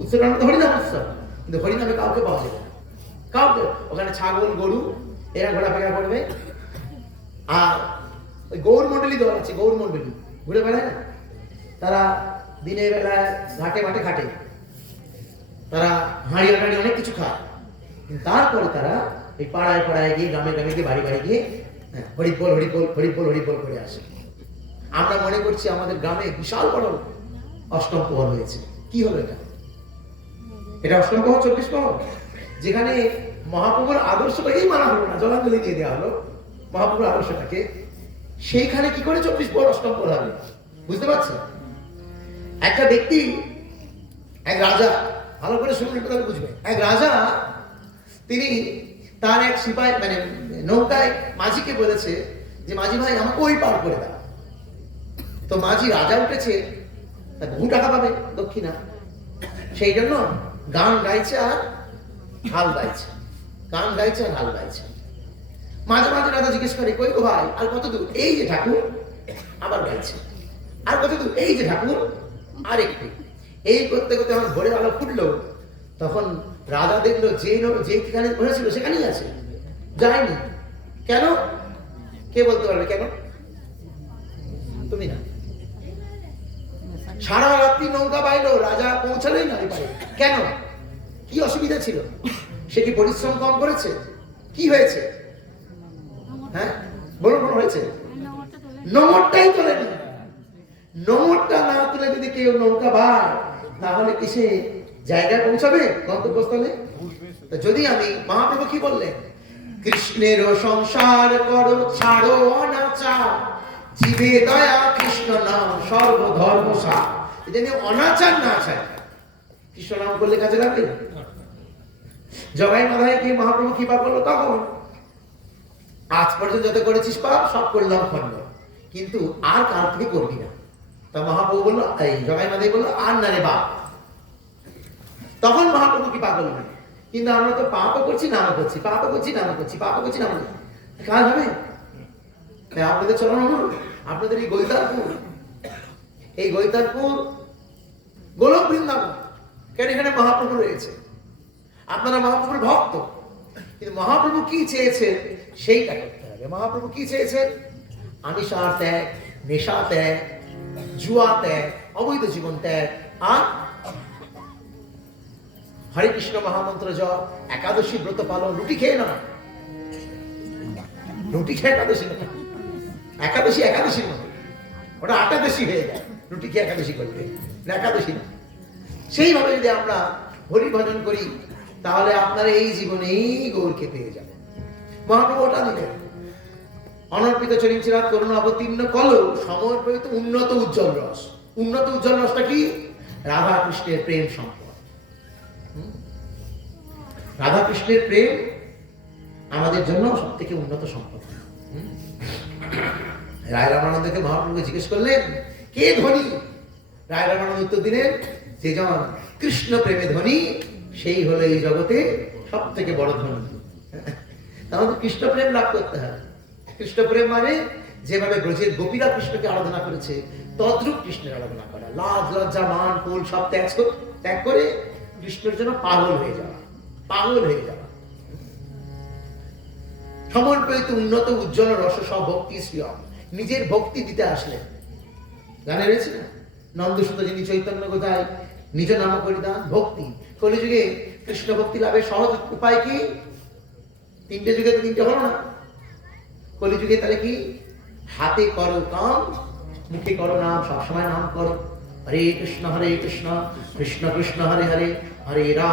উৎসবটার নাম তো হরিনাম উৎসব, কিন্তু হরিনামে কাউকে পাওয়া যাবে না, কাউকে। ওখানে ছাগল গরু এরা ঘোরাফেরা করবে, আর ওই গৌর মন্ডলী দল আছে, গৌর মন্ডলী ঘুরে বেড়ায় না, তারা দিনের বেলায় ঘাটে মাঠে খাটে, তারা হাঁড়িয়া টাড়ি অনেক কিছু খায়, কিন্তু তারপরে তারা এই পাড়ায় পাড়ায় গিয়ে, গ্রামে গ্রামে গিয়ে, বাড়ি বাড়ি গিয়ে হরিবোল হরিবোল হরিবোল হরিবোল করে আসে। আমরা মনে করছি আমাদের গ্রামে বিশাল বড় অষ্টম প্রহর হয়েছে। কি হলো এটা? এটা অষ্টম প্রহর, 24 প্রহর, যেখানে মহাপ্রভুর আদর্শটাকেই মানা হলো না, জলাঞ্জলি দিয়ে দেওয়া হলো মহাপ্রভুর আদর্শটাকে। সেইখানে কি করে 24 প্রহর অষ্টম প্রহর হবে? বুঝতে পারছেন? একটা ব্যক্তি, এক রাজা, ভালো করে শুনুন, তাহলে বুঝবেন। এক রাজা, তিনি তার এক সিপাহি, মানে নৌকায় মাঝিকে বলেছে যে মাঝি ভাই আমাকে ওই পার করে দাও। তো মাঝি, রাজা উঠেছে, তা বহু টাকা পাবে দক্ষিণা, সেই জন্য গান গাইছে আর হাল বাইছে, গান গাইছে আর হাল বাইছে। মাঝে মাঝে রাজা জিজ্ঞেস করে, কই গো ভাই, আর কত দূর? এই যে ঠাকুর, আবার গাইছে। আর কত দূর? এই যে ঠাকুর, আর একটু। এই করতে করতে আমার ভোরের আলো ফুটলো, তখন রাজা দেখলো যেখানে বসেছিল সেখানেই আছে, যায়নি। কেন? কে বলতে পারবে কেন? তুমি না। সারা রাত্রি নৌকা বাইলো, রাজা পৌঁছালোই না পারে। কেন? কি অসুবিধা ছিল? সে কি পরিশ্রম কম করেছে? কি হয়েছে? হ্যাঁ বলুন, হয়েছে নোমরটাই তোলেনি। নোমরটা না তুলে যদি কেউ নৌকা বায়, তাহলে কি সে জায়গায় পৌঁছাবে, গন্তব্যস্থলে? যদি আমি, মহাপ্রভু কি বললেন? কৃষ্ণের সংসার করো, ছাড়ো অনাচার, জীবে দয়া কৃষ্ণ নাম সর্বধর্ম সার। যদি আমি অনাচার না চাই, কৃষ্ণ নাম করলে কাজে লাগবে? জগাই মাথায় কি মহাপ্রভু কৃপা করলো তখন, আজ পর্যন্ত যত করেছিস পাপ সব করলাম খন্ড, কিন্তু আর কাল থেকে করবি না। তা মহাপ্রভু বললো, এই জগাই মাথায় বললো, আর না রে বাপ। তখন মহাপ্রভু কৃপা করলেন। কিন্তু আমরা তো পাপও করছি, নামও করছি, পাপও করছি, নামও করছি, পাপও করছি, নামও করছি, কাজ হবে? আপনাদের চলন হল, আপনাদের এই গৈতারপুর, এই গৈতারপুর গোলক বৃন্দাবন, কেন এখানে মহাপ্রভু রয়েছে, আপনারা মহাপ্রভুর ভক্ত, কিন্তু মহাপ্রভু কি চেয়েছেন সেইটা করতে হবে। মহাপ্রভু কি চেয়েছেন? আমিষার ত্যাগ, নেশা ত্যাগ, জুয়া ত্যাগ, অবৈধ জীবন ত্যাগ, আর হরে কৃষ্ণ মহামন্ত্র জপ, একাদশী ব্রত পালন। রুটি খেয়ে নয়, রুটি খেয়ে একাদশী নয়, একাদশী একাদশী নয়, ওটা আটাদশী হয়ে যায়। রুটি খেয়ে একাদশী করবে না, একাদশী না। সেইভাবে যদি আমরা হরি ভজন করি, তাহলে আপনারা এই জীবনেই গৌরকে পেয়ে যাবেন। মহাপ্রভু ওটা দিলেন, অনর্পিত চরিঞ্চিরাত করুণ অবতীর্ণ কল সমর্পিত উন্নত উজ্জ্বল রস। উন্নত উজ্জ্বল রসটা কি? রাধা কৃষ্ণের প্রেম সম্পদ। রাধা কৃষ্ণের প্রেম আমাদের জন্য সব থেকে উন্নত সম্পদ। রায় রামানন্দকে মহাপ্রভু জিজ্ঞেস করলেন, কে ধনী? রায় রামানন্দ উত্তর দিলেন, যে জন কৃষ্ণ প্রেমে ধনী সেই হলো এই জগতে সব থেকে বড় ধনী। আমাদের কৃষ্ণ প্রেম লাভ করতে হবে। কৃষ্ণ প্রেম মানে যেভাবে ব্রজের গোপীরা কৃষ্ণকে আরাধনা করেছে তদ্রূপ কৃষ্ণের আরাধনা করা, লাজ লজ্জা মান কুল সব ত্যাগ করে কৃষ্ণের জন্য পাগল হয়ে যাওয়া, পাগল হয়ে যাওয়া। সমর্পিত উন্নত উজ্জ্বল রস সব ভক্তি শ্রিয়ম, নিজের ভক্তি দিতে আসলেন। গানে রয়েছে না, নন্দসুত যিনি চৈতন্য গোদায় নিজ নাম পরিধান ভক্তি। কলিযুগে কৃষ্ণ ভক্তি লাভের সহজ উপায় কি? তিনটে যুগে তো তিনটে হলো না, কলিযুগে তাহলে কি? হাতে করো কাম, মুখে করো নাম, সবসময় নাম করো। হরে কৃষ্ণ কৃষ্ণ কৃষ্ণ হরে হরে, হরে রাম